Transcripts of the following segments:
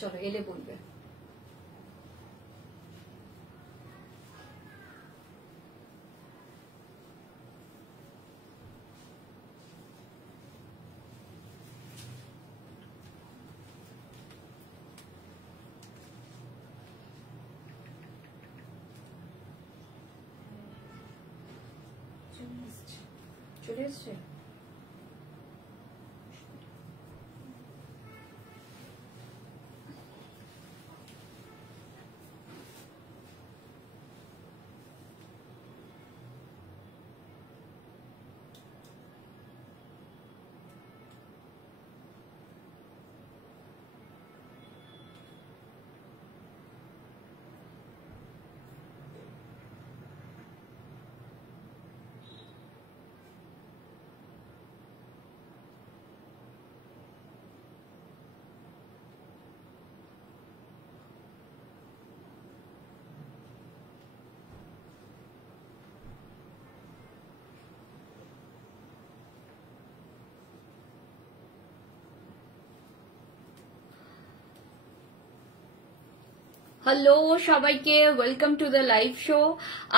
চলো এলে বলবে। চলে এসছে। হ্যালো সবাইকে, welcome to the live show.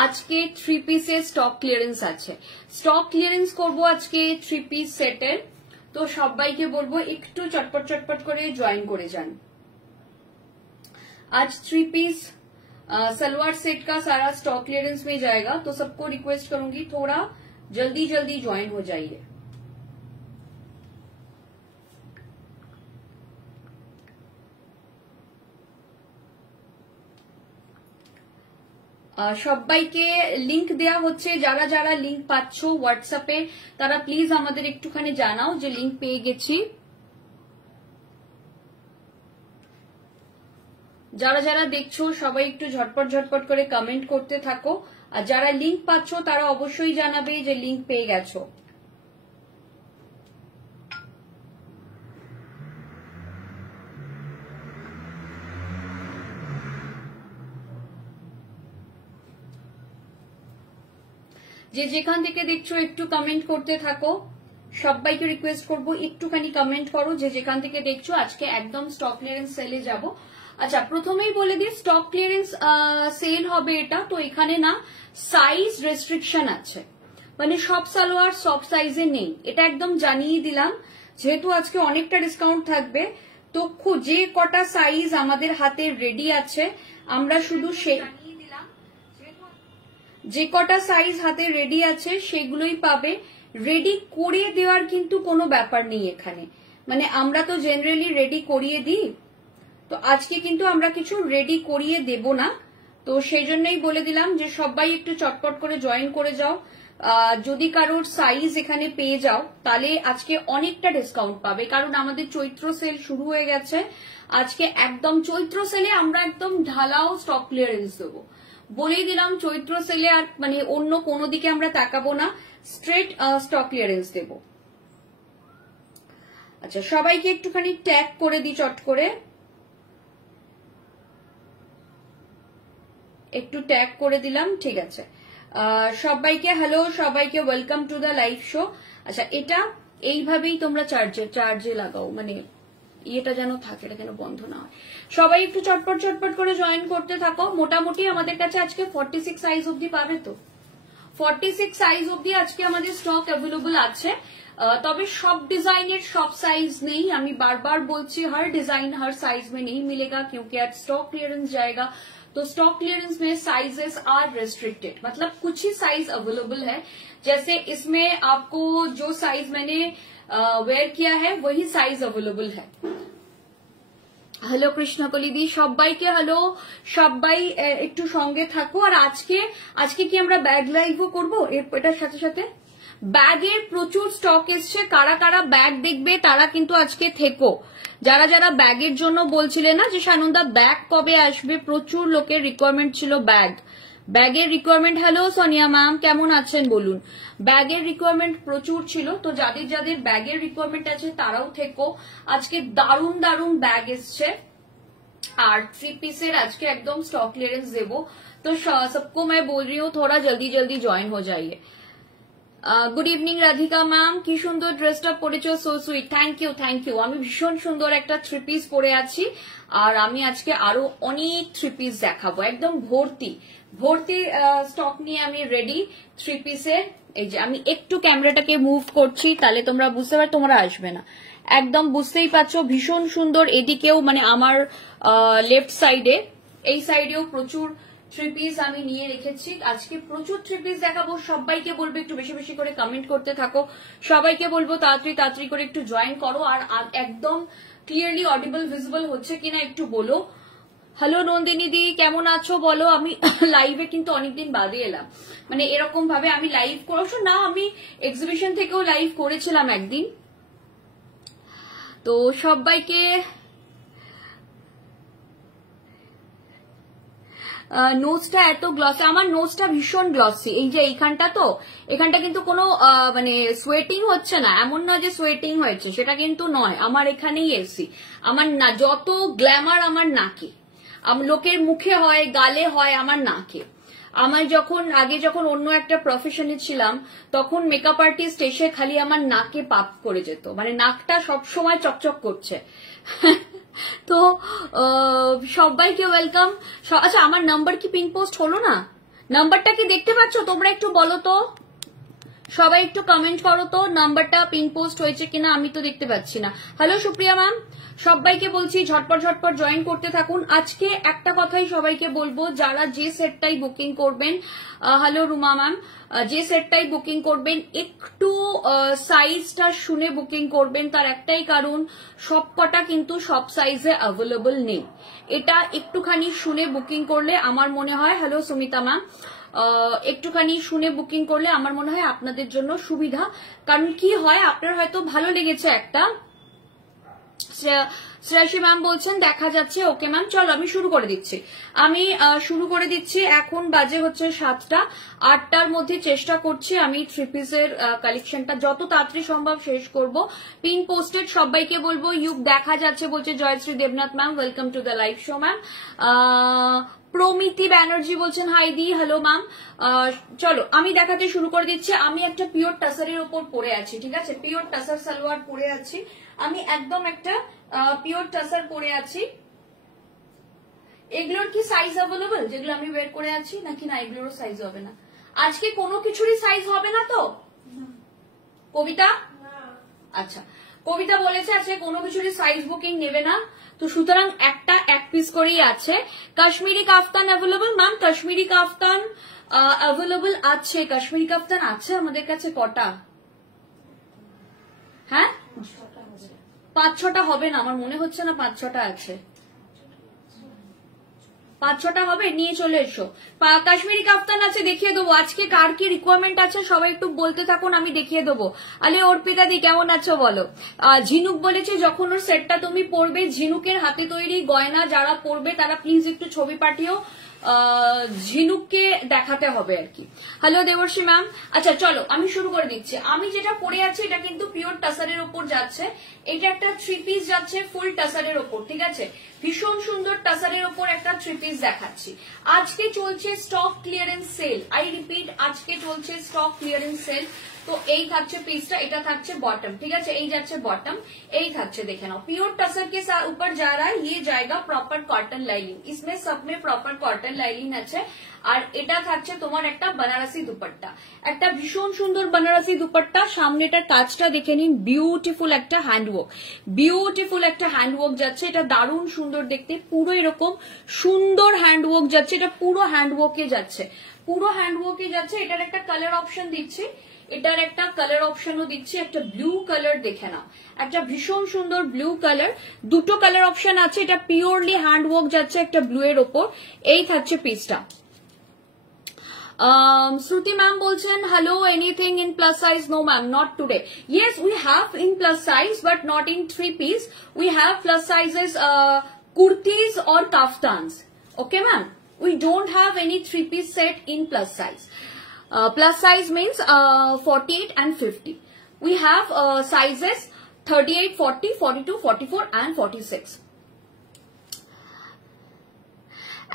আজকে 3 পিসের স্টক ক্লিয়ারেন্স আছে। স্টক ক্লিয়ারেন্স করব আজকে 3 পিস সেটের। তো সবাইকে বলবো একটু চটপট চটপট করে জয়েন করে যান। आज 3 पीस सलवार सेट का सारा स्टॉक क्लियरेंस में जाएगा, तो सबको रिक्वेस्ट करूंगी थोड़ा जल्दी जल्दी ज्वाइन हो जाइए। সবাইকে লিংক দেয়া হচ্ছে, যারা যারা লিংক পাচ্ছ হোয়াটসঅ্যাপে তারা প্লিজ আমাদের একটুখানি জানাও যে লিংক পেয়ে গেছি। যারা যারা দেখছো সবাই একটু ঝটপট ঝটপট করে কমেন্ট করতে থাকো, আর যারা লিংক পাচ্ছ তারা অবশ্যই জানাবে যে লিংক পেয়ে গেছো। যে যেখান থেকে দেখছো একটু কমেন্ট করতে থাকো। সবাইকে রিকোয়েস্ট করবো একটুখানি কমেন্ট করো যে যেখান থেকে দেখছো। আজকে একদম স্টক ক্লিয়ারেন্স সেলে যাব। আচ্ছা, প্রথমেই বলে দিই স্টক ক্লিয়ারেন্স সেল হবে এটা, তো এখানে না সাইজ রেস্ট্রিকশন আছে, মানে সব সালোয়ার সব সাইজে নেই, এটা একদম জানিয়ে দিলাম। যেহেতু আজকে অনেকটা ডিসকাউন্ট থাকবে, তো যে কটা সাইজ আমাদের হাতে রেডি আছে আমরা শুধু যে কটা সাইজ হাতে রেডি আছে সেগুলোই পাবে। রেডি করিয়ে দেওয়ার কিন্তু কোনো ব্যাপার নেই এখানে, মানে আমরা তো জেনারেলি রেডি করিয়ে দিই, তো আজকে কিন্তু আমরা কিছু রেডি করিয়ে দেব না। তো সেই জন্যই বলে দিলাম যে সবাই একটু চটপট করে জয়েন করে যাও। যদি কারোর সাইজ এখানে পেয়ে যাও তাহলে আজকে অনেকটা ডিসকাউন্ট পাবে, কারণ আমাদের চৈত্র সেল শুরু হয়ে গেছে। আজকে একদম চৈত্র সেলে আমরা একদম ঢালাও স্টক ক্লিয়ারেন্স দেবো, বলেই দিলাম। চৈত্র সেলে আর মানে অন্য কোনো দিকে আমরা তাকাবো না, স্ট্রেট স্টক ক্লিয়ারেন্স দেব। আচ্ছা, সবাইকে একটুখানি ট্যাগ করে দিই চট করে, একটু ট্যাগ করে দিলাম, ঠিক আছে। সবাইকে হ্যালো, সবাইকে welcome to the live show. আচ্ছা, এটা এইভাবেই তোমরা চার্জে লাগাও, মানে ইয়েটা যেন থাকে, এটা যেন বন্ধ না হয়। সবাই একটু চটপট চটপট করে জয়েন করতে থাকো। মোটামুটি আমাদের কাছে আজকে 46 সাইজ অব্দি পাবে, তো 46 সাইজ অব্দি আজকে আমাদের স্টক অ্যাভেলেবল আছে। তবে সব डिजाइनर সব साइज नहीं, আমি बार-बार बोलছি हर डिजाइन हर साइज में नहीं मिलेगा, क्योंकि आज स्टॉक क्लियरेंस जाएगा। तो स्टॉक क्लियरेंस में साइजेस आर रेस्ट्रिक्टेड, मतलब कुछ ही साइज अवेलेबल है। जैसे इसमें आपको जो साइज मैंने वेयर किया है वही साइज अवेलेबल है। হ্যালো কৃষ্ণকলিদি, সবাইকে হ্যালো, সবাই একটু সঙ্গে থাকো। আর আজকে কি আমরা ব্যাগ লাইভও করবো এটার সাথে সাথে? ব্যাগের প্রচুর স্টক এসছে, কারা কারা ব্যাগ দেখবে তারা কিন্তু আজকে থেকো। যারা যারা ব্যাগের জন্য বলছিলেন না যে সানন্দা ব্যাগ কবে আসবে, প্রচুর লোকের রিকোয়ারমেন্ট ছিল ব্যাগের রিকোয়ারমেন্ট। হ্যালো সোনিয়া ম্যাম, কেমন আছেন বলুন? ব্যাগের রিকোয়ারমেন্ট প্রচুর ছিল, তো যাদের যাদের ব্যাগের রিকোয়ারমেন্ট আছে তারাও থেকো। আজকে দারুণ দারুণ ব্যাগ এসছে, আর 3 পিসের আজকে একদম স্টক क्लियरेंस देवो। तो सबको मैं बोल रही हूँ थोड़ा जल्दी जल्दी ज्वाइन हो जाइए। গুড ইভিনিং রাধিকা ম্যাম, কি সুন্দর ড্রেসটা পরেছো, so sweet. Thank you, thank you. আমি ভীষণ সুন্দর একটা 3 পিস পরে আছি, আর আমি আজকে আরো অনেক 3 পিস দেখাবো, একদম ভর্তি ভর্তি স্টক নিয়ে আমি রেডি 3 পিসের। এই যে আমি একটু ক্যামেরাটাকে মুভ করছি, তাহলে তোমরা বুঝতে পারো, তোমরা আসবে না, একদম বুঝতেই পারছো ভীষণ সুন্দর। এদিকেও মানে আমার লেফট সাইডে, এই সাইডেও প্রচুর 3 পিস আমি নিয়ে রেখেছি। আজকে প্রচুর 3 পিস দেখাবো। সবাইকে বলবো একটু বেশি বেশি করে কমেন্ট করতে থাকো, সবাইকে বলবো তাড়াতাড়ি তাড়াতাড়ি করে একটু জয়েন করো। আর একদম ক্লিয়ারলি অডিবল ভিজিবল হচ্ছে কিনা একটু বলো। হ্যালো নন্দিনী দি, কেমন আছো বলো। আমি লাইভে কিন্তু অনেকদিন বাদে এলাম, মানে এরকম ভাবে আমি লাইভ করছো না, আমি এক্সিবিশন থেকেও লাইভ করেছিলাম একদিন। তো সবাইকে নোজটা এত গ্লসি, আমার নোজটা ভীষণ গ্লসি। এই যে এইখানটা, তো এখানটা কিন্তু কোনো মানে সোয়েটিং হচ্ছে না, এমন নয় যে সোয়েটিং হয়েছে, সেটা কিন্তু নয়। আমার এখানেই এসি, আমার না যত গ্ল্যামার আমার নাকে, লোকের মুখে হয়, গালে হয়, আমার নাকে। আমার আগে যখন অন্য একটা প্রফেশনে ছিলাম, তখন মেকআপ আর্টিস্ট এসে খালি আমার নাকে পাপ করে যেত, মানে নাকটা সবসময় চকচক করছে। তো সবাইকে ওয়েলকাম। আচ্ছা, আমার নাম্বার কি পিন পোস্ট হলো না? নাম্বারটা কি দেখতে পাচ্ছ তোমরা? একটু বলো তো, সবাই একটু কমেন্ট করো তো, নাম্বারটা পিন পোস্ট হয়েছে কিনা, আমি তো দেখতে পাচ্ছি না। হ্যালো সুপ্রিয়া ম্যাম, সবাইকে বলছি ঝটপট ঝটপট জয়েন করতে থাকুন। আজকে একটা কথাই সবাইকে বলবো, যারা যে সেটটাই বুকিং করবেন, হ্যালো রুমা ম্যাম, যে সেটটাই বুকিং করবেন একটু সাইজটা শুনে বুকিং করবেন। তার একটাই কারণ, সবকটা কিন্তু সব সাইজে অ্যাভেলেবল নেই। এটা একটুখানি শুনে বুকিং করলে আমার মনে হয়, হ্যালো সুমিতা ম্যাম, একটুখানি শুনে বুকিং করলে আমার মনে হয় আপনাদের জন্য সুবিধা। কারণ কি হয়, আপনার হয়তো ভালো লেগেছে একটা, শ্রেয়াসী ম্যাম বলছেন দেখা যাচ্ছে, ওকে ম্যাম, চলো আমি শুরু করে দিচ্ছি। আমি শুরু করে দিচ্ছি। এখন বাজে হচ্ছে 7টা, 8টার মধ্যে চেষ্টা করছি আমি 3 পিসের কালেকশনটা যত তাড়াতাড়ি সম্ভব শেষ করব। পিন পোস্টেড সবাইকে বলবো, ইউক দেখা যাচ্ছে বলছে Joyshree Debnath ma'am, welcome to the live show ma'am. Promiti Banerjee বলছেন হাই দি, হ্যালো ম্যাম। চলো আমি দেখাতে শুরু করে দিচ্ছি। আমি একটা পিওর টাসারের ওপর পরে আছি, ঠিক আছে, পিওর টাসার সালোয়ার পরে আছি আমি, একদম একটা পিওর টাসার পরে আছি। এগুলোর কি সাইজ অ্যাভেলেবল যেগুলো আমি বের করে আছি, নাকি না এগুলোরও সাইজ হবে না? আজকে কোনো কিছুরই সাইজ হবে না তো কবিতা? আচ্ছা, কবিতা বলেছে আজকে কোনো কিছুরই সাইজ বুকিং নেবে না, তো সুতরাং একটা 1 পিস করেই আছে। কাশ্মীরি কাফতান অ্যাভেলেবল ম্যাম, কাশ্মীরি কাফতান অ্যাভেলেবল আছে, কাশ্মীরি কাফতান আছে আমাদের কাছে। কটা? হ্যাঁ, 5-6টা হবে না, আমার মনে হচ্ছে না 5-6টা আছে। 5-6টা হবে, নিয়ে চলে এসো। কাশ্মীরি কাফতান আছে, দেখিয়ে দেবো। আজকে কার কি রিকোয়ারমেন্ট আছে সবাই একটু বলতে থাকুন, আমি দেখিয়ে দেবো। আলে অর্পিতা দি কেমন আছো বলো। ঝিনুক বলেছে যখন ওর সেটটা তুমি পরবে, ঝিনুকের হাতে তৈরি গয়না যারা পরবে তারা প্লিজ একটু ছবি পাঠিও, ঝিনুককে দেখাতে হবে আর কি। Hello Debarshi ma'am. আচ্ছা চলো আমি শুরু করে দিচ্ছি। আমি যেটা পরে আছি এটা কিন্তু পিওর টাসারের ওপর যাচ্ছে, এটা একটা 3 পিস যাচ্ছে ফুল টাসারের ওপর, ঠিক আছে, ভীষণ সুন্দর টাসারের ওপর একটা 3 পিস দেখাচ্ছি। আজকে চলছে stock clearance sale, I repeat, আজকে চলছে স্টক ক্লিয়ারেন্স সেল। तो এই থাকছে পিসটা, এটা থাকছে বটম, ঠিক আছে, এই যাচ্ছে বটম, এই থাকছে, দেখে নাও प्योर टसर के साथ ऊपर जा रहा है, ये जाएगा प्रॉपर कॉटन लाइनिंग, इसमें सब में प्रॉपर कॉटन लाइनिंग আছে। আর এটা থাকছে তোমার একটা बनारसी দুপাট্টা, একটা ভীষণ সুন্দর बनारसी দুপাট্টা। সামনেটার কাজটা দেখে নিন, বিউটিফুল একটা হ্যান্ডওয়ার্ক, বিউটিফুল একটা হ্যান্ডওয়ার্ক যাচ্ছে, এটা দারুণ সুন্দর দেখতে, পুরো এরকম সুন্দর হ্যান্ডওয়ার্ক যাচ্ছে, এটা পুরো হ্যান্ডওয়ার্কে যাচ্ছে, পুরো হ্যান্ডওয়ার্কে যাচ্ছে। এটার একটা কালার অপশন দিচ্ছি, এটার একটা কালার অপশনও দিচ্ছি, একটা ব্লু কালার দেখে নাও, একটা ভীষণ সুন্দর ব্লু কালার, দুটো কালার অপশন আছে। এটা পিওরলি হ্যান্ডওয়ার্ক যাচ্ছে একটা ব্লু এর ওপর, এই থাকছে পিসটা। Shruti ma'am bolchen, hello, anything in plus size? No ma'am, not today. Yes, we have in plus size, but not in 3 piece. We have plus sizes, kurtis or kaftans. Okay ma'am? We don't have any 3 piece set in plus size. Plus size means 48 and 50. We have sizes 38, 40, 42, 44 and 46.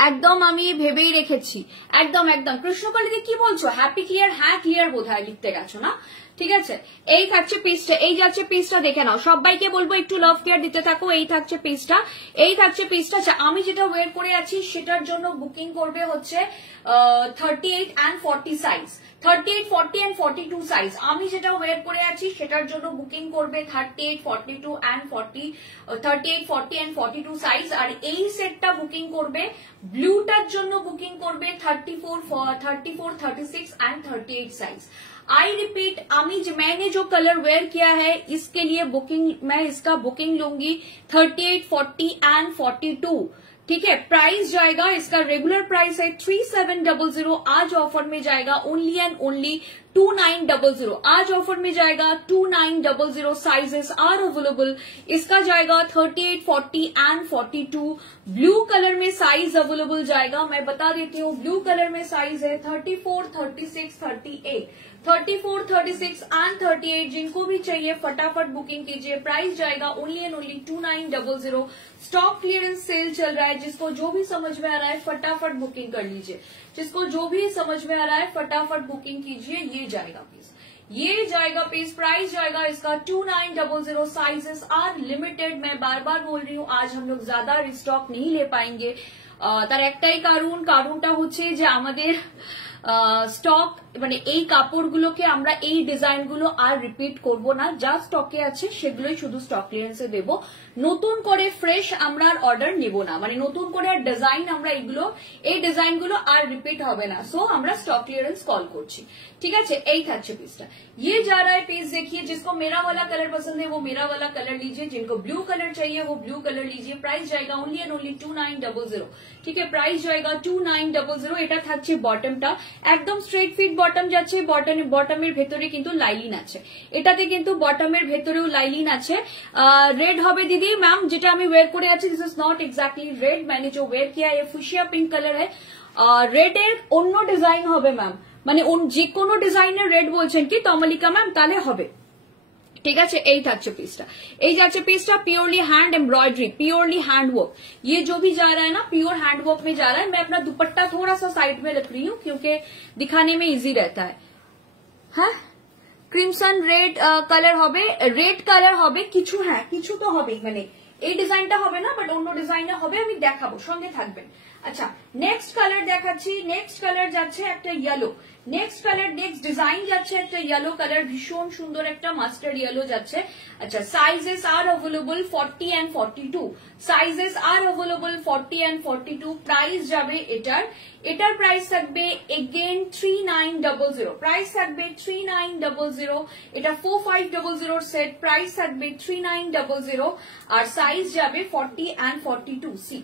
একদম আমি ভেবেই রেখেছি, একদম একদম। কৃষ্ণকালীদি কি বলছো, happy clear? হ্যাঁ clear বোধহয় লিখতে গেছো না, ঠিক আছে। এই থাকছে পিসটা, এই যাচ্ছে পিসটা, দেখে নাও। সবাইকে বলবো একটু লাভ কেয়ার দিতে থাকো। এই থাকছে পিসটা, এই থাকছে পিসটা। আচ্ছা, আমি যেটা ওয়ের করে আছি সেটার জন্য বুকিং করবে হচ্ছে 38 and 40 সাইজ, 38, 40 and 42 সাইজ। আমি যেটা ওয়ের করে আছি সেটার জন্য বুকিং করবে 38, 42 and 40, 38, 40 and 42 সাইজ। আর এই সেটটা বুকিং করবে, ব্লুটার জন্য बुकिंग করবে 34, 36 and 38 साइज। आई रिपीट, मैंने जो कलर वेयर किया है इसके लिए बुकिंग, मैं इसका बुकिंग लूंगी 38, 40 and 42, ठीक है। प्राइस जाएगा, इसका रेगुलर प्राइस है 3700, आज ऑफर में जाएगा ओनली एंड ओनली 2900, आज ऑफर में जाएगा 2900। साइजेस आर अवेलेबल, इसका जाएगा 38, 40 and 42। ब्लू कलर में साइज अवेलेबल जाएगा, मैं बता देती हूँ। ब्लू कलर में साइज है 34, 36, 38, 34, 36 and 38। जिनको भी चाहिए फटाफट बुकिंग कीजिए। प्राइस जाएगा only and only 2900। Stock clearance sale चल रहा है, जिसको जो भी समझ में आ रहा है फटाफट बुकिंग कर लीजिए, जिसको जो भी समझ में आ रहा है फटाफट बुकिंग कीजिए। ये जाएगा पीस, ये जाएगा पीस। प्राइस जाएगा इसका 2900। साइजेस आर लिमिटेड, मैं बार बार बोल रही हूँ, आज हम लोग ज्यादा रिस्टॉक नहीं ले पाएंगे। তার একটাই কারণটা হচ্ছে যে আমাদের স্টক, মানে এই কাপড়গুলোকে আমরা এই ডিজাইনগুলো আর রিপিট করব না, যা স্টকে আছে সেগুলোই শুধু স্টক ক্লিয়ারেন্সে দেব। নতুন করে ফ্রেশ আমরা আর অর্ডার নিব না, মানে নতুন করে আর ডিজাইন আমরা এই ডিজাইনগুলো আর রিপিট হবে না। সো আমরা স্টক ক্লিয়ারেন্স কল করছি, ঠিক আছে। এই থাকছে পিসটা, ये जा रहा है पीस। देखिए, जिसको मेरा वाला कलर पसंद है वो मेरा वाला कलर लीजिए, जिनको ब्लू कलर चाहिए वो ब्लू कलर लीजिए। प्राइस जाएगा ओनली एंड ओनली 2900, ठीक है। प्राइस जाएगा 2900। এটা থাকছে বটমটা, একদম স্ট্রেট ফিট বটম যাচ্ছে। বটমের ভেতরে কিন্তু লাইলিন আছে, এটাতে কিন্তু বটমের ভেতরেও লাইলিন আছে। रेड হবে দিদি। मैम যেটা আমি ওয়্যার করে আছি this is not exactly red, मैंने जो वेयर किया है ফুশিয়া পিঙ্ক কালার है। रेड এর অন্য ডিজাইন হবে ম্যাম, মানে যে কোনো ডিজাইনের রেড বলছেন কি তমালিকা ম্যাম, তাহলে হবে, ठीक है। এই থাকছে পিসটা, এই যাচ্ছে পিসটা। Purely hand embroidery, purely hand work. ये जो भी जा रहा है ना प्योर हैंड वर्क में जा रहा है। मैं अपना दुपट्टा थोड़ा सा साइड में रख रही हूँ क्योंकि दिखाने में इजी रहता है। हाँ, ক্রিমসন রেড কালার হবে, রেড কালার হবে, কিছু হ্যাঁ কিছু তো হবেই, মানে এই ডিজাইনটা হবে না বাট অন্য ডিজাইনে হবে, আমি দেখাবো, সঙ্গে থাকবেন। আচ্ছা, নেক্সট কালার দেখাচ্ছি। নেক্সট কালার যাচ্ছে একটা yellow, next colour next design যাচ্ছে একটা ইয়েলো কালার, ভীষণ সুন্দর একটা মাস্টার্ড ইয়েলো যাচ্ছে। আচ্ছা, sizes are available 40 and 42, sizes are available 40 and 42। Price যাবে এটার প্রাইস থাকবে এগেইন 3900, প্রাইস থাকবে 3900। এটা 4500 সেট, প্রাইস থাকবে 3900। আর সাইজ যাবে 40 and 42। সি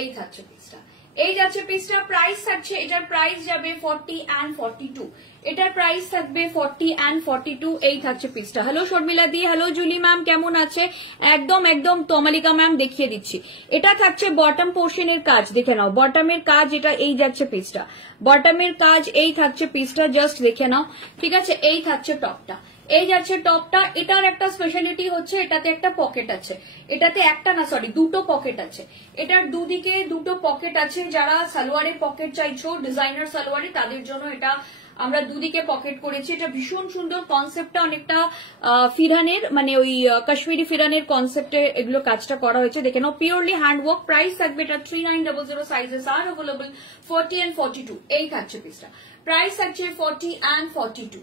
এই থাকছে পিসটা, এই যাচ্ছে পিসটা। প্রাইস থাকছে, এটার প্রাইস যাবে 40 and 42, এটার প্রাইস থাকবে 40 and 42। এই থাকছে পিসটা। হ্যালো শর্মিলা দি, হ্যালো জুলি ম্যাম, কেমন আছে? একদম একদম তমালিকা ম্যাম দেখিয়ে দিচ্ছি। এটা থাকছে বটম পোর্শনের কাজ, দেখে নাও বটমের কাজ, এটা এই যাচ্ছে পিসটা, বটমের কাজ এই থাকছে পিসটা, জাস্ট দেখে নাও, ঠিক আছে। এই থাকছে টপটা, এই যাচ্ছে টপটা। এটার একটা স্পেশালিটি হচ্ছে এটাতে একটা পকেট আছে, এটাতে একটা না সরি দুটো পকেট আছে, এটার দুদিকে দুটো পকেট আছে। যারা সালোয়ারে পকেট চাইছো ডিজাইনার সালোয়ারে, তাদের জন্য এটা আমরা দুদিকে পকেট করেছি। এটা ভীষণ সুন্দর, কনসেপ্টটা অনেকটা ফিরানের, মানে ওই কাশ্মীরি ফিরানের কনসেপ্টে এগুলো কাজটা করা হয়েছে, দেখে নাও। Purely hand work. প্রাইস থাকবে এটা 3900। Sizes are available 40 and 42। এই থাকছে পিসটা, প্রাইস থাকছে 40 and 42।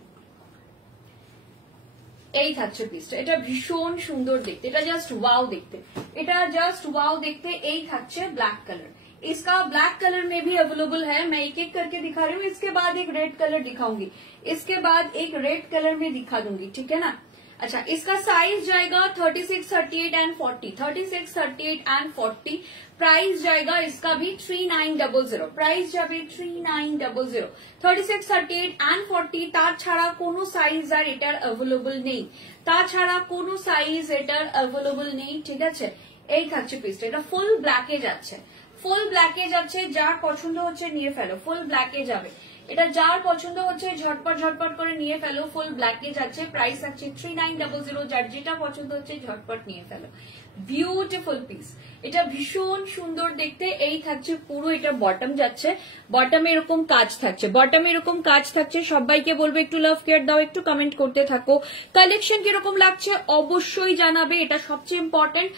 এই থাকছে পিসটা, এটা ভীষণ সুন্দর দেখতে, এটা জাস্ট ওয়াও দেখতে, এটা জাস্ট ওয়াও দেখতে। এই থাকছে ব্ল্যাক কালার, इसका ब्लैक कलर में भी अवेलेबल है, मैं एक एक करके दिखा रही हूँ। इसके बाद एक रेड कलर दिखाऊंगी, इसके बाद एक रेड कलर में दिखा दूंगी, ठीक है ना। अच्छा, इसका साइज जाएगा 36, 38 and 40, 36, 38 and 40। प्राइस जाएगा इसका भी 3900, प्राइस যাবে 3900। 36, 38 and 40। তার ছাড়া কোনো সাইজ আর এটার अवेलेबल নেই, তাছাড়া কোনো সাইজ এটার अवेलेबल নেই, ঠিক আছে। এই থাকছে পিসটা, এটা ফুল ব্ল্যাকে যাচ্ছে, ফুল ব্ল্যাকে যাচ্ছে, যার পছন্দ হচ্ছে নিয়ে ফেলো, ফুল ব্ল্যাকে যাবে, এটা যার পছন্দ হচ্ছে ঝটপট ঝটপট করে নিয়ে ফেলো, ফুল ব্ল্যাকে যাচ্ছে, প্রাইস আছে 3900, যার যেটা পছন্দ হচ্ছে ঝটপট নিয়ে ফেলো। বিউটিফুল পিস, এটা ভীষণ সুন্দর দেখতে। এই থাকছে পুরো, এটা বটম যাচ্ছে, বটমে এরকম কাজ থাকছে, বটমে এরকম কাজ থাকছে। সবাইকে বলবো একটু লাভ কেয়ার দাও, একটু কমেন্ট করতে থাকো। কালেকশন কিরকম লাগছে অবশ্যই জানাবে, এটা সবচেয়ে ইম্পর্টেন্ট।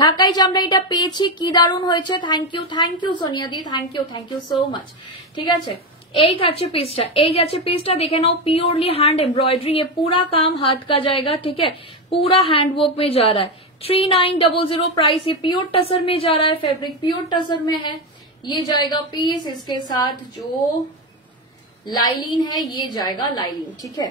ঢাকায় যে আমরা এটা পেয়েছি কি দারুণ হয়েছে, থ্যাংক ইউ সোনিয়া দি, থ্যাংক ইউ সো মাচ। ঠিক আছে, এই থাকছে পিসটা, এই যাচ্ছে पिसটা देखे नाओ, प्योरली हैंड एम्ब्रॉयडरी, ये पूरा काम हाथ का जाएगा। ठीक है, पूरा हैंड वर्क में जा रहा है। 3900 प्राइस, ये प्योर टसर में जा रहा है, फैब्रिक प्योर टसर में है। ये जाएगा पीस, इसके साथ जो लाइलिन है ये जाएगा लाइलिन। ठीक है,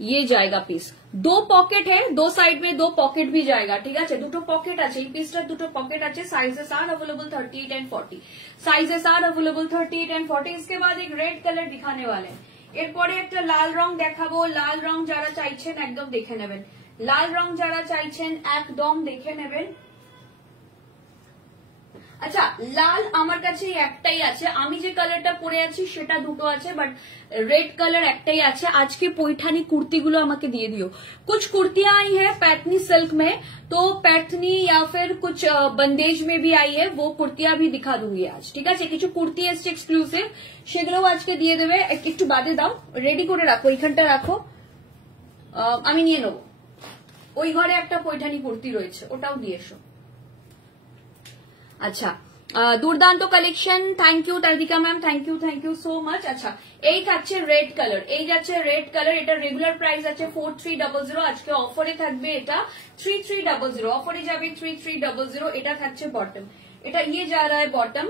ये जाएगा पीस, 2 पॉकेट है, 2 साइड में 2 पॉकेट भी जाएगा। ठीक है, 2 पॉकेट আছে এই পিসটার, 2 पॉकेट আছে। Sizes are available 38 and 40, sizes are available 38 and 40। इसके बाद एक रेड कलर दिखाने वाले हैं, এরপরে একটা লাল রং দেখাবো। লাল রং যারা চাইছেন একদম দেখে নেবেন, লাল রং যারা চাইছেন একদম দেখে নেবেন। আচ্ছা, লাল আমার কাছে একটাই আছে, আমি যে কালারটা পরে আছি সেটা দুটো আছে, বাট रेड कलर একটাই আছে। আজকে पैठानी कुर्ती गुलो আমাকে দিয়ে দিও। कुछ कुर्तियां आई है पैठनी सिल्क में, तो पैठनी या फिर कुछ बंदेज में भी आई है, वो कुर्तियां भी दिखा दूंगी आज। ठीक আছে, কিছু কুর্তি এসছে এক্সক্লুসিভ, সেগুলো আজকে দিয়ে দেবে। একটু বাদে দাও, রেডি করে রাখো, এইখানটা রাখো, আমি নিয়ে নেবো। ওই ঘরে একটা पैठानी কুর্তি রয়েছে, ওটাও দিয়ে এসো। আচ্ছা, দুর্দান্ত collection, thank you Taradika ma'am, thank you so much. আচ্ছা, এই থাকছে রেড কালার, এই যাচ্ছে রেড কালার, এটা রেগুলার প্রাইস আছে 4300, আজকে অফারে থাকবে এটা 3300, অফারে যাবে 3300। এটা থাকছে বটম, এটা ইয়ে যা রা है বটম।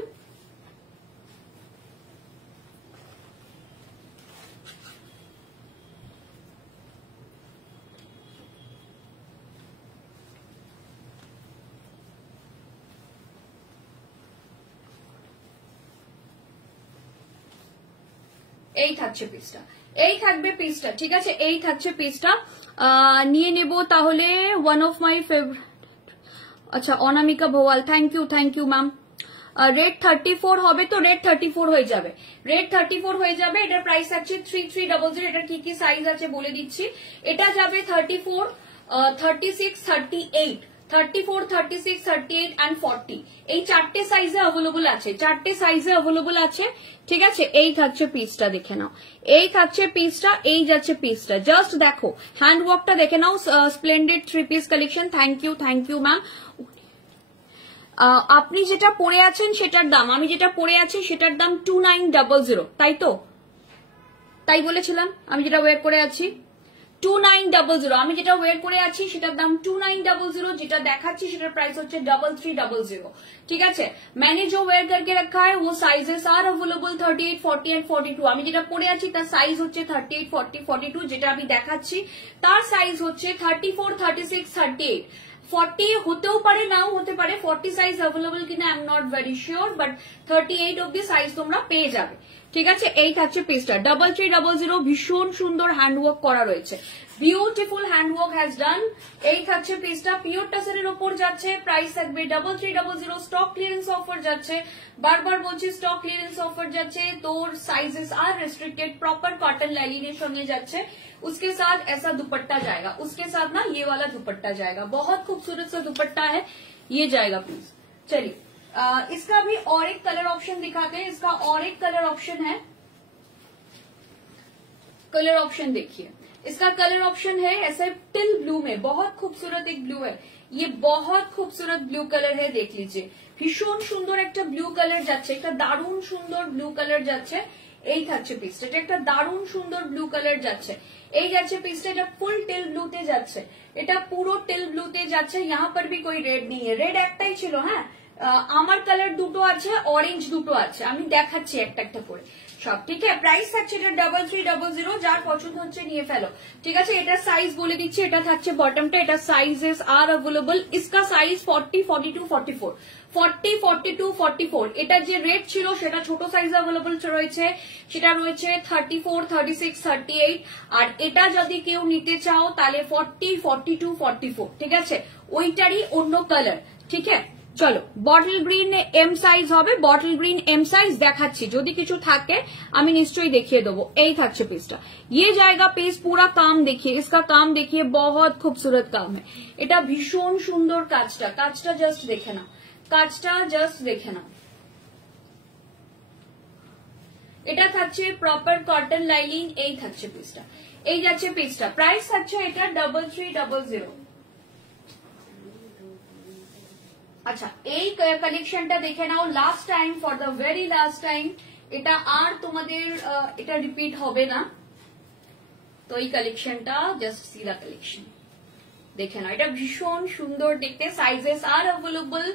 এই থাকছে পিসটা, এই থাকবে পিসটা। ঠিক আছে, এই থাকছে পিসটা, নিয়ে নেব তাহলে। One of my favourite. আচ্ছা, Anamika Bhowal, thank you ma'am. Rate 34 হবে, তো রেট 34 হয়ে যাবে, রেট 34 হয়ে যাবে। এটার প্রাইস থাকছে 3300। এটার কি কি সাইজ আছে বলে দিচ্ছি। এটা যাবে 34, 36, 38, 34, 36, 38 and 40, এই চারটে সাইজে अवेलेबल আছে, চারটে সাইজে अवेलेबल আছে। ঠিক আছে, এই থাকছে পিসটা, দেখে নাও, এই থাকছে পিসটা, এই যাচ্ছে পিসটা। জাস্ট দেখো হ্যান্ড ওয়ার্কটা দেখে নাও, splendid 3 piece collection. Thank you ma'am. আপনি যেটা পরে আছেন সেটার দাম, আমি যেটা পরে আছি সেটার দাম 2900, তাই তো? তাই বলেছিলাম, আমি যেটা ওয়্যার করে আছি 2900, আমি যেটা ওয়্যার করে আছি সেটার দাম 2900, যেটা দেখাচ্ছি সেটার প্রাইস হচ্ছে 3300। ঠিক আছে, मैंने जो वेयर करके रखा है वो साइजेस आर अवेलेबल 38, 40 एंड 42। আমি যেটা পরে আছি তার সাইজ হচ্ছে 38, 40, 42, যেটা আমি দেখাচ্ছি তার সাইজ হচ্ছে 34, 36, 38। 40 হতেও পারে নাও হতে পারে, 40 সাইজ अवेलेबल কিনা I am not very sure, but 38 অবধি সাইজ তোমরা পেয়ে যাবে। ঠিক আছে, এই থাকছে পিসটা 3300, ভীষণ সুন্দর হ্যান্ডওয়ার্ক করা রয়েছে, বিউটিফুল হ্যান্ডওয়ার্ক হ্যাজ ডান। এই থাকছে পিসটা, পিওর টাসের উপর যাচ্ছে, প্রাইস থাকবে 3300। স্টক ক্লিয়ারেন্স অফার যাচ্ছে, বারবার বলছি স্টক ক্লিয়ারেন্স অফার যাচ্ছে, তোর sizes are restricted, proper cotton lining সঙ্গে যাচ্ছে। उसके साथ ऐसा दुपट्टा जाएगा, उसके साथ ना ये वाला दुपट्टा जाएगा, बहुत खूबसूरत सा दुपट्टा है, ये जाएगा प्लीज। चलिए, इसका भी और एक कलर ऑप्शन दिखाते हैं। इसका और एक कलर ऑप्शन है, कलर ऑप्शन देखिए, इसका कलर ऑप्शन है ऐसे टिल ब्लू में, बहुत खूबसूरत एक ब्लू है, ये बहुत खूबसूरत ब्लू कलर है, देख लीजिए ভীষণ সুন্দর একটা ব্লু কালার যাচ্ছে, একটা দারুণ সুন্দর ব্লু কালার যাচ্ছে। এই থাকছে পিসটা, এটা একটা দারুণ সুন্দর ব্লু কালার যাচ্ছে, এই যাচ্ছে পিসটা, এটা ফুল টেল ব্লুতে যাচ্ছে, এটা পুরো টেল ব্লুতে যাচ্ছে। यहाँ पर भी कोई रेड नहीं है, रेड একটাই ছিল। হ্যাঁ, আমার কালার দুটো আছে, অরেঞ্জ দুটো আছে, আমি দেখাচ্ছি একটা একটা করে সব। ঠিক আছে, প্রাইস থাকছে এটা 3300, যার পছন্দ হচ্ছে নিয়ে ফেলো। ঠিক আছে, এটা সাইজ বলে দিচ্ছি, এটা থাকছে বটমটা, এটা সাইজেস আর अवेलेबल। इसका साइज 40, 42, 44, 40, 42, 44। এটা যে রেট ছিল সেটা ছোট সাইজ अवेलेबल রয়েছে, সেটা রয়েছে 34, 36, 38। আর এটা যদি কেউ নিতে চাও তাহলে 40, 42, 44। ঠিক আছে, ওইটারই অন্য কালার। ঠিক আছে, চলো বটল গ্রিন এম সাইজ হবে, বটল গ্রিন এম সাইজ দেখাচ্ছি, যদি কিছু থাকে আমি নিশ্চয়ই দেখিয়ে দেবো। এই থাকছে পিসটা, ये जाएगा पीस पूरा। काम देखिए, इसका काम देखिए, बहुत खूबसूरत काम है। এটা ভীষণ সুন্দর কাজটা, কাজটা জাস্ট দেখে নাও, কাজটা জাস্ট দেখে নাও। এটা থাকছে প্রপার কটন লাইনিং, এই থাকছে পিসটা, এই যাচ্ছে পিসটা। প্রাইস থাকছে এটা 3300। আচ্ছা, এই কালেকশনটা দেখে নাও last time, for the very last time. এটা আর তোমাদের এটা রিপিট হবে না। তো এই কালেকশনটা জাস্ট সি দা কালেকশন, দেখে নাও, এটা ভীষণ সুন্দর দেখতে। সাইজেস আর अवेलेबल,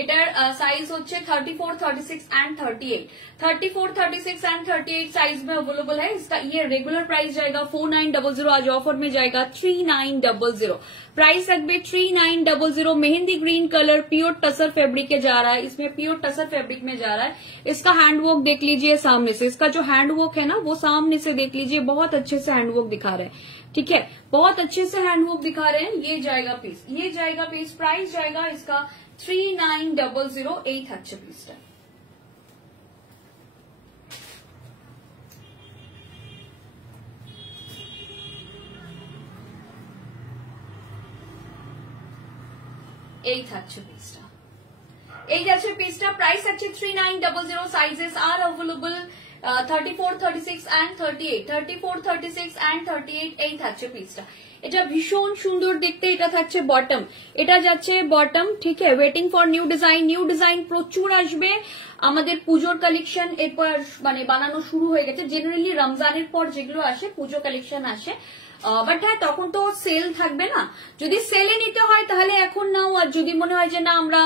এটার সাইজ হচ্ছে 34, 36 एंड 38। 34, 36 एंड 38 साइज में अवेलेबल है। इसका ये रेगुलर प्राइस जाएगा 4900, आज ऑफर में जाएगा 3900। प्राइस रखबे 3900। Mehndi green colour pure tussar fabric के जा रहा है, इसमें प्योर टसर फैब्रिक में जा रहा है। इसका हैंडवर्क देख लीजिए सामने से, इसका जो हैंडवर्क है ना वो सामने से देख लीजिए, बहुत अच्छे से हैंडवर्क दिखा रहे हैं। ठीक है, बहुत अच्छे से हैंडवर्क दिखा रहे हैं। ये जाएगा पीस, ये जाएगा पीस। प्राइस जाएगा इसका 3900। এই থাকছে পিসটা। এই থাকছে পিসটা, এই যাচ্ছে পিসটা। প্রাইস আছে 3900। Sizes are available 34, 36 and 38। 34, 36 and 38 এই থাকছে পিসটা। এটা ভীষণ সুন্দর দেখতে। এটা থাকছে বটম, এটা যাচ্ছে বটম। ঠিক আছে, waiting for new design. New design প্রচুর আসবে, আমাদের পুজোর কালেকশন এরপর মানে বানানো শুরু হয়ে গেছে। জেনারেলি রমজানের পর যেগুলো আসে পুজো কালেকশন আসে, বাট হ্যাঁ তখন তো সেল থাকবে না। যদি সেলে নিতে হয় তাহলে এখন নাও, আর যদি মনে হয় যে না আমরা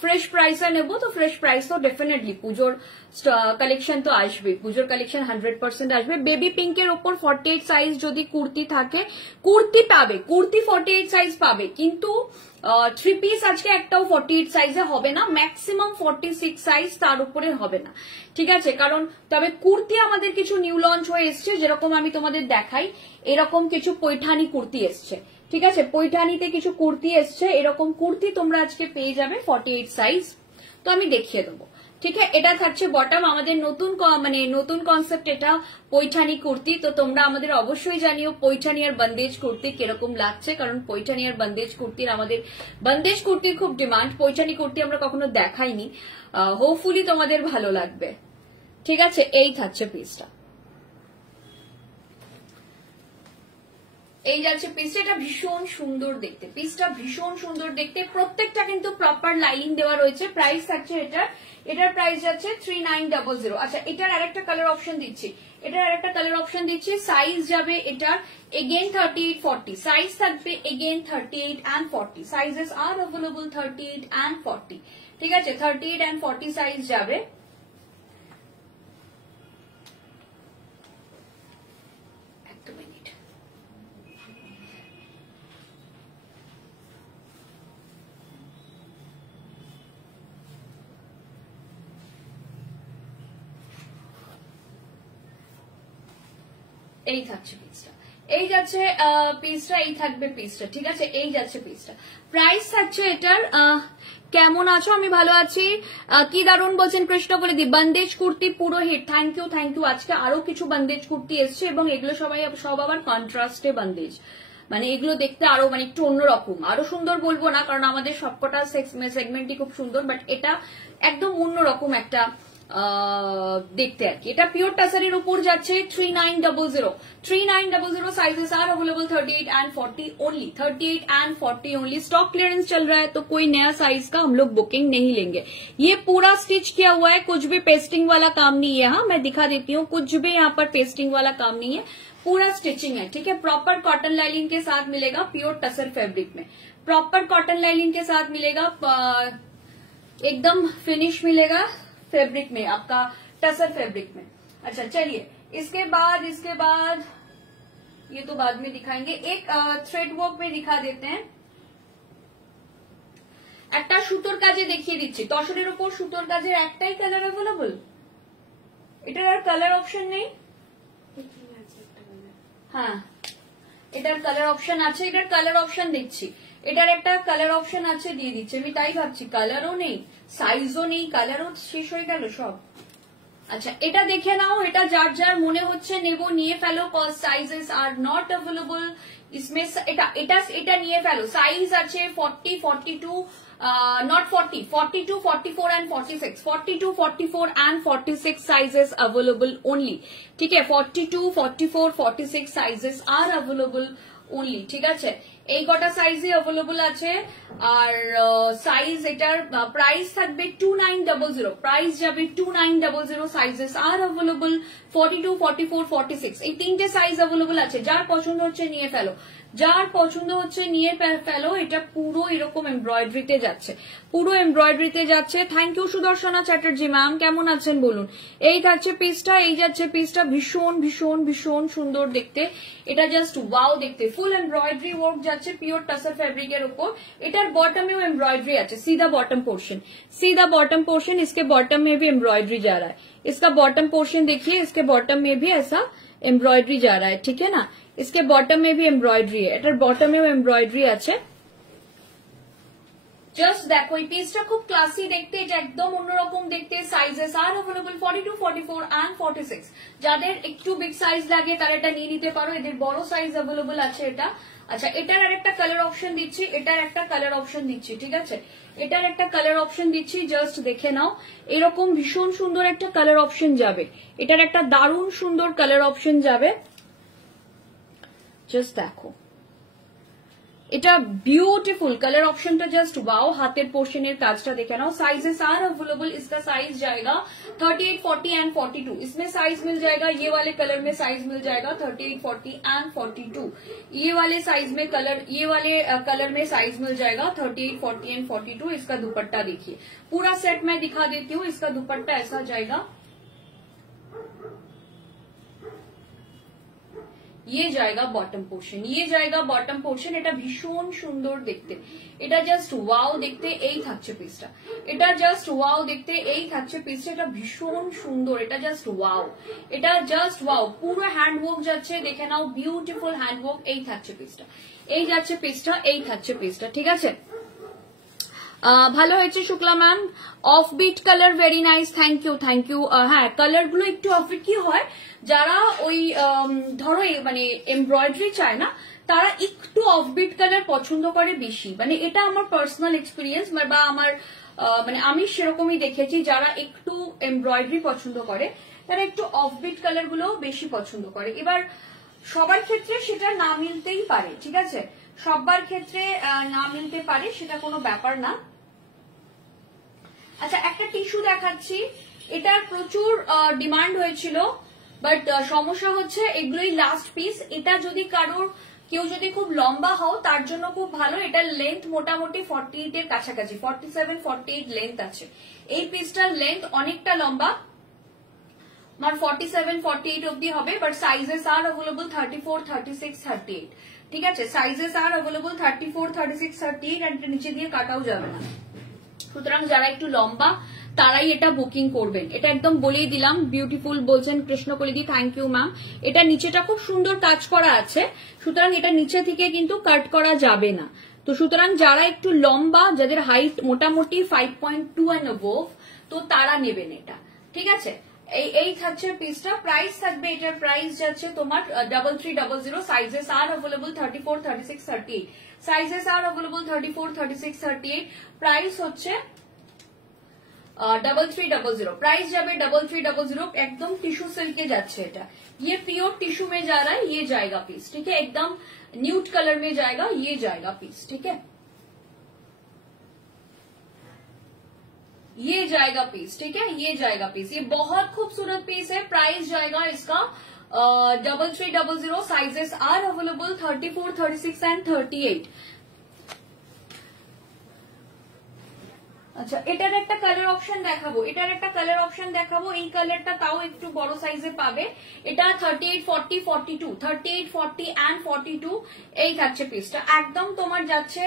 ফ্রেশ প্রাইসে নেবো তো ফ্রেশ প্রাইস তো ডেফিনেটলি পুজোর কালেকশন তো আসবে, পুজোর কালেকশন 100% আসবে। বেবি পিঙ্কের ওপর 48 সাইজ যদি কুর্তি থাকে, কুর্তি পাবে, কুর্তি 48 সাইজ পাবে, কিন্তু থ্রি পিস আজকে একটাও 48 সাইজে হবে না, ম্যাক্সিমাম 46 সাইজ, তার উপরে হবে না। ঠিক আছে, কারণ তবে কুর্তি আমাদের কিছু নিউ লঞ্চ হয়ে এসছে, যেরকম আমি তোমাদের দেখাই এরকম কিছু পৈঠানি কুর্তি এসছে। ঠিক আছে, পৈঠানিতে কিছু কুর্তি এসছে, এরকম কুর্তি তোমরা আজকে পেয়ে যাবে 48 সাইজ। তো আমি দেখিয়ে দেবো। ঠিক আছে, এটা থাকছে বটম, আমাদের নতুন মানে নতুন কনসেপ্ট এটা পৈঠানি কুর্তি। তো তোমরা আমাদের অবশ্যই জানিও পৈঠানি আর বন্দেজ কুর্তি কিরকম লাগছে, কারণ পৈঠানি আর বন্দেজ কুর্তির আমাদের বন্দেজ কুর্তির খুব ডিমান্ড, পৈঠানি কুর্তি আমরা কখনো দেখাইনি। হোপফুলি তোমাদের ভালো লাগবে। ঠিক আছে, এই থাকছে পিসটা, এই যাচ্ছে পিসটা। এটা ভীষণ সুন্দর দেখতে, পিসটা ভীষণ সুন্দর দেখতে। প্রত্যেকটা কিন্তু প্রপার লাইনিং দেওয়া রয়েছে। প্রাইস থাকছে এটার প্রাইস যাচ্ছে 3900। আচ্ছা, এটার আরেকটা কালার অপশন দিচ্ছি, এটার আরেকটা কালার অপশন দিচ্ছি। সাইজ যাবে এটার এগেন 38, 40। সাইজ থাকবে again 38 and 40। Sizes are available 38 and 40। ঠিক আছে, 38 and 40 সাইজ যাবে। এই থাকছে পিসটা, এই যাচ্ছে পিসটা, এই থাকবে পিসটা। ঠিক আছে, এই যাচ্ছে পিসটা। প্রাইস থাকছে এটার কেমন আছো? আমি ভালো আছি। কি দারুণ বলছেন কৃষ্ণ বলে দি। বন্দেজ কুর্তি পুরো hit. Thank you, thank you. আজকে আরো কিছু বন্দেজ কুর্তি এসছে এবং এগুলো সব আবার কন্ট্রাস্টে বন্দেজ, মানে এগুলো দেখতে আরো মানে একটু অন্যরকম, আরো সুন্দর বলবো না কারণ আমাদের সবকটা সেগমেন্টই খুব সুন্দর, বাট এটা একদম অন্যরকম একটা দেখতে আর কি। এটা পিওর টাসারের উপর যাচ্ছে 3900। 3900 sizes are available 38 and 40 only. 38 and 40 only. Stock clearance चल रहा है तो कोई नया साइज का हम लोग बुकिंग नहीं लेंगे। ये पूरा स्टिच किया हुआ है, कुछ भी पेस्टिंग वाला काम नहीं है। हाँ, मैं दिखा देती हूँ, कुछ भी यहाँ पर पेस्टिंग वाला काम नहीं है, पूरा स्टिचिंग है। ठीक है, प्रॉपर कॉटन लाइनिंग के साथ मिलेगा, प्योर टसर फैब्रिक में प्रॉपर कॉटन लाइनिंग के साथ मिलेगा, एकदम फिनिश मिलेगा फैब्रिक में, आपका टसर फैब्रिक में। अच्छा चलिए, इसके बाद ये तो बाद में दिखाएंगे, एक थ्रेड वर्क में दिखा देते हैं। একটা সুতোর কাজে দেখিয়ে দিচ্ছি, তসরের উপর সুতোর কাজের একটাই কালার अवेलेबल, এটার আর কালার অপশন নেই। হ্যাঁ, এটার কালার অপশন আছে, এটার কালার অপশন দিচ্ছি। এটার একটা কালার অপশন আছে, দিয়ে দিচ্ছে। আমি তাই ভাবছি কালারও নেই, সাইজও নেই, কালারও শেষ হয়ে গেল সব। আচ্ছা এটা দেখে নাও, এটা যার যার মনে হচ্ছে নেব নিয়ে ফেলো, cause sizes are not available इसमें। এটা নিয়ে ফেলো। সাইজ আছে 40, 42, not 40, 42, 44 and 46, 42, 44 and 46 sizes available only, ठीक है। 42, 44, 46 sizes are available only, ঠিক আছে। এই কটা সাইজই অ্যাভেলেবল আছে। আর সাইজ এটার প্রাইস থাকবে 2900, প্রাইস যাবে 2900। সাইজেস আর অ্যাভেলেবল 42, 44, 46, এই তিনটে সাইজ অ্যাভেলেবল আছে। যার পছন্দ হচ্ছে নিয়ে ফেলো, যার পছন্দ হচ্ছে নিয়ে ফেলো। এটা পুরো এরকম এমব্রয়ডারিতে যাচ্ছে, পুরো এমব্রয়ডারিতে যাচ্ছে। Thank you Sudarshana Chatterjee ma'am, কেমন আছেন বলুন। এই থাকছে পিসটা, এই যাচ্ছে পিসটা, ভীষণ ভীষণ ভীষণ সুন্দর দেখতে। এটা জাস্ট ওয়াও দেখতে, ফুল এমব্রয়ডারি ওয়ার্ক যাচ্ছে পিওর টাসার ফেব্রিকের উপর। এটার बॉटमेও एम्ब्रॉयडरी আছে, सीधा बॉटम पोर्शन, सीधा बॉटम पोर्शन। इसके बॉटम में भी एम्ब्रॉयडरी जा रहा है। इसका बॉटम पोर्शन देखिए, इसके बॉटम में भी ऐसा एम्ब्रॉयडरी जा रहा है, ठीक है ना। इसके बॉटम में भी एम्ब्रॉयडरी है, এটার বটমেও এমব্রয়ডারি আছে। জাস্ট দেখো এই পিসটা খুব ক্লাসি দেখতে, এটা একদম অন্যরকম দেখতে। Sizes are available 42, 44 and 46। যাদের একটু বিগ সাইজ লাগে তারা এটা নিয়ে নিতে পারো, এদের বড় সাইজ অ্যাভেলেবল আছে এটা। আচ্ছা এটার আরেকটা কালার অপশন দিচ্ছি, এটার একটা কালার অপশন দিচ্ছি, ঠিক আছে। এটার একটা কালার অপশন দিচ্ছি, জাস্ট দেখে নাও। এরকম ভীষণ সুন্দর একটা কালার অপশন যাবে, এটার একটা দারুণ সুন্দর কালার অপশন যাবে। জাস্ট দেখো এটা বিউটিফুল কালার অপশনটা, জাস্ট ওয়াও। হাতের পোর্শনের কাজটা দেখে নাও। साइजेस आर अवेलेबल, इसका साइज जाएगा 38, 40 एंड 42। इसमें साइज मिल जाएगा, ये वाले कलर में साइज मिल जाएगा 38, 40 एंड 42। ये वाले साइज में कलर, ये वाले कलर में साइज मिल जाएगा 38, 40 एंड 42। इसका दुपट्टा देखिए, पूरा सेट मैं दिखा देती हूँ। इसका दुपट्टा ऐसा जाएगा, ये जाएगा बॉटम पोर्शन, ये जाएगा बॉटम पोर्शन। এটা ভীষণ সুন্দর দেখতে, এটা জাস্ট ওয়াও দেখতে। এই থাকছে পিসটা, এটা জাস্ট ওয়াও দেখতে, এই থাকছে পিসটা। এটা ভীষণ সুন্দর, এটা জাস্ট ওয়াও, এটা জাস্ট ওয়াও। পুরো হ্যান্ড ওয়ার্ক যাচ্ছে, দেখে নাও, বিউটিফুল হ্যান্ড ওয়ার্ক। এই থাকছে পিসটা, এই যাচ্ছে পিসটা, এই থাকছে পিসটা, ঠিক আছে। ভালো হয়েছে Shukla ma'am. Offbeat colour very nice, thank you thank you. হ্যাঁ কালার গুলো একটু অফবিট। কি হয় যারা ওই ধরো মানে এমব্রয়ডারি চায় না, তারা একটু অফবিট কালার পছন্দ করে বেশি। মানে এটা আমার পার্সোনাল এক্সপিরিয়েন্স, বা আমার মানে আমি সেরকমই দেখেছি। যারা একটু এমব্রয়ডারি পছন্দ করে তারা একটু অফবিট কালার গুলো বেশি পছন্দ করে। এবার সবার ক্ষেত্রে সেটা না মিলতেই পারে, ঠিক আছে, সবার ক্ষেত্রে না মিলতে পারে, সেটা কোনো ব্যাপার না। আচ্ছা একটা টিস্যু দেখাচ্ছি, এটার প্রচুর ডিমান্ড হয়েছিল, বাট সমস্যা হচ্ছে এগুলোই লাস্ট পিস। এটা যদি কারোর কেউ যদি খুব লম্বা হও তার জন্য খুব ভালো। এটার লেন্থ মোটামুটি 48 এর কাছাকাছি, 47, 48 লেন্থ আছে। এই পিসটার লেন্থ অনেকটা লম্বা, আমার 47, 48 অব্দি হবে। বাট সাইজেস আর অ্যাভেলেবল 34, 36, 38, ঠিক আছে। সাইজেস আর অ্যাভেলেবল 34, 36, 38 এন্ড নিচে দিয়ে কাটাও যাবে না। সুতরাং যারা একটু লম্বা তারাই এটা বুকিং করবেন। এটা একদম বলেই দিলাম। বিউটিফুল বলছেন কৃষ্ণকলিদি, থ্যাংক ইউ ম্যাম। এটা নিচেটা খুব সুন্দর কাজ করা আছে, সুতরাং এটা নিচে থেকে কিন্তু কাট করা যাবে না। তো সুতরাং যারা একটু লম্বা, যাদের হাইট মোটামুটি 5.2 and above, তো তারা নেবেন এটা, ঠিক আছে। এই থাকছে পিসটা। প্রাইস থাকবে, এটার প্রাইস যাচ্ছে তোমার 3300। Sizes are available 34, 36, 38। Sizes are available 34, 36, 38। Price হচ্ছে 3300। प्राइस जाबे 3300। एकदम टिश्यू सिल्क के जाच्छे এটা, ये प्योर टिश्यू में जा रहा है, ये जाएगा पीस, ठीक है। एकदम न्यूड कलर में जाएगा, ये जाएगा पीस, ठीक है, ये जाएगा पीस, ठीक है, ये जाएगा पीस। ये बहुत खूबसूरत पीस है। प्राइस जाएगा इसका 3300। Sizes are available 34, 36 and 38। আচ্ছা এটার একটা কালার অপশন দেখাবো, এটার একটা কালার অপশন দেখাবো। এই কালারটা তাও একটু বড় সাইজে পাবে। এটা 38, 40, 42, 38, 40 and 42। এই থাকছে পিসটা, একদম তোমার যাচ্ছে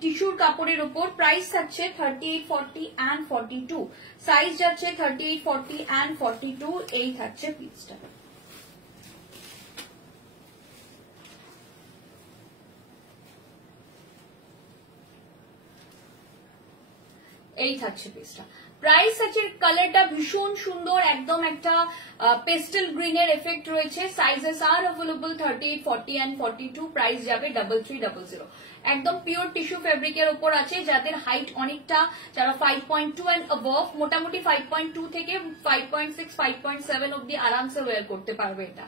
টিস্যুর কাপড়ের উপর। প্রাইস থাকছে 38, 40 and 42। সাইজ যাচ্ছে 38, 40 and 42। এই থাকছে পিসটা। এই থাকছে পিসটা। প্রাইস আছে, কালারটা ভীষণ সুন্দর, একদম একটা পেস্টেল গ্রিনের এফেক্ট রয়েছে। Sizes are available 38, 40 and 42। Price যাবে 3300। একদম পিওর টিস্যু ফেব্রিকের উপর আছে। যাদের হাইট অনেকটা, যারা 5.2 এন্ড অ্যাবভ, মোটামুটি 5.2 থেকে 5.6, 5.7 অব্দি আরামসে ওয়্যার করতে পারবে এটা।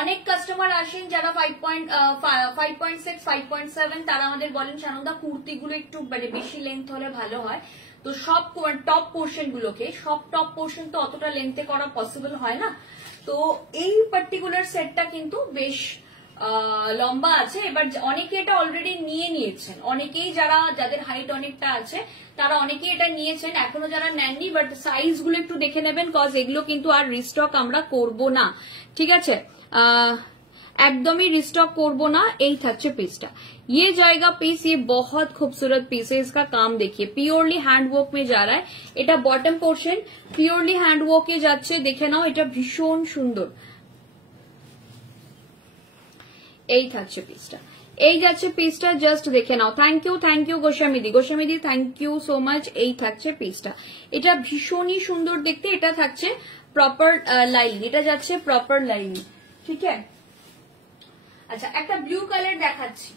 অনেক কাস্টমার আসেন যারা 5.6, 5.7, তারা আমাদের বলেন সানন্দা কুর্তিগুলো একটু মানে বেশি লেন্থ হলে ভালো হয়। তো সব টপ পোর্শন গুলোকে, সব টপ পোর্শন তো অতটা লেন্থে করা পসিবল হয় না। তো এই পার্টিকুলার সেটটা কিন্তু বেশ লম্বা আছে। এবার অনেকে এটা অলরেডি নিয়ে নিয়েছেন, অনেকেই যাদের হাইট অনেকটা আছে তারা অনেকেই এটা নিয়েছেন, এখনো যারা নেননি বাট সাইজ গুলো একটু দেখে নেবেন, কজ এগুলো কিন্তু আর রিস্টক আমরা করব না, ঠিক আছে? एकदम ही रिस्टॉक करबो ना। यही থাকছে পিসটা। ये जाएगा पीस, ये बहुत खूबसूरत पीस है। इसका काम देखिए, प्योरली हैंडवर्क में जा रहा है। এটা बॉटम पोर्शन प्योरली हैंडवर्के যাচ্ছে, দেখে নাও, এটা ভীষণ সুন্দর। এই থাকছে পিসটা, এই যাচ্ছে পিসটা, জাস্ট দেখে নাও। থ্যাংক ইউ গোস্বামীদি, থ্যাংক ইউ সো মাচ। এই থাকছে পিসটা, এটা ভীষণই সুন্দর দেখতে। এটা থাকছে প্রপার লাইন, এটা যাচ্ছে প্রপার লাইন, ঠিক আছে? আচ্ছা, একটা ব্লু কালার দেখাচ্ছি,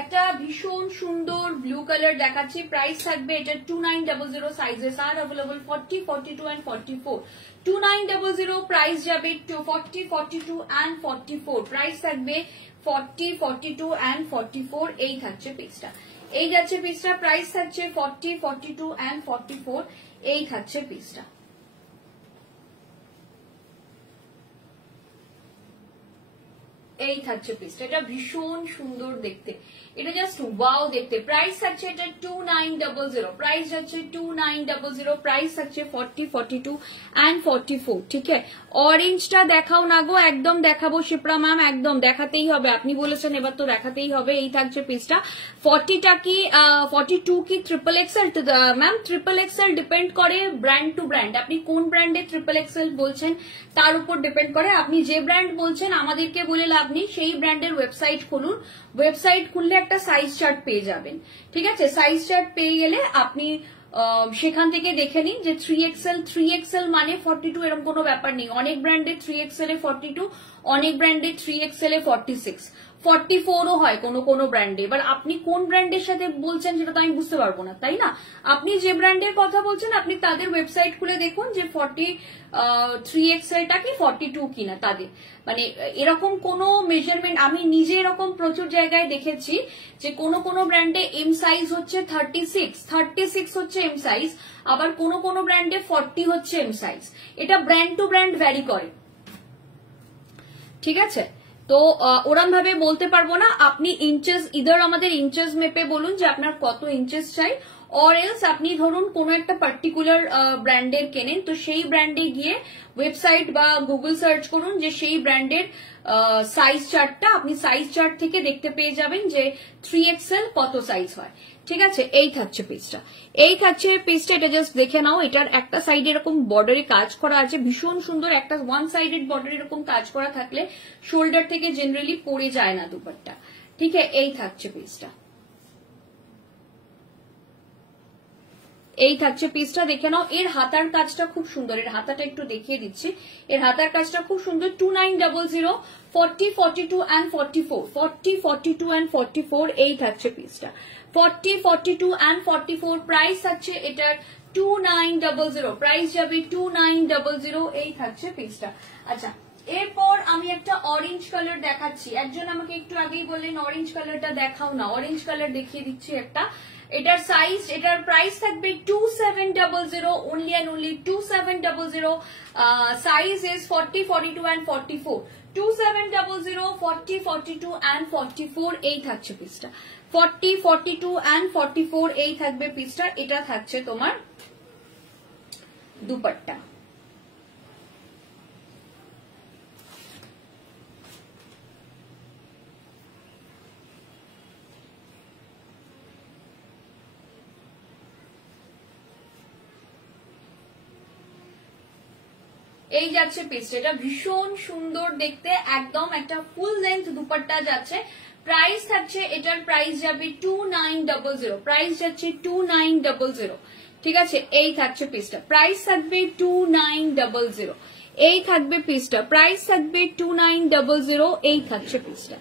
একটা ভীষণ সুন্দর ব্লু কালার দেখাচ্ছি। প্রাইস থাকবে এটা 2900। Sizes are available 40, 42 and 44। 2900 price যাবে 40, 42 এন্ড 44। প্রাইস থাকবে 40, 42 এন্ড 44। এই থাকছে পিসটা, এই যাচ্ছে পিসটা। প্রাইস থাকছে 40, 42 এন্ড 44। এই থাকছে পিসটা। এই থাকছে পিসটা, এটা ভীষণ সুন্দর দেখতে, এটা জাস্ট ওয়াও দেখতে। প্রাইস থাকছে এটা 2900। প্রাইস যাচ্ছে 2900। প্রাইস থাকছে 40, 42 এন্ড 44, ঠিক আছে? অরেঞ্জটা দেখাও না গো, একদম দেখাবো শিপ্রা ম্যাম, একদম দেখাতেই হবে, আপনি বলেছেন এবার তো দেখাতেই হবে। এই থাকছে পিসটা। 40টা কি 42 কি triple Excel? Ma'am triple Excel depend করে ব্র্যান্ড টু ব্র্যান্ড। আপনি কোন ব্র্যান্ডে ট্রিপল এক্সেল বলছেন তার উপর ডিপেন্ড করে। আপনি যে ব্র্যান্ড বলছেন আমাদেরকে বলে লাভ নেই, সেই ব্র্যান্ডের ওয়েবসাইট খুলুন, ওয়েবসাইট খুললে একটা সাইজ চার্ট পেয়ে যাবেন, ঠিক আছে? সাইজ চার্ট পেয়ে গেলে আপনি সেখান থেকে দেখে নিন যে 3XL মানে 42, এরকম কোনো ব্যাপার নেই। অনেক ব্র্যান্ডে 3XL এ 42, অনেক ব্র্যান্ডে 3XL এ 46, 44ও হয় কোনো ব্র্যান্ডে। এবার আপনি কোন ব্র্যান্ডের সাথে বলছেন সেটা তো আমি বুঝতে পারবো না, তাই না? আপনি যে ব্র্যান্ডের কথা বলছেন আপনি তাদের ওয়েবসাইট খুলে দেখুন যে 3XLটা কি 42 কিনা তাদের, মানে এরকম কোনো মেজারমেন্ট আমি নিজে এরকম প্রচুর জায়গায় দেখেছি যে কোনো ব্র্যান্ডে এম সাইজ হচ্ছে 36 হচ্ছে এম সাইজ, আবার কোনো ব্র্যান্ডে 40 হচ্ছে এম সাইজ। এটা ব্র্যান্ড টু ব্র্যান্ড ভ্যারি করে, ঠিক আছে? তো ওরম ভাবে বলতে পারবো না। আপনি ইঞ্চেস, ইদার আমাদের ইঞ্চেস মেপে বলুন যে আপনার কত ইঞ্চেস চাই, অর এলস আপনি ধরুন কোনো একটা পার্টিকুলার ব্র্যান্ডের কেনেন, তো সেই ব্র্যান্ডে গিয়ে ওয়েবসাইট বা গুগল সার্চ করুন যে সেই ব্র্যান্ডের সাইজ চার্টটা, আপনি সাইজ চার্ট থেকে দেখতে পেয়ে যাবেন যে 3XL কত সাইজ হয়, ঠিক আছে? এই থাকছে পিসটা, এই থাকছে পিসটা। এটা জাস্ট দেখে নাও, এটার একটা সাইডে এরকম বর্ডারে কাজ করা আছে, ভীষণ সুন্দর। একটা ওয়ান সাইডেড বর্ডার এরকম কাজ করা থাকলে শোল্ডার থেকে জেনারেলি পড়ে যায় না দুপাট্টা, ঠিক আছে? এই থাকছে পিসটা, এই থাকছে পিসটা, দেখে নাও। এর হাতার কাজটা খুব সুন্দর, এর হাতাটা একটু দেখিয়ে দিচ্ছি। এর হাতার কাজটা খুব সুন্দর। 2900, 40, 42 এন্ড 44, 40, 42 এন্ড 44। এই থাকছে পিসটা 40, 42 এন্ড 44। প্রাইস থাকছে এটার 2900। প্রাইস যাবে 2900। এই থাকছে পিসটা। আচ্ছা, এরপর আমি একটা অরেঞ্জ কালার দেখাচ্ছি। একজন আমাকে একটু আগেই বললেন অরেঞ্জ কালারটা দেখাও না, অরেঞ্জ কালার দেখিয়ে দিচ্ছি একটা। এটার সাইজ, এটার প্রাইস থাকবে 2700, only and only 2700। Size is 40, 42 and 44। 2700, 40, 42 and 44। এই থাকছে পিসটা 40, 42 and 44। এই থাকবে পিসটা। এটা থাকছে তোমার দুপাট্টা। এই যাচ্ছে পিসটা, এটা ভীষণ সুন্দর দেখতে, একদম একটা ফুল লেন্থ দুপাট্টা যাচ্ছে। প্রাইস থাকছে এটার প্রাইস যাবে 2900, প্রাইস যাচ্ছে 2900, ঠিক আছে। এই থাকছে পিসটা, প্রাইস থাকবে 2900, এই থাকবে পিসটা, প্রাইস থাকবে 2900, এই থাকছে পিসটা।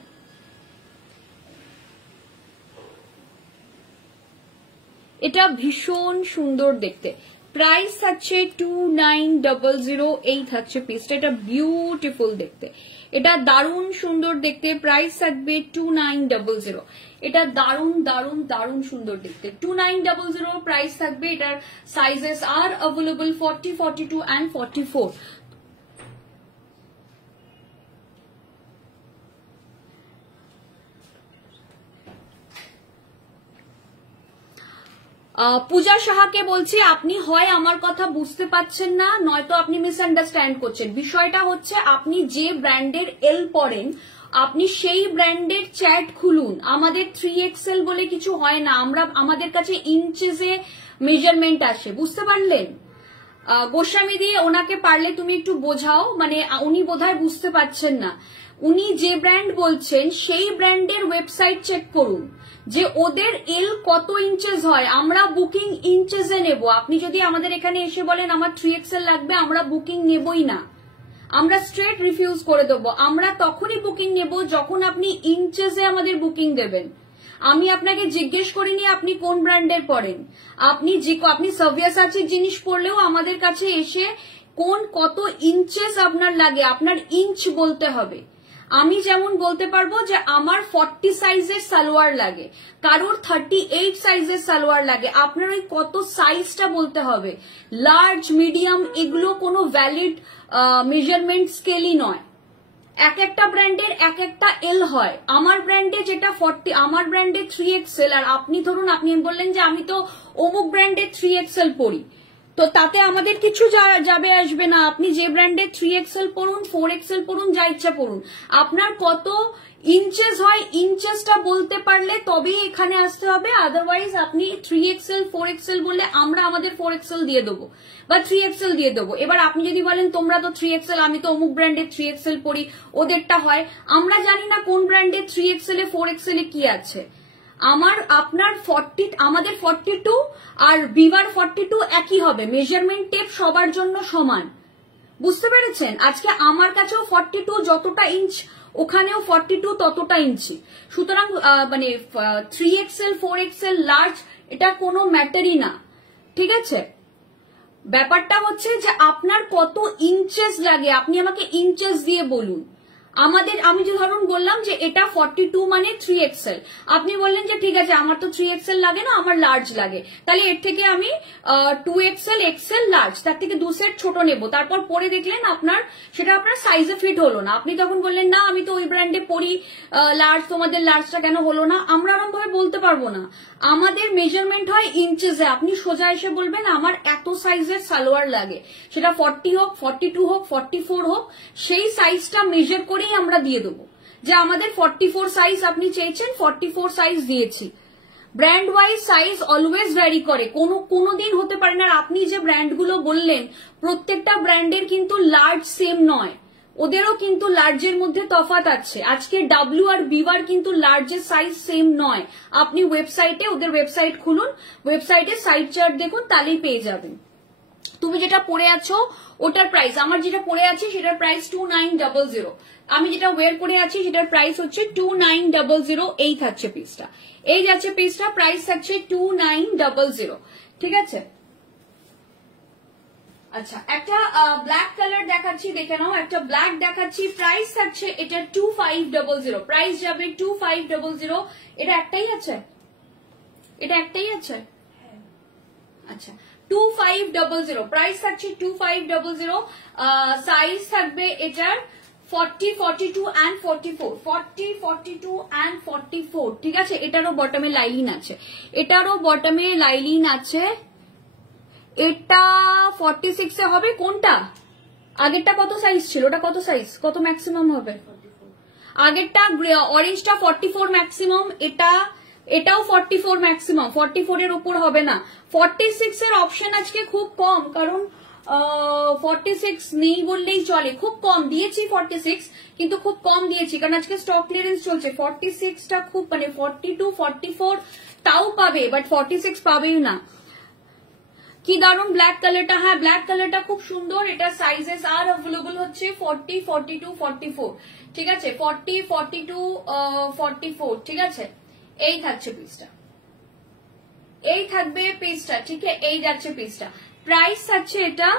এটা ভীষণ সুন্দর দেখতে, প্রাইস থাকছে 2900, এই থাকছে পিসটা। এটা বিউটিফুল দেখতে, এটা দারুণ সুন্দর দেখতে, প্রাইস থাকবে 2900, এটা দারুণ দারুণ দারুণ সুন্দর দেখতে, 2900 প্রাইস থাকবে। এটার সাইজেস আর অ্যাভেলেবল 40, 42 and 44। পূজা সাহাকে বলছি, আপনি হয় আমার কথা বুঝতে পারছেন না, নয়তো আপনি মিসআন্ডারস্ট্যান্ড করছেন। বিষয়টা হচ্ছে আপনি যে ব্র্যান্ডের এল পরেন, আপনি সেই ব্র্যান্ডের চ্যাট খুলুন। আমাদের 3XL বলে কিছু হয় না, আমাদের কাছে ইঞ্চেসে মেজারমেন্ট আসে, বুঝতে পারলেন? গোস্বামী দিয়ে ওনাকে পারলে তুমি একটু বোঝাও, মানে উনি বোধহয় বুঝতে পারছেন না। উনি যে ব্র্যান্ড বলছেন সেই ব্র্যান্ডের ওয়েবসাইট চেক করুন যে ওদের এল কত ইঞ্চেস হয়। আমরা বুকিং ইঞ্চেসে নেব। আপনি যদি আমাদের এখানে এসে বলেন আমার 3XL লাগবে, আমরা বুকিং নেবই না, আমরা স্ট্রেট রিফিউজ করে দেবো। আমরা তখনই বুকিং নেব যখন আপনি ইঞ্চেসে আমাদের বুকিং দেবেন। আমি আপনাকে জিজ্ঞেস করিনি আপনি কোন ব্র্যান্ডের পরেন, আপনি সাভিয়াসাচির জিনিস পরলেও আমাদের কাছে এসে কত ইঞ্চেস আপনার লাগে, আপনার ইঞ্চ বলতে হবে। আমি যেমন বলতে পারবো যে আমার 40 সাইজের সালোয়ার লাগে, কারোর 38 সাইজের সালোয়ার লাগে, আপনার ওই কত সাইজটা বলতে হবে। লার্জ, মিডিয়াম এগুলো কোনো ভ্যালিড মেজারমেন্ট স্কেলই নয়। এক একটা ব্র্যান্ডের এক একটা এল হয়। আমার ব্র্যান্ডে যেটা 40, আমার ব্র্যান্ডে 3XL, আর আপনি ধরুন আপনি বললেন যে আমি তো অমুক ব্র্যান্ডে 3XL পরি, তো তাতে আমাদের কিছু যাবে আসবে না। আপনি যে ব্র্যান্ডে 3XL পরুন, 4XL পরুন, যা ইচ্ছা পরুন, আপনার কত ইঞ্চেস হয় ইঞ্চেসটা বলতে পারলে তবেই এখানে আসতে হবে। আদারওয়াইজ আপনি 3XL 4XL বললে আমরা আমাদের 4XL দিয়ে দেবো বা 3XL দিয়ে দেবো। এবার আপনি যদি বলেন তোমরা তো 3XL, আমি তো অমুক ব্র্যান্ডের 3XL পরি, ওদেরটা হয়। আমরা জানি না কোন ব্র্যান্ডের 3XL এ 4XL এ কি আছে। আপনার 40, আমাদের 42 আর বিভার 42 একই হবে, মেজারমেন্ট টেপ সবার জন্য সমান, বুঝতে পেরেছেন? আজকে আমার কাছেও 42 যতটা ইঞ্চ, ওখানেও 42 ততটা ইঞ্চি। সুতরাং মানে 3XL 4XL লার্জ এটা কোনো ম্যাটারই না, ঠিক আছে? ব্যাপারটা হচ্ছে যে আপনার কত ইঞ্চেস লাগে, আপনি আমাকে ইঞ্চেস দিয়ে বলুন। আমি যে ধরুন বললাম যে এটা 42 মানে 3XL, আপনি বললেন যে ঠিক আছে আমার তো 3XL লাগে না, আমার লার্জ লাগে, তাহলে এর থেকে আমি 2XL XL লার্জ, তার থেকে 2 সেট ছোট নেব। তারপর পরে দেখলেন সেটা আপনার সাইজে ফিট হলো না, আপনি তখন বললেন না আমি তো ওই ব্র্যান্ডে পরি লার্জ, তোমাদের লার্জটা কেন হলো না? আমরা এরকম ভাবে বলতে পারবো না, আমাদের মেজারমেন্ট হয় ইঞ্চেসে। আপনি সোজা এসে বলবেন আমার এত সাইজের সালোয়ার লাগে, সেটা 40 হোক, 42 হোক, 44 হোক, সেই সাইজটা মেজার করেই আমরা দিয়ে দেবো যে আমাদের 44 সাইজ আপনি চেয়েছেন, 44 সাইজ দিয়েছি। Brand wise size always vary করে, কোনো দিন হতে পারে না। আপনি যে ব্র্যান্ডগুলো বললেন প্রত্যেকটা ব্র্যান্ডের কিন্তু লার্জ সেম নয়, ওদেরও কিন্তু লার্জের মধ্যে তফাৎ আছে। আজকে ডাব্লিউ আর বিভার কিন্তু লার্জের সাইজ সেম নয়। আপনি ওয়েবসাইটে ওদের ওয়েবসাইট খুলুন, ওয়েবসাইটে সাইজ চার্ট দেখুন, তাহলেই পেয়ে যাবেন। তুমি যেটা পরে আছো ওটার প্রাইস, আমার যেটা পরে আছি সেটার প্রাইস 2900, আমি যেটা ওয়্যার করে আছি সেটার প্রাইস হচ্ছে 2900। এই থাকছে পিসটা, এই যাচ্ছে পিসটা, প্রাইস থাকছে 2900, ঠিক আছে? আচ্ছা, একটা ব্ল্যাক কালার দেখাচ্ছি, দেখে নাও। একটা ব্ল্যাক দেখাচ্ছি, প্রাইস থাকছে এটা 2500, প্রাইস যাবে 2500। এটা একটাই আছে, এটা একটাই আছে, আচ্ছা 2500, প্রাইস থাকছে 2500। সাইজ থাকবে এটার 40, 42 and 44, 40, 42 and 44, ঠিক আছে? এটারও বটমে লাইলিন আছে, এটারও বটমে লাইলিন আছে। এটা 46 এ হবে। কোনটা? আগেরটা কত সাইজ ছিল, ওটা কত সাইজ, কত ম্যাক্সিমাম হবে? আগেরটা অরেঞ্জটা 44 ম্যাক্সিমাম, এটাও 44 ম্যাক্সিমাম, 44 এর উপর হবে না। 46 এর অপশন আজকে খুব কম, কারণ 46 নেই বললেই চলে, খুব কম দিয়েছি 46, কিন্তু খুব কম দিয়েছি কারণ আজকে স্টক ক্লিয়ারেন্স চলছে। 46টা খুব মানে 42 44 তাও পাবে, বাট 46 পাবেই না। কি দারুন ব্ল্যাক কালারটা, হ্যাঁ ব্ল্যাক কালারটা খুব সুন্দর। এটা সাইজেস আর অ্যাভেলেবল হচ্ছে 40 42 44, ঠিক আছে 40 42 44, ঠিক আছে। এই থাকছে পিসটা, এই থাকবে পিসটা, ঠিক আছে, এই যাচ্ছে পিসটা। প্রাইস থাকছে এটা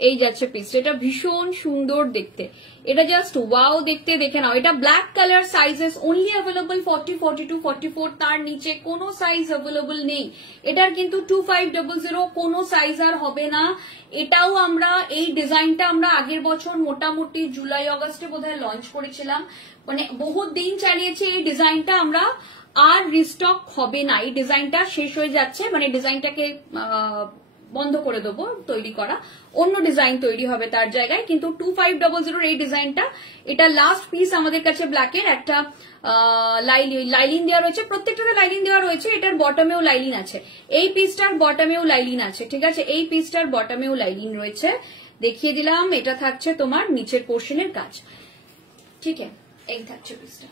এই যাচ্ছে পিসটা, এটা ভীষণ সুন্দর দেখতে, এটা জাস্ট ওয়াও দেখতে, দেখে নাও। এটা black colour, sizes only available 40 42 44, তার নিচে কোনো সাইজ অ্যাভেলেবল নেই। এটার কিন্তু 2500 কোনো সাইজ আর হবে না। এটাও আমরা এই ডিজাইনটা আমরা আগের বছর মোটামুটি জুলাই অগস্টে বোধহয় লঞ্চ করেছিলাম, মানে বহুত দিন চালিয়েছি এই ডিজাইনটা আমরা, আর রিস্টক হবে না, এই ডিজাইনটা শেষ হয়ে যাচ্ছে, মানে ডিজাইনটাকে বন্ধ করে দেবো তৈরি করা, অন্য ডিজাইন তৈরি হবে তার জায়গায়। কিন্তু 2500 এই ডিজাইনটা, এটা লাস্ট পিস আমাদের কাছে ব্ল্যাকের। একটা লাইলিন দেওয়া রয়েছে, প্রত্যেকটাতে লাইলিন দেওয়া রয়েছে, এটার বটমেও লাইলিন আছে, এই পিসটার বটমেও লাইলিন আছে, ঠিক আছে, এই পিসটার বটমেও লাইলিন রয়েছে, দেখিয়ে দিলাম। এটা থাকছে তোমার নিচের পোর্শনের কাজ, ঠিক আছে, এই থাকছে পিসটা।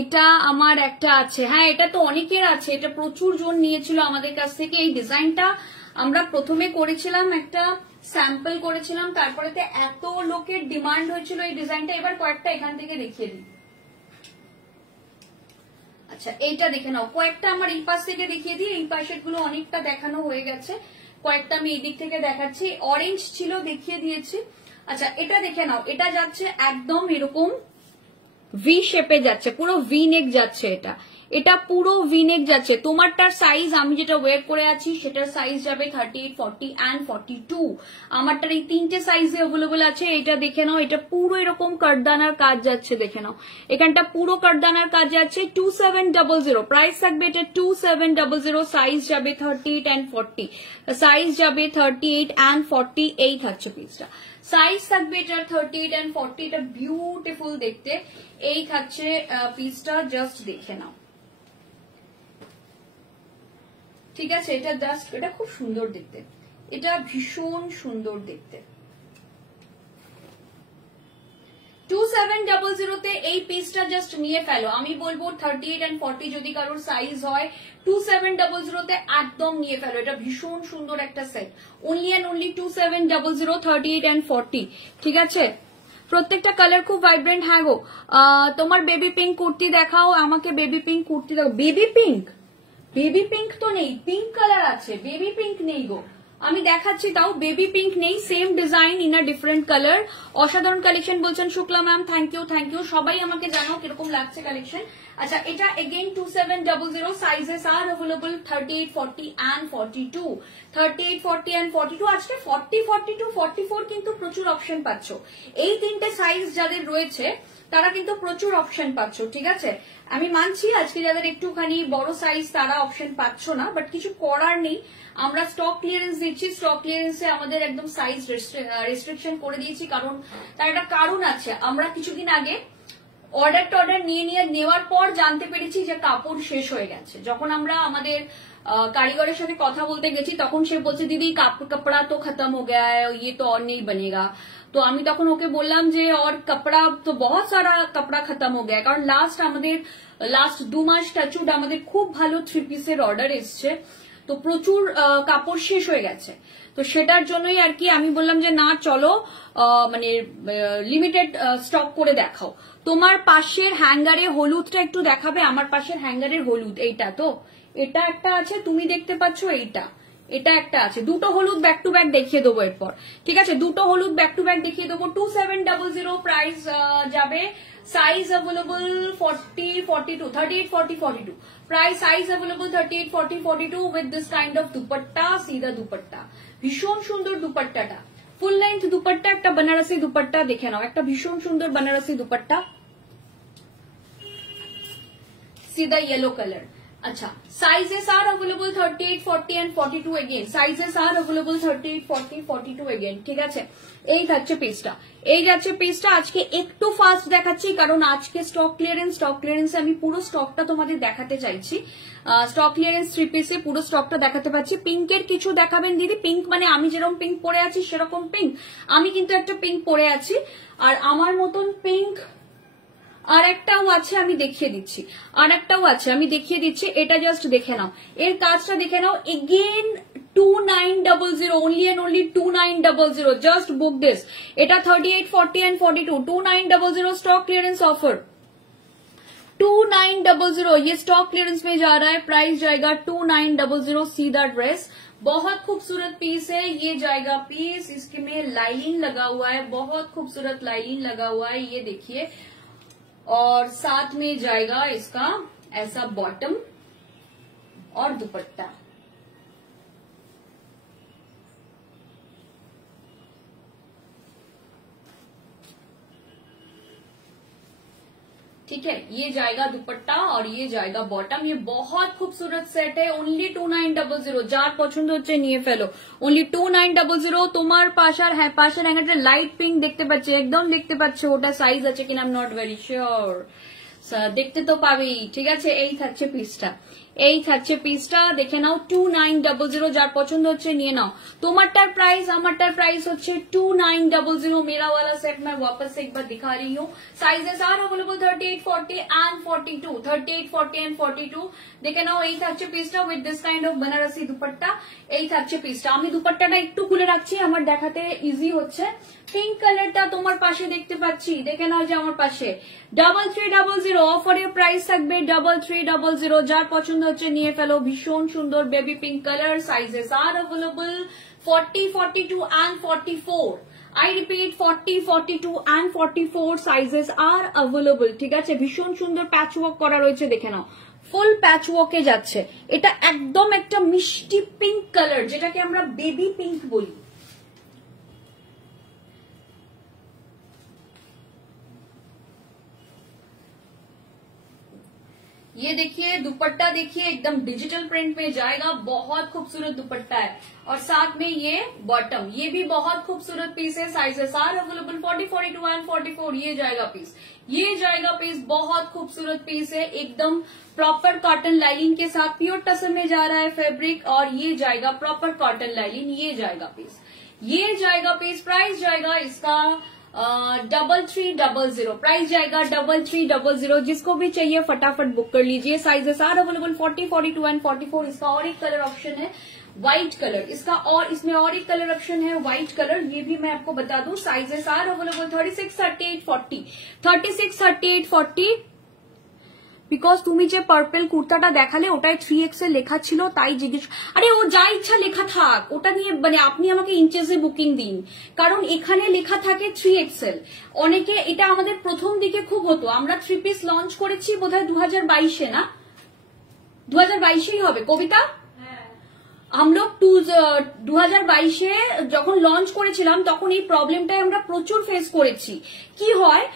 এটা আমার একটা আছে, হ্যাঁ এটা তো অনেকের আছে, এটা প্রচুর জন নিয়েছিল আমাদের কাছ থেকে। এই ডিজাইনটা আমরা প্রথমে করেছিলাম, একটা স্যাম্পল করেছিলাম, তারপরে এত লোকের ডিমান্ড হয়েছিল এই ডিজাইনটা। এবার কয়েকটা এখান থেকে দেখিয়ে দিই। আচ্ছা এইটা দেখে নাও, কয়েকটা আমার এই পাশ থেকে দেখিয়ে দিই, এই পাশের গুলো অনেকটা দেখানো হয়ে গেছে, কয়েকটা আমি এই দিক থেকে দেখাচ্ছি। অরেঞ্জ ছিল দেখিয়ে দিয়েছি। আচ্ছা এটা দেখে নাও, এটা যাচ্ছে একদম এরকম ভি শেপে যাচ্ছে, পুরো ভি নেক যাচ্ছে, এটা এটা পুরো ভি নেক যাচ্ছে। তোমারটার সাইজ, আমি যেটা ওয়ের করে আছি সেটার সাইজ যাবে 38 40 এন্ড 42। আমারটার এই তিনটে সাইজে অ্যাভেলেবল আছে। এটা দেখে নাও, এটা পুরো এরকম কাটদানার কাজ যাচ্ছে, দেখে নাও এখানটা পুরো কাটদানার কাজ যাচ্ছে। 2700 প্রাইস থাকবে এটা 2700, সাইজ যাবে 38 এন্ড 40, সাইজ যাবে 38 এন্ড 40, এই থাকছে পিসটা। সাইজ থাকবে এটার 38 এন্ড 40, এটা বিউটিফুল দেখতে, এই থাকছে পিসটা, জাস্ট দেখে নাও, ঠিক আছে। এটা জাস্ট, এটা খুব সুন্দর দেখতে, এটা ভীষণ সুন্দর দেখতে। 2700 তে এই পিসটা জাস্ট নিয়ে ফেলো। আমি বলবো 38 এন্ড 40 যদি কারোর সাইজ হয় 2700 তে একদম নিয়ে ফেলো, এটা ভীষণ সুন্দর একটা set. Only and only 2700, 38 and 40, ঠিক আছে। প্রত্যেকটা কালার খুব ভাইব্রেন্ট। হ্যাঁ গো, তোমার বেবি পিঙ্ক কুর্তি দেখাও আমাকে, বেবি পিঙ্ক কুর্তি দেখাও। বেবি পিঙ্ক, বেবি পিঙ্ক তো নেই, পিঙ্ক কালার আছে, বেবি পিঙ্ক নেই গো, আমি দেখাচ্ছি তাও, বেবি পিঙ্ক নেই, same design in a different colour. অসাধারণ কালেকশন বলছেন Shukla ma'am, thank you thank you. সবাই আমাকে জানাও কিরকম লাগছে কালেকশন। আচ্ছা এটা again 2700, sizes are available 38 40 and 42, 38 40 and 42। আজকে 40 42 44 কিন্তু প্রচুর অপশন পাচ্ছ, এই তিনটে সাইজ যাদের রয়েছে তারা কিন্তু প্রচুর অপশন পাচ্ছ, ঠিক আছে। আমি মানছি আজকে যাদের একটুখানি বড় সাইজ তারা অপশন পাচ্ছ না, বাট কিছু করার নেই, আমরা স্টক ক্লিয়ারেন্স দিচ্ছি। স্টক ক্লিয়ারেন্সে আমাদের একদম সাইজ রেস্ট্রিকশন করে দিয়েছি, কারণ তার একটা কারণ আছে। আমরা কিছুদিন আগে অর্ডার নেওয়ার পর জানতে পেরেছি যে কাপড় শেষ হয়ে গেছে। যখন আমরা আমাদের কারিগরের সাথে কথা বলতে গেছি তখন সে বলছে দিদি কাপড়া তো খতম হো গয়া হ্যায়, ইয়ে তো और नहीं बनेगा। তো আমি তখন ওকে বললাম যে और कपड़ा तो बहुत सारा कपड़ा खत्म हो गया, কারণ লাস্ট 2 মাস টাচুড আমাদের খুব ভালো 3 পিসের অর্ডার এসছে, তো প্রচুর কাপড় শেষ হয়ে গেছে। তো সেটার জন্যই আর কি আমি বললাম যে না চলো মানে লিমিটেড স্টক করে দেখাও। তোমার পাশের হ্যাঙ্গারে হলুদটা একটু দেখাবে, আমার পাশের হ্যাঙ্গারের হলুদ এইটা, তো এটা একটা আছে তুমি দেখতে পাচ্ছ, এইটা এটা একটা আছে, দুটো হলুদ ব্যাক টু ব্যাক দেখিয়ে দেবো এরপর, ঠিক আছে, দুটো হলুদ ব্যাক টু ব্যাক দেখিয়ে দেবো। 2700 প্রাইস যাবে size available 40, 42, 38, 40, 42. Price size available 38, 40, 42 with this kind of दुपट्टा, सीधा दुपट्टा, भीषण सुंदर दुपट्टाটা, ফুল লেন্থ দুপাট্টা, একটা বেনারসি দুপাট্টা দেখে নাও, একটা ভীষণ সুন্দর বেনারসি দুপাট্টা, सीधा येलो कलर। अच्छा, sizes are available 38, 40 and 42 again, sizes are available 38, 40, 42 again, ঠিক আছে। এই থাকছে পিসটা, এই যাচ্ছে পিসটা। আজকে একটু ফাস্ট দেখাচ্ছি কারণ আজকে স্টক ক্লিয়ারেন্সে আমি পুরো স্টকটা তোমাদের দেখাতে চাইছি। স্টক ক্লিয়ারেন্স 3 পিসে পুরো স্টকটা দেখাতে পাচ্ছি। পিঙ্কের কিছু দেখাবেন দিদি? পিঙ্ক মানে আমি যেরকম পিঙ্ক পরে আছি সেরকম পিঙ্ক? আমি কিন্তু একটা পিঙ্ক পরে আছি, আর আমার মতন পিঙ্ক আর একটাও আছে, আমি দেখিয়ে দিচ্ছি, আর একটাও আছে আমি দেখিয়ে দিচ্ছি। এটা জাস্ট দেখে নাও, এর কাজটা দেখে নাও। Again 2900, only and only 2900, just book this। এটা 38, 40 and 42, 2900 स्टॉक क्लियरेंस ऑफर, 2900 ये स्टॉक क्लियरेंस में जा रहा है। प्राइस जाएगा 2900, सीधा ड्रेस, बहुत खूबसूरत पीस है, ये जाएगा पीस। इसके में लाइनिंग लगा हुआ है, बहुत खूबसूरत लाइनिंग लगा हुआ है, ये देखिए। और साथ में जाएगा इसका ऐसा बॉटम और दुपट्टा। ठीक है, ये जाएगा दुपट्टा और ये जाएगा बॉटम। ये बहुत खूबसूरत सेट है, ओनली 2900। যার পছন্দ হচ্ছে নিয়ে ফেলো, ओनली 2900। তোমার পাশার, হ্যাঁ পাশার হ্যাঙ্গারটা লাইট পিঙ্ক দেখতে পাচ্ছি, একদম দেখতে পাচ্ছি। ওটা সাইজ আছে কিনা I am not very sure, দেখতে তো পাবেই। ঠিক আছে, এই থাকছে পিসটা, এই থাকছে পিসটা, দেখে নাও 2900। যার পছন্দ হচ্ছে নিয়ে নাও। তোমারটার প্রাইস, আমারটার প্রাইস হচ্ছে 2900। मेरा वाला सेट मैं वापस से एक बार दिखा रही हूँ। Sizes are available 38, 40 and 42, 38, 40 and 42। দেখে নাও, এই থাকছে পিসটা with this kind of Banarasi dupatta, এই থাকছে পিসটা। আমি দুপাট্টাটা একটু খুলে রাখছি, আমার দেখাতে ইজি হচ্ছে। পিঙ্ক কালারটা তোমার পাশে দেখতে পাচ্ছি, দেখে নাও যে আমার পাশে 3300 অফারে প্রাইস থাকবে 3300। যার পছন্দ হচ্ছে নিয়ে ফেলো, ভীষণ সুন্দর baby pink colour. Sizes are available 40, 42 and 44। I repeat 40, 42 and 44 sizes are available. ঠিক আছে, ভীষণ সুন্দর প্যাচ ওয়ার্ক করা রয়েছে, দেখে নাও ফুল প্যাচ ওয়ার্কে যাচ্ছে। এটা একদম একটা মিষ্টি পিঙ্ক কালার, যেটাকে আমরা বেবি পিঙ্ক বলি। ये देखिए दुपट्टा, देखिए एकदम डिजिटल प्रिंट में जाएगा, बहुत खूबसूरत दुपट्टा है। और साथ में ये बॉटम, ये भी बहुत खूबसूरत पीस है। Sizes are available 40, 42 and 44। ये जाएगा पीस, ये जाएगा पीस, बहुत खूबसूरत पीस है, एकदम प्रॉपर कॉटन लाइनिंग के साथ प्योर टसल में जा रहा है फैब्रिक। और ये जाएगा प्रॉपर कॉटन लाइनिंग, ये जाएगा पीस, ये जाएगा पीस। प्राइस जाएगा इसका 3300। प्राइस जाएगा 3300। जिसको भी चाहिए फटाफट बुक कर लीजिए। Sizes are available 40, 42 and 44। इसका और एक कलर ऑप्शन है व्हाइट कलर, इसका और इसमें और एक कलर ऑप्शन है व्हाइट कलर, ये भी मैं आपको बता दूं। Sizes are available 36, 38, 40, 36, 38, 40। বিকজ তুমি যে পার্পল কুর্তাটা দেখালে ওটাই 3XL লেখা ছিল, তাই জিজ্ঞেস। আরে ও যা ইচ্ছা লেখা থাক, ওটা নিয়ে মানে আপনি আমাকে ইঞ্চেসে বুকিং দিন, কারণ এখানে লেখা থাকে 3XL। অনেকে, এটা আমাদের প্রথম দিকে খুব হতো, আমরা 3 পিস লঞ্চ করেছি বোধহয় 2022-এ, না 2022-এই হবে কবিতা। हम लोग 2022-এ যখন লঞ্চ করেছিলাম তখন এই প্রবলেমটাই আমরা প্রচুর ফেস করেছি। কি হয়,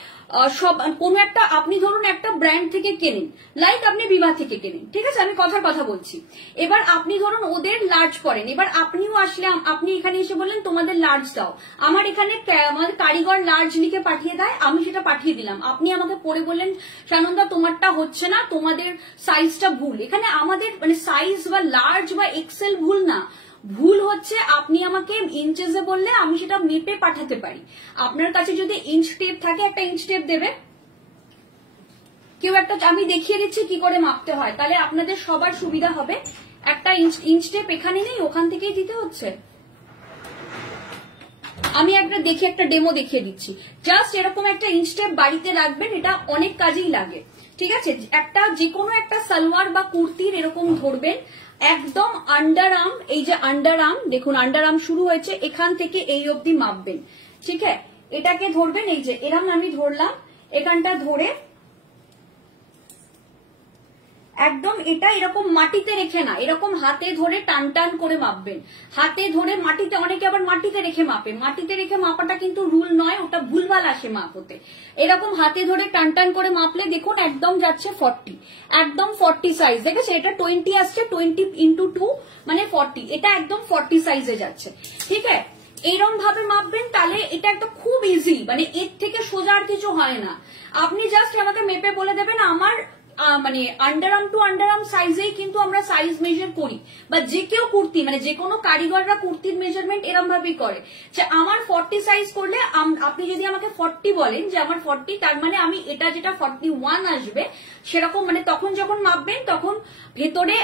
সব কোনো একটা, আপনি ধরুন একটা ব্র্যান্ড থেকে কেনেন, লাইক আপনি বিবাহ থেকে কেনেন, ঠিক আছে, আমি কথার কথা বলছি। এবার আপনি ধরুন ওদের লার্জ করেন, এবার আপনিও আসলে আপনি এখানে এসে বললেন তোমাদের লার্জ দাও, আমার এখানে আমাদের কারিগর লার্জ লিখে পাঠিয়ে দেয়, আমি সেটা পাঠিয়ে দিলাম, আপনি আমাকে পরে বললেন সানন্দা তোমারটা হচ্ছে না, তোমাদের সাইজটা ভুল। এখানে আমাদের মানে সাইজ বা লার্জ বা এক্সেল ভুল না, ভুল হচ্ছে আপনি আমাকে ইঞ্চেসে বললে আমি সেটা মেপে পাঠাতে পারি। আপনার কাছে যদি ইঞ্চ টেপ থাকে, একটা ইঞ্চ টেপ দেবে কেউ একটা, আমি দেখিয়ে দিচ্ছি কি করে মাপতে হয়, তাহলে আপনাদের সবার সুবিধা হবে। একটা ইঞ্চ টেপ এখানে নেই, ওখান থেকেই দিতে হচ্ছে। আমি একটা দেখি, একটা ডেমো দেখিয়ে দিচ্ছি। জাস্ট এরকম একটা ইঞ্চ টেপ বাড়িতে রাখবেন, এটা অনেক কাজেই লাগে। ঠিক আছে, একটা যে কোনো একটা সালোয়ার বা কুর্তির এরকম ধরবেন, একদম আন্ডার আর্ম, এই যে আন্ডার আর্ম দেখুন, আন্ডার আর্ম শুরু হয়েছে এখান থেকে এই অবধি মাপবেন। ঠিক আছে, এটাকে ধরবেন, এই যে এরকম আমি ধরলাম, এখানটা ধরে একদম এটা এরকম মাটিতে রেখে না, এরকম হাতে ধরে টান টান করে মাপবেন। হাতে ধরে মাটিতে, অনেকে আবার মাটিতে রেখে মাপে, মাটিতে রেখে মাপাটা কিন্তু রুল নয়, ওটা ভুলভাল আসে মাপ হতে। এরকম হাতে ধরে টান টান করে মাপলে দেখুন একদম যাচ্ছে 40, একদম 40 সাইজ। দেখেছে এটা 20 আসছে, 20x2 মানে 40, এটা একদম 40 সাইজে যাচ্ছে। ঠিক আছে, এইরকম ভাবে মাপবেন, তাহলে এটা একটা খুব ইজি, মানে এর থেকে সোজা আর কিছু হয় না। আপনি জাস্ট আমাকে মেপে বলে দেবেন আমার মানে আন্ডারআর্ম টু আন্ডারআর্ম সাইজেই কিন্তু আমরা সাইজ মেজার করি, বা যে কেউ কুর্তি মানে যে কোনো কারিগররা কুর্তির মেজারমেন্ট এরকম ভাবেই করে যে আমার 40 সাইজ করলে আপনি যদি আমাকে 40 বলেন যে আমার 40, তার মানে আমি এটা যেটা 41 আসবে সেরকম, মানে তখন যখন মাপবেন তখন ভেতরে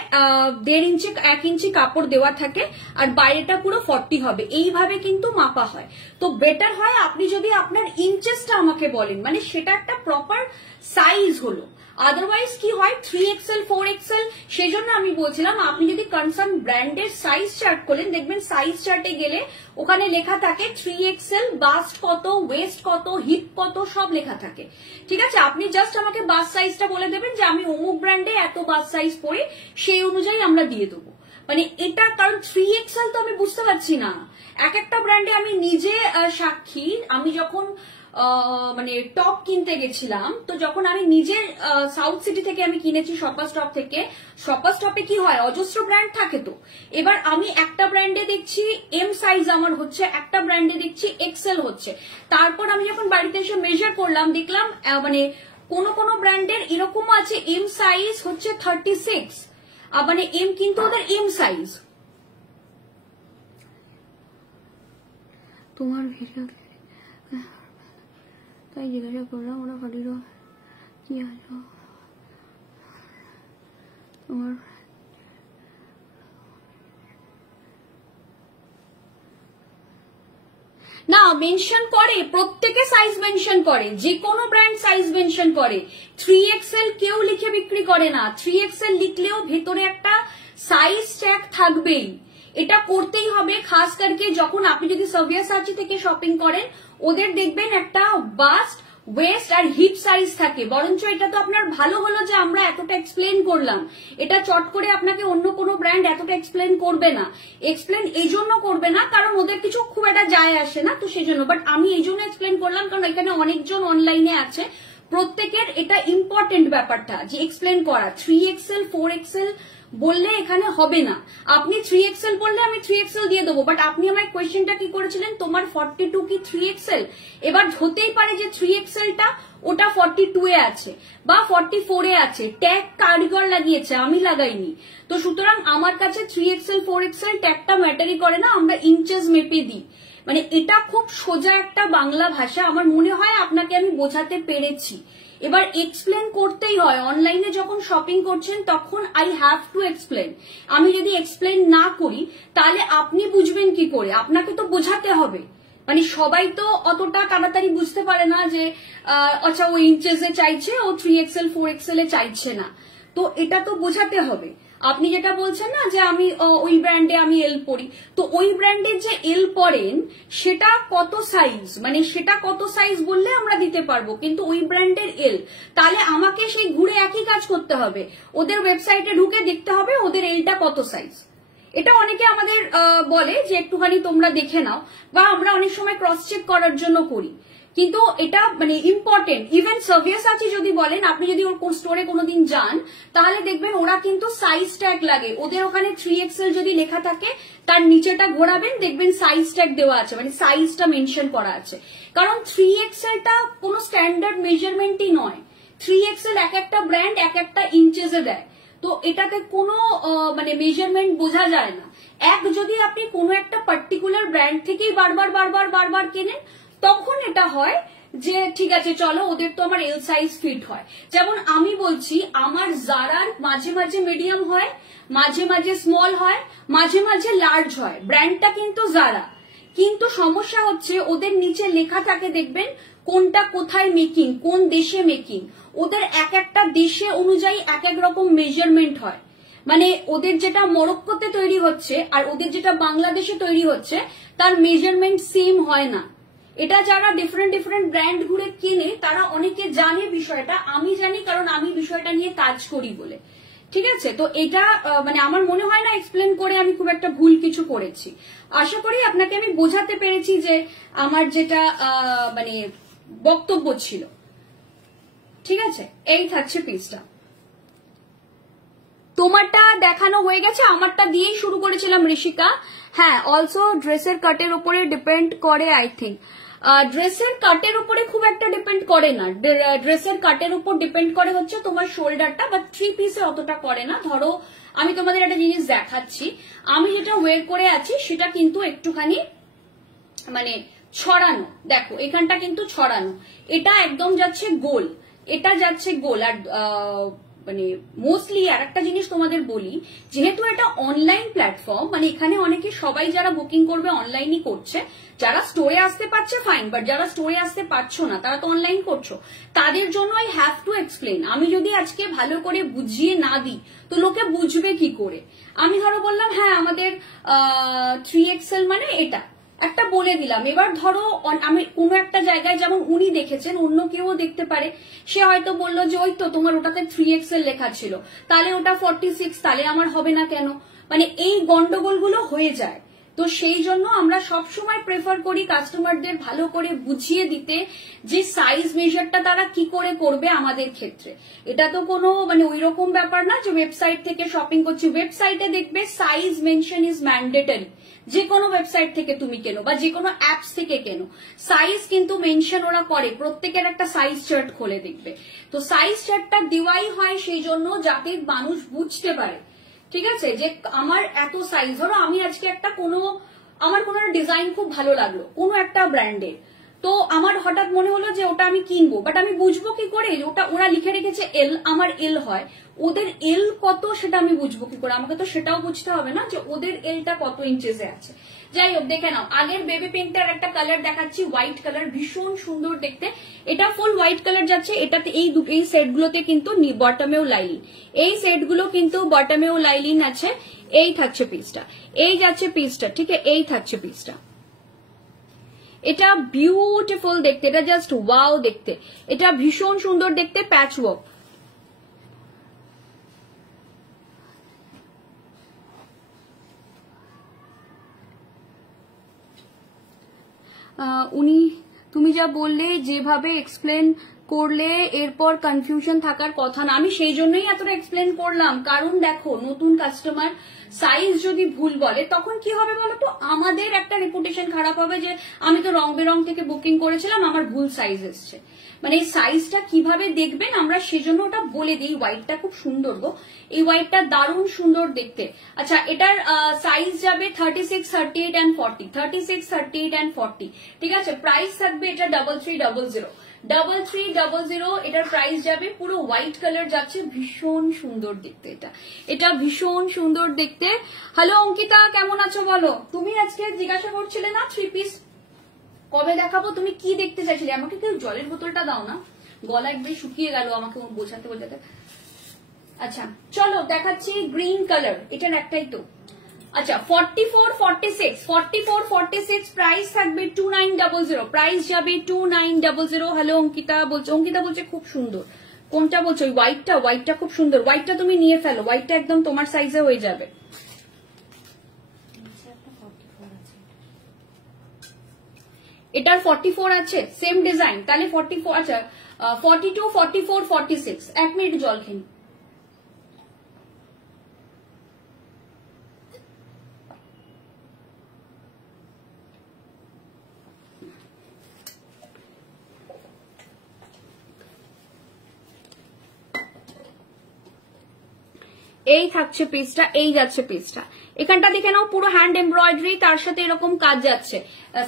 1.5 ইঞ্চি 1 ইঞ্চি কাপড় দেওয়া থাকে আর বাইরেটা পুরো 40 হবে, এইভাবে কিন্তু মাপা হয়। তো বেটার হয় আপনি যদি আপনার ইঞ্চেসটা আমাকে বলেন, মানে সেটা একটা প্রপার সাইজ হলো। আদারওয়াইজ কি হয় 3XL 4XL, সেজন্য আমি বলছিলাম আপনি যদি কনসার্ন ব্র্যান্ডের সাইজ চার্ট করেন, দেখবেন সাইজ চার্টে গেলে ওখানে লেখা থাকে 3XL, বাস্ট কত, ওয়েস্ট কত, হিপ কত, সব লেখা থাকে। ঠিক আছে, আপনি জাস্ট আমাকে বাস্ট সাইজটা বলে দেবেন যে আমি অমুক ব্র্যান্ডে এত বাস্ট সাইজ পরি, সেই অনুযায়ী আমরা দিয়ে দেবো। মানে এটা কারণ 3XL তো আমি বুঝতে পারছি না, এক একটা ব্র্যান্ডে আমি নিজে সাক্ষী। আমি যখন মানে টপ কিনতে গেছিলাম, তো যখন আমি নিজে সাউথ সিটি থেকে আমি কিনেছি শপার স্টপ থেকে, শপার স্টপে কি হয় অজস্র ব্র্যান্ড থাকে, তো এবার আমি একটা ব্র্যান্ডে দেখছি এম সাইজ আমার হচ্ছে, একটা ব্র্যান্ডে দেখছি এক্সেল হচ্ছে। তারপর আমি যখন বাড়িতে এসে মেজার করলাম, দেখলাম মানে কোন কোন ব্র্যান্ডের এরকম আছে এম সাইজ হচ্ছে 36, মানে এম কিন্তু ওদের এম সাইজ। তোমার ভিডিও তাই জিজ্ঞাসা করলাম, ওরা ভালির কি হলো তোমার? না মেনশন করে, প্রত্যেকে সাইজ মেনশন করে, যে কোনো ব্র্যান্ড সাইজ মেনশন করে। 3XL কেউ লিখে বিক্রি করে না, 3XL লিখলেও ভেতরে একটা সাইজ ট্যাগ থাকবেই, এটা করতেই হবে। খাস করকে যখন আপনি যদি সার্ভিয়াসাচি থেকে শপিং করেন, ওদের দেখবেন একটা বাস্ট, ওয়েস্ট আর হিপ সাইজ থাকে। বরঞ্চ এটা তো আপনার ভালো হলো যে আমরা এতটা এক্সপ্লেন করলাম, এটা চট করে আপনাকে অন্য কোনো ব্র্যান্ড এতটা এক্সপ্লেন করবে না। এক্সপ্লেন এই জন্য করবে না কারণ ওদের কিছু খুব একটা যায় আসে না, তো সেই জন্য। বাট আমি এই জন্য এক্সপ্লেন করলাম কারণ এখানে অনেকজন অনলাইনে আছে, প্রত্যেকের এটা ইম্পর্টেন্ট ব্যাপারটা যে এক্সপ্লেন করা। 3XL 4XL বললে এখানে হবে না, আপনি 3XL বললে আমি 3XL দিয়ে দেবো, বাট আপনি আমার কোয়েশ্চেনটা কি করেছিলেন তোমার 42 কি 3XL? এবার হতেই পারে যে 3XLটা ওটা 42 এ আছে বা 44 এ আছে, ট্যাগ কারিগর লাগিয়েছে, আমি লাগাইনি। তো সুতরাং আমার কাছে 3XL 4XL ট্যাগটা ম্যাটারই করে না, আমরা ইঞ্চেস মেপে দিই। মানে এটা খুব সোজা একটা বাংলা ভাষা, আমার মনে হয় আপনাকে আমি বোঝাতে পেরেছি। এবার এক্সপ্লেন করতেই হয়, অনলাইনে যখন শপিং করছেন তখন আই হ্যাভ টু এক্সপ্লেন। আমি যদি এক্সপ্লেন না করি তাহলে আপনি বুঝবেন কি করে, আপনাকে তো বোঝাতে হবে। মানে সবাই তো অতটা তাড়াতাড়ি বুঝতে পারে না যে আচ্ছা ও ইঞ্চেসে চাইছে, ও 3XL 4XL এ চাইছে না, তো এটা তো বোঝাতে হবে। আপনি যেটা বলছেন না যে আমি ওই ব্র্যান্ডে আমি এল পরি, তো ওই ব্র্যান্ডের যে এল পরেন সেটা কত সাইজ, মানে সেটা কত সাইজ বললে আমরা দিতে পারবো, কিন্তু ওই ব্র্যান্ডের এল, তাহলে আমাকে সেই ঘুরে একই কাজ করতে হবে, ওদের ওয়েবসাইটে ঢুকে দেখতে হবে ওদের এলটা কত সাইজ। এটা অনেকে আমাদের বলে যে একটুখানি তোমরা দেখে নাও, বা আমরা অনেক সময় ক্রস চেক করার জন্য করি, কিন্তু এটা মানে ইম্পর্টেন্ট। ইভেন সার্ভিয়াসাচি যদি বলেন, আপনি যদি ওর স্টোরে কোনোদিন যান তাহলে দেখবেন ওরা কিন্তু সাইজ ট্যাগ লাগে, ওদের ওখানে 3XL যদি লেখা থাকে তার নিচেটা ঘোরাবেন দেখবেন সাইজ ট্যাগ দেওয়া আছে, মানে সাইজটা মেনশন করা আছে। কারণ 3XLটা কোনো স্ট্যান্ডার্ড মেজারমেন্টই নয়, 3XL এক একটা ব্র্যান্ড এক একটা ইঞ্চেসে দেয়, তো এটাতে কোনো মানে মেজারমেন্ট বোঝা যায় না। যদি আপনি কোনো একটা পার্টিকুলার ব্র্যান্ড থেকেই বারবার বারবার বারবার কেনেন তখন এটা হয় যে ঠিক আছে চলো ওদের তো আমার এল সাইজ ফিট হয়। যেমন আমি বলছি আমার জারার মাঝে মাঝে মিডিয়াম হয়, মাঝে মাঝে স্মল হয়, মাঝে মাঝে লার্জ হয়, ব্র্যান্ডটা কিন্তু জারা, কিন্তু সমস্যা হচ্ছে ওদের নিচে লেখা থাকে দেখবেন কোনটা কোথায় মেকিং, কোন দেশে মেকিং, ওদের এক একটা দেশে অনুযায়ী এক এক রকম মেজারমেন্ট হয়। মানে ওদের যেটা মরক্কোতে তৈরি হচ্ছে আর ওদের যেটা বাংলাদেশে তৈরি হচ্ছে তার মেজারমেন্ট সেম হয় না। এটা যারা ডিফারেন্ট ডিফারেন্ট ব্র্যান্ড ঘুরে কিনে তারা অনেকে জানে বিষয়টা, আমি জানি কারণ আমি বিষয়টা নিয়ে কাজ করি বলে। ঠিক আছে, তো এটা মানে আমার মনে হয় না এক্সপ্লেন করে আমি খুব একটা ভুল কিছু করেছি। আশা করি আপনাকে আমি বোঝাতে পেরেছি যে আমার যেটা মানে বক্তব্য ছিল। ঠিক আছে, এই থাকছে পিসটা। তোমারটা দেখানো হয়ে গেছে, আমারটা দিয়েই শুরু করেছিলাম ঋষিকা। হ্যাঁ, অলসো ড্রেসের কাটের উপরে ডিপেন্ড করে আই থিঙ্ক। ড্রেসের কাটের উপরে খুব একটা ডিপেন্ড করে না, ড্রেসের কাটের উপর ডিপেন্ড করে হচ্ছে তোমার শোল্ডারটা, বা থ্রি পিসে অতটা করে না। ধরো আমি তোমাদের একটা জিনিস দেখাচ্ছি, আমি যেটা ওয়ের করে আছি সেটা কিন্তু একটুখানি মানে ছড়ানো, দেখো এখানটা কিন্তু ছড়ানো, এটা একদম যাচ্ছে গোল, এটা যাচ্ছে গোল। আর মানে মোস্টলি আর একটা জিনিস তোমাদের বলি, যেহেতু এটা অনলাইন প্ল্যাটফর্ম, মানে এখানে অনেকে সবাই যারা বুকিং করবে অনলাইনই করছে। যারা স্টোরে আসতে পারছে ফাইন, বাট যারা স্টোরে আসতে পারছো না তারা তো অনলাইন করছো, তাদের জন্য আই হ্যাভ টু এক্সপ্লেন। আমি যদি আজকে ভালো করে বুঝিয়ে না দিই তো লোকে বুঝবে কি করে। আমি ধরো বললাম হ্যাঁ আমাদের 3XL মানে এটা একটা বলে দিলাম। এবার ধরো আমি কোনো একটা জায়গায়, যেমন উনি দেখেছেন, অন্য কেউ দেখতে পারে, সে হয়তো বললো যে ওই তো তোমার ওটাতে 3XL লেখা ছিল, তাহলে ওটা 46, তাহলে আমার হবে না কেন, মানে এই গন্ডগোলগুলো হয়ে যায়। তো সেই জন্য আমরা সবসময় প্রেফার করি কাস্টমারদের ভালো করে বুঝিয়ে দিতে যে সাইজ মেজারটা তারা কি করে করবে আমাদের ক্ষেত্রে। এটা তো কোনো মানে ওই রকম ব্যাপার না যে ওয়েবসাইট থেকে শপিং করছি, ওয়েবসাইটে দেখবে সাইজ মেনশন ইজ ম্যান্ডেটরি। যে কোনো ওয়েবসাইট থেকে তুমি কেনো বা যে কোনো অ্যাপস থেকে কেনো, সাইজ কিন্তু মেনশন ওরা করে, প্রত্যেকের একটা সাইজ চার্ট খুলে দেখবে। তো সাইজ চার্টটা দেওয়াই হয় সেই জন্য যাতে মানুষ বুঝতে পারে, ঠিক আছে, যে আমার এত সাইজ। ধরো আমি আজকে একটা আমার কোনো ডিজাইন খুব ভালো লাগলো কোনো একটা ব্র্যান্ডের, তো আমার হঠাৎ মনে হলো যে ওটা আমি কিনবো, বাট আমি বুঝবো কি করে ওটা ওরা লিখে রেখেছে এল, আমার এল হয়, ওদের এল কত সেটা আমি বুঝবো কি করে? আমাকে তো সেটাও বুঝতে হবে না যে ওদের এলটা কত ইঞ্চেসে আছে। যাই হোক, দেখে নাও, আগের বেবি পিঙ্কটার একটা কালার দেখাচ্ছি, হোয়াইট কালার, ভীষণ সুন্দর দেখতে। এটা ফুল হোয়াইট কালার যাচ্ছে, এটাতে এই সেটগুলোতে কিন্তু বটমেও লাইলিন, এই সেটগুলো কিন্তু বটমেও লাইলিন আছে। এই থাকছে পিসটা, এই যাচ্ছে পিসটা, ঠিক আছে, এই থাকছে পিসটা। এটা বিউটিফুল দেখতে, এটা জাস্ট ওয়াও দেখতে, এটা ভীষণ সুন্দর দেখতে, প্যাচ ওয়ার্ক। তুমি যা বললে যেভাবে এক্সপ্লেন করলে এরপর কনফিউশন থাকার কথা না, আমি সেই জন্যই এতটা এক্সপ্লেন করলাম। কারণ দেখো নতুন কাস্টমার সাইজ যদি ভুল বলে তখন কি হবে বলো তো, আমাদের একটা রেপুটেশন খারাপ হবে যে আমি তো রং বেরং থেকে বুকিং করেছিলাম, আমার ভুল সাইজ এসছে। মানে এই সাইজটা কিভাবে দেখবেন আমরা সেজন্য ওটা বলে দিই। হোয়াইটটা খুব সুন্দর গো, এই হোয়াইটটা দারুণ সুন্দর দেখতে। আচ্ছা, এটার সাইজ যাবে 36, 38 and 40, 36, 38 and 40, ঠিক আছে। প্রাইস থাকবে এটা 3300, 3300 এটার প্রাইস যাবে। পুরো হোয়াইট কালার যাচ্ছে, ভীষণ সুন্দর দেখতে, এটা ভীষণ সুন্দর দেখতে। হ্যালো অঙ্কিতা, কেমন আছো বলো? তুমি আজকে জিজ্ঞাসা করছিলে না 3 পিস কবে দেখাবো, তুমি কি দেখতে চাইছিলে? আমাকে কেউ জলের বোতলটা দাও না, গলা একদম শুকিয়ে গেল আমাকে বোঝাতে বোঝাতে। আচ্ছা চলো দেখাচ্ছি গ্রিন কালার, এটার একটাই তো। আচ্ছা 44, 46, 44, 46 প্রাইস থাকবে 2900, প্রাইস যাবে 2900। হ্যালো অঙ্কিতা বলছে, অঙ্কিতা বলছে খুব সুন্দর। কোনটা বলছো? ওই হোয়াইটটা, হোয়াইটটা খুব সুন্দর, হোয়াইটটা তুমি নিয়ে ফেলো, হোয়াইটটা একদম তোমার সাইজে হয়ে যাবে। এটার 44 আছে, সেম ডিজাইন, তাহলে 44। আচ্ছা 42, 44, 46, 1 মিনিট জল খেয়ে। এই থাকছে পিসটা, এই যাচ্ছে পিসটা। এখানটা দেখে নাও, পুরো হ্যান্ড এমব্রয়ডারি, তার সাথে এরকম কাজ যাচ্ছে।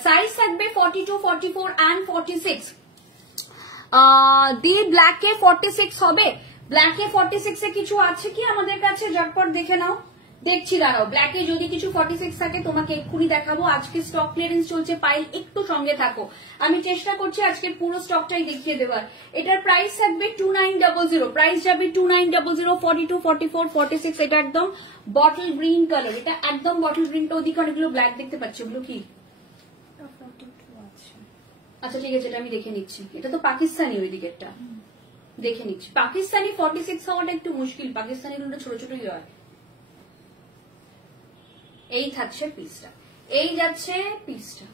সাইজ থাকবে 42, 44 and 46। দি ব্ল্যাকে 46 হবে, ব্ল্যাকে 46 এ কিছু আছে কি আমাদের কাছে? ঝটপট দেখে নাও, দেখছি দাঁড়াও। ব্ল্যাকে যদি কিছু 46 থাকে তোমাকে এক্ষুনি দেখাবো। আজকে স্টক ক্লিয়ারেন্স চলছে, পাইল একটু সঙ্গে থাকো, আমি চেষ্টা করছি আজকে পুরো স্টকটাই দেখিয়ে দেওয়ার। এটার প্রাইস থাকবে 2900, প্রাইস যাবে 2900, 42, 44, 46। এটা একদম বটল গ্রিন কালার, এটা একদম বটল গ্রিনটা। ওদিকে অনেকগুলো ব্ল্যাক দেখতে পাচ্ছি, ওগুলো কি? আচ্ছা ঠিক আছে, এটা আমি দেখে নিচ্ছি। এটা তো পাকিস্তানি, ওই দিকেরটা দেখে নিচ্ছি। পাকিস্তানি 46 হওয়াটা একটু মুশকিল, পাকিস্তানি গুলো ছোট ছোটই হয়। এই থাকছে পিসটা, এই যাচ্ছে পিসটা,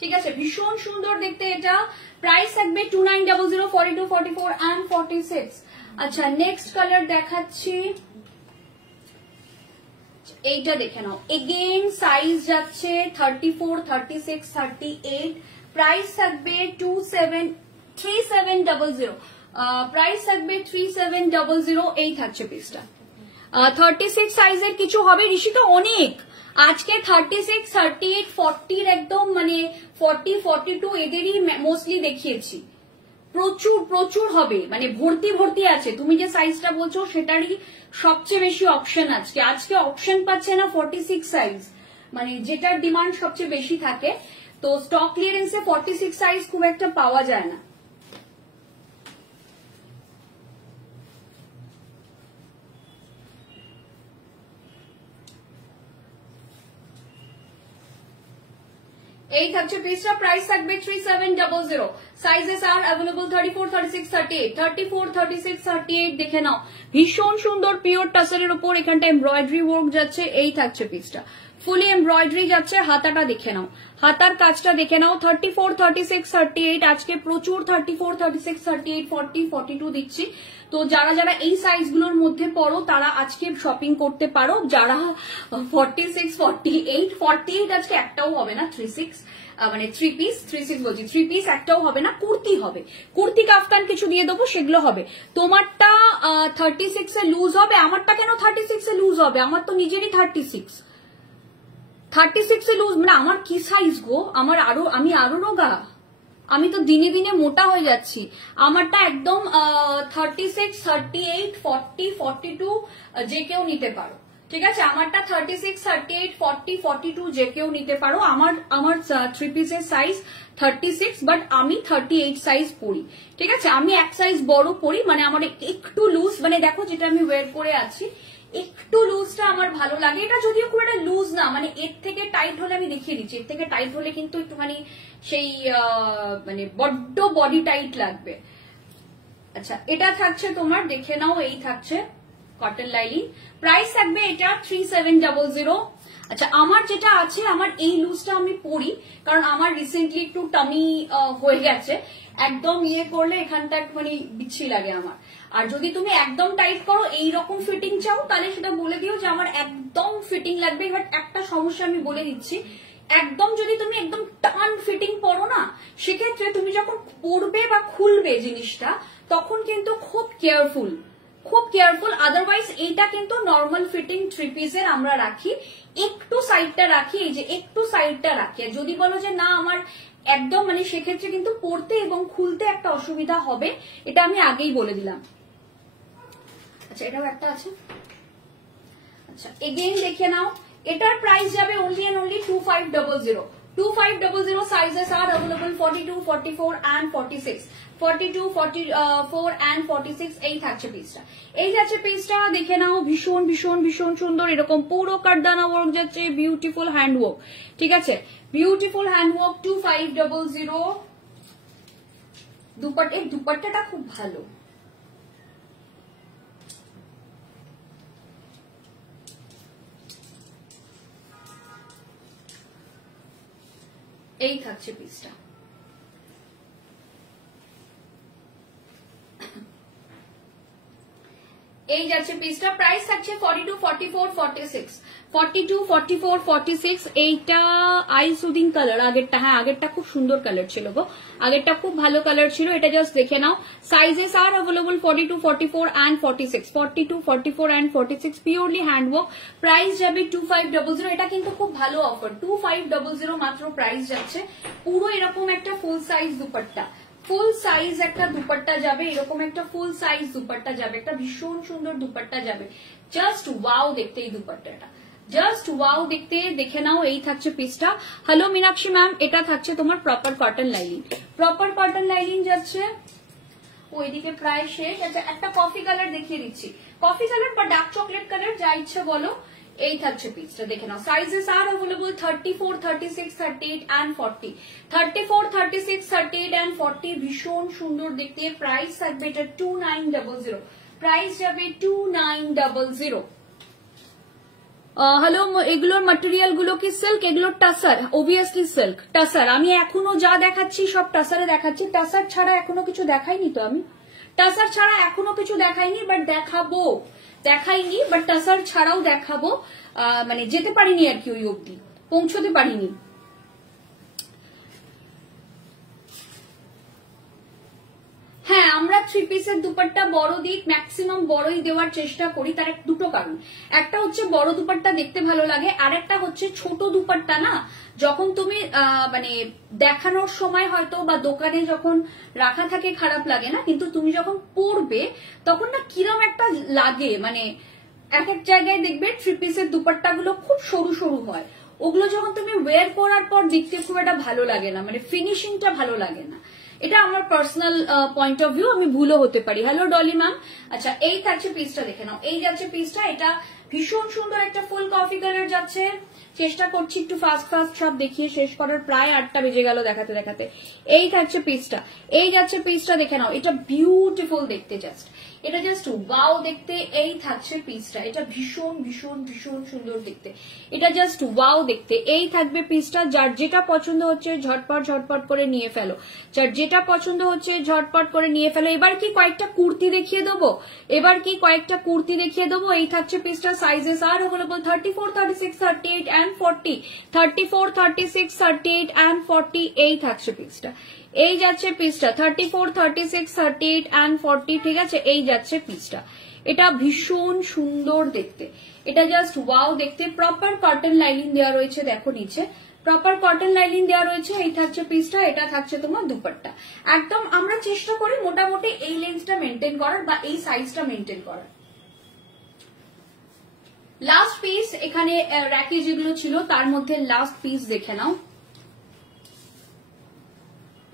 ঠিক আছে, ভীষণ সুন্দর দেখতে এটা। প্রাইস থাকবে 2900, 42, 44 and 46। আচ্ছা নেক্সট কালার দেখাচ্ছি, এইটা দেখে নাও। এগেইন সাইজ যাচ্ছে 34, 36, 38। প্রাইস থাকবে 3700, প্রাইস থাকবে 3700। এই থাকছে পিসটা। 36 সাইজের কিছু হবে ঋষিকা অনেক, আজকে 36, 38, 40 একদম মানে 40, 42 এদেরই মোস্টলি দেখিয়েছি। প্রচুর প্রচুর হবে, মানে ভর্তি ভর্তি আছে। তুমি যে সাইজটা বলছো সেটারই সবচেয়ে বেশি অপশন আজকে। আজকে অপশন পাচ্ছে না 46 সাইজ, মানে যেটার ডিমান্ড সবচেয়ে বেশি থাকে। তো স্টক ক্লিয়ারেন্সে 46 সাইজ খুব একটা পাওয়া যায় না। এই থাকছে পিসটা। প্রাইস থাকবে 3700। Sizes are available 34, 36, 38। 34, 36, 38 দেখে নাও। ভীষণ সুন্দর পিওর টাসেলের উপর এখানটা এমব্রয়ডারি ওয়ার্ক যাচ্ছে। এই থাকছে পিসটা, ফুলি এমব্রয়ডারি যাচ্ছে। হাতাটা দেখে নাও, হাতার কাজটা দেখে নাও। 34, 36, 38 আজকে প্রচুর 34, 36, 38, 40, 42 দিচ্ছি। তো যারা যারা এই সাইজগুলোর মধ্যে পড়ো তারা আজকে শপিং করতে পারো। যারা 46, 48, 48 আজকে একটাও হবে না। 36 মানে 3 পিস, 36 বলছি 3 পিস একটাও হবে না। কুর্তি হবে, কুর্তি কাফতান কিছু দিয়ে দেবো, সেগুলো হবে। তোমারটা 36 এ লুজ হবে, আমারটা কেন 36 এ লুজ হবে? আমার তো নিজেরই 36 এ লুজ, মানে আমার কি সাইজ গো? আমি আরো রোগা, আমি তো দিনে দিনে মোটা হয়ে যাচ্ছি। আমারটা একদম 36, 38, 40, 42 যে কেউ নিতে পারো, ঠিক আছে। আমারটা 36, 38, 40, 42 যে কেউ নিতে পারো। আমার 3 পিসের সাইজ 36, বাট আমি 38 সাইজ পরি, ঠিক আছে। আমি এক সাইজ বড় পরি, মানে আমার একটু লুজ, মানে দেখো যেটা আমি ওয়ের করে আছি একটু লুজটা আমার ভালো লাগে। এটা যদিও খুব একটা লুজ না, মানে এর থেকে টাইট হলে আমি দেখিয়ে দিচ্ছি, এর থেকে টাইট হলে কিন্তু একটুখানি সেই মানে বড্ড বডি টাইট লাগবে। আচ্ছা এটা থাকছে তোমার, দেখে নাও। এই থাকছে কটন লাইনিং। প্রাইস থাকবে এটা 3700। আচ্ছা আমার যেটা আছে, আমার এই লুজটা আমি পরি কারণ আমার রিসেন্টলি একটু টামি হয়ে গেছে। একদম ইয়ে করলে এখানটা একটুখানি বিচ্ছি লাগে আমার। আর যদি তুমি একদম টাইট করো, এইরকম ফিটিং চাও, তাহলে সেটা বলে দিও যে আমার একদম ফিটিং লাগবে। বাট একটা সমস্যা আমি বলে দিচ্ছি, একদম যদি তুমি একদম টান ফিটিং পরো না, সেক্ষেত্রে তুমি যখন পরবে বা খুলবে জিনিসটা, তখন কিন্তু খুব কেয়ারফুল, আদারওয়াইজ এইটা কিন্তু নর্মাল ফিটিং 3 পিসের আমরা রাখি, একটু সাইডটা রাখি, এই যে একটু সাইডটা রাখি। আর যদি বলো যে না আমার একদম, মানে সেক্ষেত্রে কিন্তু পরতে এবং খুলতে একটা অসুবিধা হবে, এটা আমি আগেই বলে দিলাম। আচ্ছা এটাও একটা আছে। আচ্ছা এগেইন দেখে নাও, এটার প্রাইস যাবে only and only 2500। 2500 sizes are available 42, 44 and 46। 42, 44 and 46 এই থাকছে পিসটা। এই যাচ্ছে পিসটা, দেখে নাও। ভীষণ ভীষণ ভীষণ সুন্দর, এরকম পুরো কাটদানা ওয়ার্ক যাচ্ছে, বিউটিফুল হ্যান্ড ওয়ার্ক, ঠিক আছে, বিউটিফুল হ্যান্ড ওয়ার্ক। 2500। দুপাট্টাটা খুব ভালো। এই থাকছে পিসটা। এই যাচ্ছে পিসটা। প্রাইস থাকছে 42, 44, 46। 42, 44, 46। এইটা আই সুদিং কালার, আগেরটা, হ্যাঁ আগেরটা খুব সুন্দর কালার ছিল গো, আগেরটা খুব ভালো কালার ছিল। এটা জাস্ট দেখে নাও। Sizes are available 42, 44 and 46। 42, 44 and 46 purely handwork. Price যাবে 2500। এটা কিন্তু খুব ভালো অফার, 2500 মাত্র প্রাইস যাচ্ছে। পুরো এরকম একটা ফুল সাইজ দুপাট্টা, ফুল সাইজ একটা দুপাট্টা যাবে, এরকম একটা ফুল সাইজ দুপাট্টা যাবে, একটা ভীষণ সুন্দর দুপাট্টা যাবে। জাস্ট ওয়াও দেখতে এই দুপাট্টাটা, জাস্ট ওয়াও দেখতে। দেখে নাও। এই থাকছে পিসটা। হ্যালো মীনাক্ষী ম্যাম, এটা থাকছে তোমার proper cotton lining, proper cotton lining যাচ্ছে। ওইদিকে প্রায় শেষ। আচ্ছা একটা কফি কালার দেখিয়ে দিচ্ছি, কফি কালার বা ডার্ক চকলেট কালার, যা ইচ্ছে বলো। এই থাকছে পিসটা, দেখে নাও। Sizes are available 34, 36, 38 and 40। 34, 36, 38 and 40 ভীষণ সুন্দর দেখতে। প্রাইস থাকবে এটা 2900, প্রাইস যাবে 2900। হ্যালো, এগুলোর ম্যাটেরিয়াল গুলো কি সিল্ক? এগুলো টাসার, অবভিয়াসলি সিল্ক টাসার। আমি এখনো যা দেখাচ্ছি সব টাসারে দেখাচ্ছি, টাসার ছাড়া এখনো কিছু দেখাইনি তো আমি, টাসার ছাড়া এখনো কিছু দেখাইনি, বাট দেখাবো, দেখাইনি বাট টাসার ছাড়াও দেখাবো। মানে যেতে পারিনি আর কি, ওই অব্দি পৌঁছতে পারিনি। হ্যাঁ, আমরা 3 পিসের দুপাট্টা বড় দিই, ম্যাক্সিমাম বড়ই দেওয়ার চেষ্টা করি। তার দুটো কারণ, একটা হচ্ছে বড় দুপাট্টা দেখতে ভালো লাগে, আর একটা হচ্ছে ছোট দুপাট্টা না যখন তুমি মানে দেখানোর সময় হয়তো বা দোকানে যখন রাখা থাকে খারাপ লাগে না, কিন্তু তুমি যখন পরবে তখন না কিরম একটা লাগে। মানে এক এক জায়গায় দেখবে 3 পিসের দুপাট্টা গুলো খুব সরু সরু হয়, ওগুলো যখন তুমি ওয়্যার করার পর দেখতে খুব একটা ভালো লাগে না, মানে ফিনিশিংটা ভালো লাগে না। এটা আমার পার্সোনাল পয়েন্ট অফ ভিউ, আমি ভুলও হতে পারি। Hello Dolly ma'am. আচ্ছা, এই থাকছে পিসটা, দেখে নাও। এই যাচ্ছে পিসটা, এটা ভীষণ সুন্দর একটা ফুল কফি কালার যাচ্ছে। চেষ্টা করছি একটু ফাস্ট ফাস্ট সব দেখিয়ে শেষ করার, প্রায় 8টা বেজে গেল দেখাতে দেখাতে। এই থাকছে পিসটা, এই যাচ্ছে পিসটা, দেখে নাও। এটা বিউটিফুল দেখতে, জাস্ট এটা জাস্ট ওয়াও দেখতে। এই থাকছে পিসটা, এটা ভীষণ ভীষণ ভীষণ সুন্দর দেখতে, এটা জাস্ট ওয়াও দেখতে। এই থাকবে পিসটা, যার যেটা পছন্দ হচ্ছে ঝটপট ঝটপট করে নিয়ে ফেলো, যার যেটা পছন্দ হচ্ছে ঝটপট করে নিয়ে ফেলো। এবার কি কয়েকটা কুর্তি দেখিয়ে দেবো, এবার কি কয়েকটা কুর্তি দেখিয়ে দেবো। এই থাকছে পিসটা, sizes are available 34, 36, 38 and 40। 34, 36, 38 and 40 এই থাকছে পিসটা। এই যাচ্ছে পিসটা 34, 36, 38 and 40, ঠিক আছে। এই যাচ্ছে পিসটা, এটা ভীষণ সুন্দর দেখতে, এটা জাস্ট ওয়াও দেখতে। প্রপার কটন লাইনিং দেওয়া রয়েছে, দেখো নিচে প্রপার কটন লাইনিং দেওয়া রয়েছে। এই থাকছে পিসটা, এটা থাকছে তোমার দুপাট্টা। একদম আমরা চেষ্টা করি মোটামুটি এই লেন্সটা মেনটেন করার বা এই সাইজটা মেনটেন করার। লাস্ট পিস এখানে র্যাকে যেগুলো ছিল তার মধ্যে লাস্ট পিস দেখে নাও।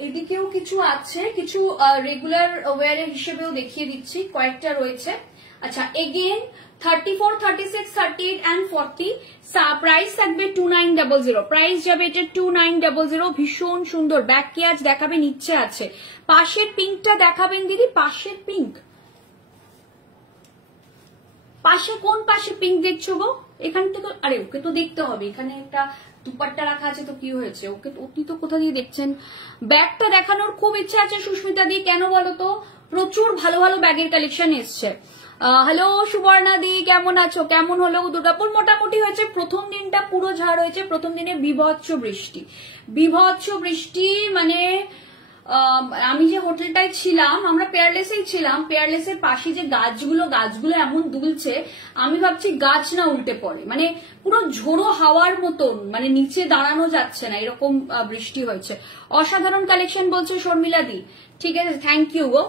এদিকেও কিছু আছে, কিছু রেগুলার ওয়্যারের হিসেবেও দেখিয়ে দিচ্ছি, কয়েকটা রয়েছে। আচ্ছা, এগেন 34, 36, 38 and 40 প্রাইস থাকবে 2900, প্রাইস যাবে এটা 2900। ভীষণ সুন্দর ব্যাক কেয়াজ দেখাবেন, ইচ্ছে আছে। পাশের পিঙ্কটা দেখাবেন দিদি, পাশের পিঙ্ক, পাশে কোন পাশে পিঙ্ক দেখছো গো? এখান থেকে, আরে ওকে তো দেখতে হবে, এখানে একটা দুপাট্টা রাখা আছে তো কি হয়েছে, ওকে আপনি তো কোথা দিয়ে দেখছেন? ব্যাগটা দেখানোর খুব ইচ্ছা আছে সুস্মিতা দি, কেন বলো তো? প্রচুর ভালো ভালো ব্যাগের কালেকশন এসছে। হ্যালো সুবর্ণা দি, কেমন আছো? কেমন হলো দুর্গাপুর? মোটামুটি হয়েছে, প্রথম দিনটা পুরো ঝাড় হয়েছে, প্রথম দিনে বিভৎস বৃষ্টি, বিভৎস বৃষ্টি। মানে আমি যে হোটেলটায় ছিলাম, আমরা পেয়ারলেসেই ছিলাম, পেয়ারলেসের পাশে যে গাছগুলো এমন দুলছে, আমি ভাবছি গাছ না উল্টে পড়ে, মানে পুরো ঝোড়ো হাওয়ার মতন, মানে নিচে দাঁড়ানো যাচ্ছে না, এরকম বৃষ্টি হয়েছে। অসাধারণ কালেকশন বলছে শর্মিলা দি, ঠিক আছে, থ্যাংক ইউ গো।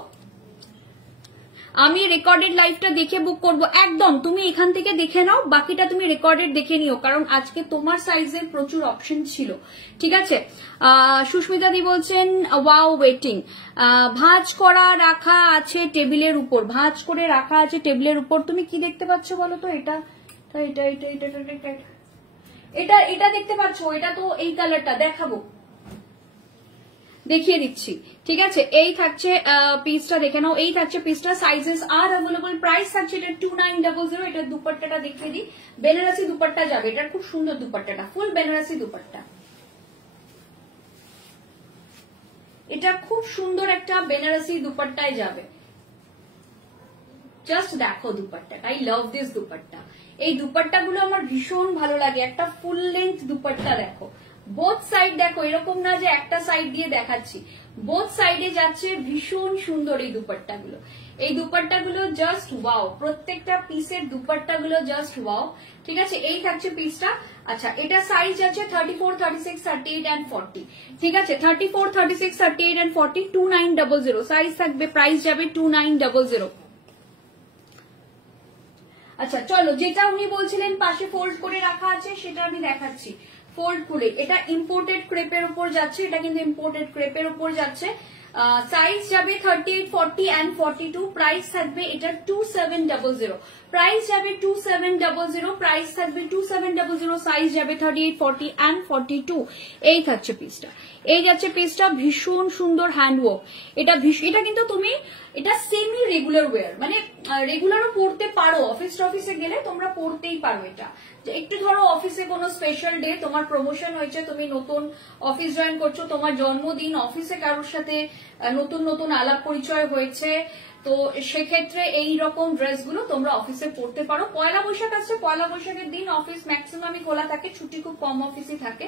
আমি রেকর্ডেড লাইভটা দেখে বুক করব, একদম তুমি এখান থেকে দেখে নাও, বাকিটা তুমি রেকর্ডেড দেখে নিও, কারণ আজকে তোমার সাইজের প্রচুর অপশন ছিল, ঠিক আছে। সুস্মিতা দি বলছেন ওয়াও ওয়েটিং, ভাঁজ করা রাখা আছে টেবিলের উপর, ভাঁজ করে রাখা আছে টেবিলের উপর। তুমি কি দেখতে পাচ্ছ বলো তো? এটা এটা এটা এটা এটা এটা দেখতে পাচ্ছ? এটা তো এই কালারটা দেখাবো, দেখিয়ে দিচ্ছি, ঠিক আছে। এই থাকছে পিসটা, দেখে নাও। এই থাকছে পিসটা, সাইজেস আর অ্যাভেলেবল, প্রাইস থাকছে এটা 2900। এটার দুপাট্টাটা দেখিয়ে দিই, বেনারসি দুপাট্টা যাবে, এটার খুব সুন্দর দুপাট্টাটা, ফুল বেনারসি দুপাট্টা, এটা খুব সুন্দর একটা বেনারসি দুপাট্টায় যাবে। জাস্ট দেখো দুপাট্টাটা, আই লাভ দিস দুপাট্টা। এই দুপাট্টাগুলো আমার ভীষণ ভালো লাগে, একটা ফুল লেন্থ দুপাট্টা দেখো, বোথ সাইড দেখো, এরকম না যে একটা সাইড দিয়ে দেখাচ্ছি, বোথ সাইডে যাচ্ছে, ভীষণ সুন্দর এই দুপাট্টাগুলো। এই দুপাট্টাগুলো জাস্ট ওয়াও, প্রত্যেকটা পিসের দুপাট্টাগুলো জাস্ট ওয়াও, ঠিক আছে। এই থাকছে পিসটা। আচ্ছা, এটা সাইজ আছে 34, 36, 38 and 40, ঠিক আছে। 34, 36, 38 and 40, 2900 সাইজ থাকবে, প্রাইস যাবে 2900। আচ্ছা চলো, যেটা উনি বলছিলেন পাশে ফোল্ড করে রাখা আছে সেটা আমি দেখাচ্ছি। ফোল্ড করে, এটা ইম্পোর্টেড ক্রেপের উপর যাচ্ছে, এটা কিন্তু ইম্পোর্টেড ক্রেপের উপর যাচ্ছে। সাইজ যাবে 38, 40 and 42, প্রাইস থাকবে এটা 2700, প্রাইস যাবে 2700, প্রাইস থাকবে 2700, সাইজ যাবে 38, 40 and 42। এই থাকছে পিসটা, এই যাচ্ছে পিসটা, ভীষণ সুন্দর হ্যান্ডওয়ার্ক। এটা কিন্তু তুমি এটা সেমি রেগুলার ওয়্যার, মানে রেগুলারও পড়তে পারো, অফিসে গেলে তোমরা পড়তেই পারো। এটা একটু ধরো অফিসে কোনো স্পেশাল ডে, তোমার প্রমোশন হয়েছে, তুমি নতুন অফিস জয়েন করছো, তোমার জন্মদিন, অফিসে কারোর সাথে নতুন আলাপ পরিচয় হয়েছে, তো সেক্ষেত্রে এই রকম ড্রেসগুলো তোমরা অফিসে পড়তে পারো। পয়লা বৈশাখ আসছে, পয়লা বৈশাখের দিন অফিস ম্যাক্সিমামই খোলা থাকে, ছুটি খুব কম অফিসই থাকে,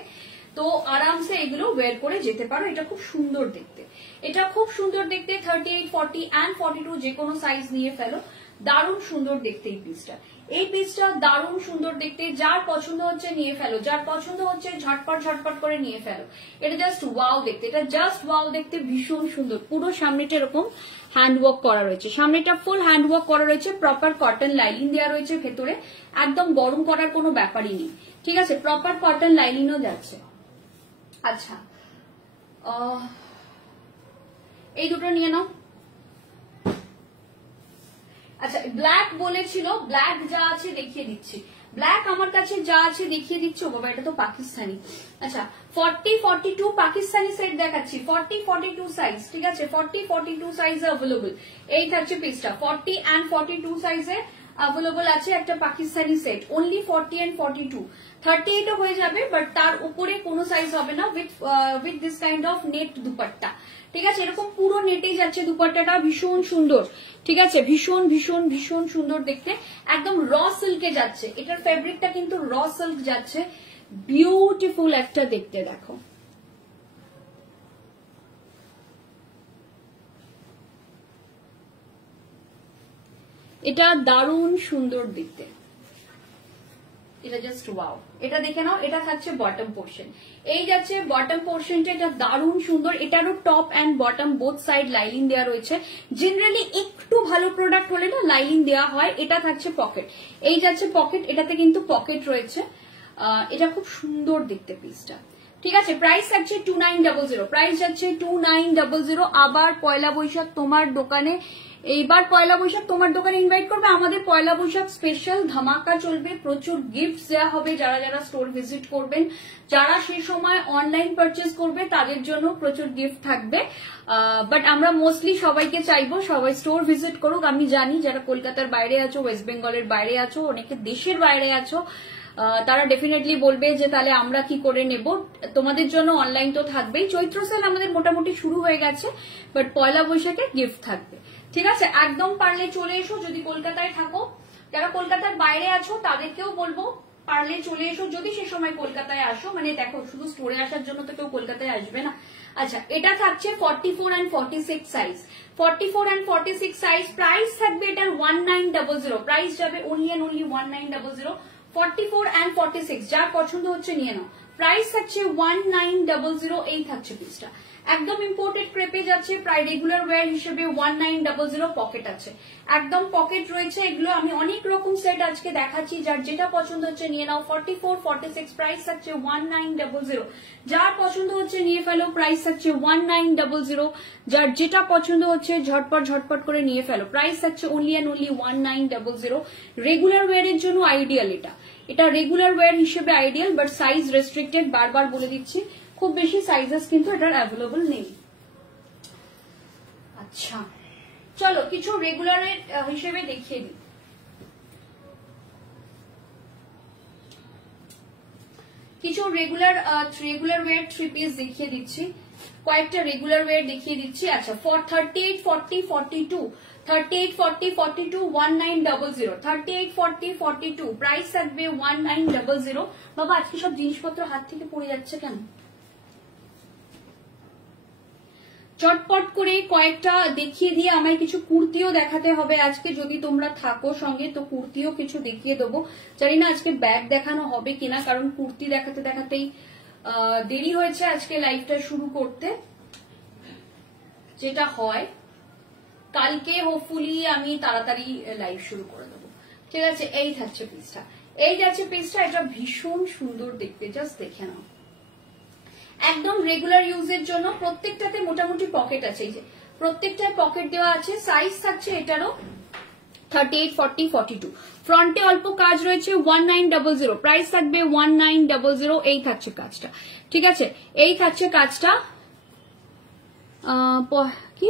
তো আরামসে এগুলো ওয়্যার করে যেতে পারো। এটা খুব সুন্দর দেখতে, এটা খুব সুন্দর দেখতে। 38, 40 and 42 যে কোনো সাইজ নিয়ে ফেলো, দারুণ সুন্দর দেখতে এই পিসটা, এই পিসটা দারুণ সুন্দর দেখতে। যার পছন্দ হচ্ছে নিয়ে ফেলো, যার পছন্দ হচ্ছে ঝটপট করে নিয়ে ফেলো। এটা জাস্ট ওয়াও দেখতে, এটা জাস্ট ওয়াও দেখতে, ভীষণ সুন্দর। পুরো সামনেটা এরকম হ্যান্ডওয়ার্ক করা রয়েছে, সামনেটা ফুল হ্যান্ডওয়ার্ক করা রয়েছে, প্রপার কটন লাইলিন দেওয়া রয়েছে ভেতরে, একদম গরম করার কোনো ব্যাপারই নেই, ঠিক আছে, প্রপার কটন লাইলিনও যাচ্ছে। আচ্ছা, এই দুটো নিয়ে নাও। আচ্ছা, ব্ল্যাক বলেছিল, ব্ল্যাক যা আছে দেখিয়ে দিচ্ছি, ব্ল্যাক আমার কাছে যা আছে দেখিয়ে দিচ্ছি। ও বাবা, এটা তো পাকিস্তানি। আচ্ছা, 40, 42 পাকিস্তানি সেট দেখাচ্ছি, 40, 42 সাইজ, ঠিক আছে, 40, 42 সাইজ অ্যাভেলেবল। এই থাকছে পিসটা, 40 and 42 সাইজে অ্যাভেলেবল আছে একটা পাকিস্তানি সেট, অনলি 40 and 42, 38ও হয়ে যাবে, বাট তার উপরে কোনো সাইজ হবে না, with this kind of net dupatta, ঠিক আছে, এরকম পুরো নেটে যাচ্ছে দুপাট্টাটা, ভীষণ সুন্দর, ঠিক আছে, ভীষণ ভীষণ ভীষণ সুন্দর দেখতে, একদম র সিল্কে যাচ্ছে, এটার ফেব্রিকটা কিন্তু র সিল্ক যাচ্ছে, বিউটিফুল একটা দেখতে। দেখো এটা দারুণ সুন্দর দেখতে, এটা জাস্ট ওয়াও। এটা দেখে নাও, এটা থাকছে বটম পোর্শন, এই যাচ্ছে বটম পোর্শনটা, এটা দারুণ সুন্দর। এটারও top and bottom both side lining দেওয়া রয়েছে, জেনারেলি একটু ভালো প্রোডাক্ট হলে না লাইলিন দেওয়া হয়। এটা থাকছে পকেট, এই যাচ্ছে পকেট, এটাতে কিন্তু পকেট রয়েছে, এটা খুব সুন্দর দেখতে পিসটা, ঠিক আছে। প্রাইস থাকছে 2900, প্রাইস যাচ্ছে 2900। আবার পয়লা বৈশাখ তোমার দোকানে, এইবার পয়লা বৈশাখ তোমার দোকানে ইনভাইট করবে, আমাদের পয়লা বৈশাখ স্পেশাল ধামাকা চলবে, প্রচুর গিফট দেওয়া হবে যারা যারা স্টোর ভিজিট করবেন, যারা সেই সময় অনলাইন পারচেজ করবে তাদের জন্য প্রচুর গিফট থাকবে। বাট আমরা মোস্টলি সবাইকে চাইবো সবাই স্টোর ভিজিট করুক। আমি জানি যারা কলকাতার বাইরে আছো, ওয়েস্ট বেঙ্গলের বাইরে আছো, অনেকে দেশের বাইরে আছো, তারা ডেফিনেটলি বলবে যে তাহলে আমরা কি করে নেব। তোমাদের জন্য অনলাইন তো থাকবেই, চৈত্র সেল আমাদের মোটামুটি শুরু হয়ে গেছে, বাট পয়লা বৈশাখে গিফট থাকবে, ঠিক আছে। একদম পারলে চলে এসো, যদি কলকাতায় থাকো, যারা কলকাতার বাইরে আছো তাদেরকেও বলবো পারলে চলে এসো, যদি সে সময় কলকাতায় আসো। মানে দেখো, শুধু স্টোরে আসার জন্য তো কেউ কলকাতায় আসবে না। আচ্ছা, এটা থাকছে 44 and 46 size, 44 and 46 size, price থাকবে এটার 1900, প্রাইস যাবে only and only 1900, 44 and 46, যার পছন্দ হচ্ছে নিয়ে নাও। প্রাইস থাকছে 1900, এই থাকছে পিসটা, একদম ইম্পোর্টেড ক্রেপে যাচ্ছে, প্রায় রেগুলার ওয়্যার হিসেবে 1900, পকেট আছে, একদম পকেট রয়েছে। এগুলো আমি অনেক রকম সেট আজকে দেখাচ্ছি, যার যেটা পছন্দ হচ্ছে নিয়ে নাও। 44, 46, প্রাইস থাকছে 1900, যার পছন্দ হচ্ছে নিয়ে ফেলো, প্রাইস থাকছে 1900, যার যেটা পছন্দ হচ্ছে ঝটপট করে নিয়ে ফেলো, প্রাইস থাকছে only and only 1900। রেগুলার ওয়্যারের জন্য আইডিয়াল, এটা রেগুলার ওয়্যার হিসেবে আইডিয়াল, বাট সাইজ রেস্ট্রিক্টেড, বারবার বলে দিচ্ছি, খুব বেশি সাইজেস কিন্তু এটার অ্যাভেলেবল নেই। আচ্ছা, চলো কিছু রেগুলারের হিসেবে দেখিয়ে দিই। কিছু রেগুলার ওয়্যার 3 পিস দেখিয়ে দিচ্ছি, কয়েকটা রেগুলার ওয়্যার দেখিয়ে দিচ্ছি। আচ্ছা, 38, 40, 42, 38, 40, 42, 1900, 38, 40, 42, প্রাইস থাকবে 1900। বাবা, আজকে সব জিনিসপত্র হাত থেকে পড়ে যাচ্ছে কেন? চটপট করে কয়েকটা দেখিয়ে দিয়ে আমায় কিছু কুর্তিও দেখাতে হবে আজকে, যদি তোমরা থাকো সঙ্গে তো কুর্তিও কিছু দেখিয়ে দেবো। জানি না আজকে ব্যাগ দেখানো হবে কিনা, কারণ কুর্তি দেখাতে দেখাতেই দেরি হয়েছে আজকে লাইভটা শুরু করতে। যেটা হয় কালকে হোপফুলি আমি তাড়াতাড়ি লাইভ শুরু করে দেবো, ঠিক আছে। এই থাকছে পিসটা, এই যাচ্ছে পিসটা, এটা ভীষণ সুন্দর দেখতে, জাস্ট দেখে নাও, একদম রেগুলার ইউজের জন্য। প্রত্যেকটাতে মোটামুটি পকেট আছে, এই যে প্রত্যেকটায় পকেট দেওয়া আছে। সাইজ থাকছে এটারও 38, 40, 42। ফ্রন্টে অল্প কাজ রয়েছে 1900, প্রাইস থাকবে 1900। এই থাকছে কাজটা, ঠিক আছে, এই থাকছে কাজটা। কি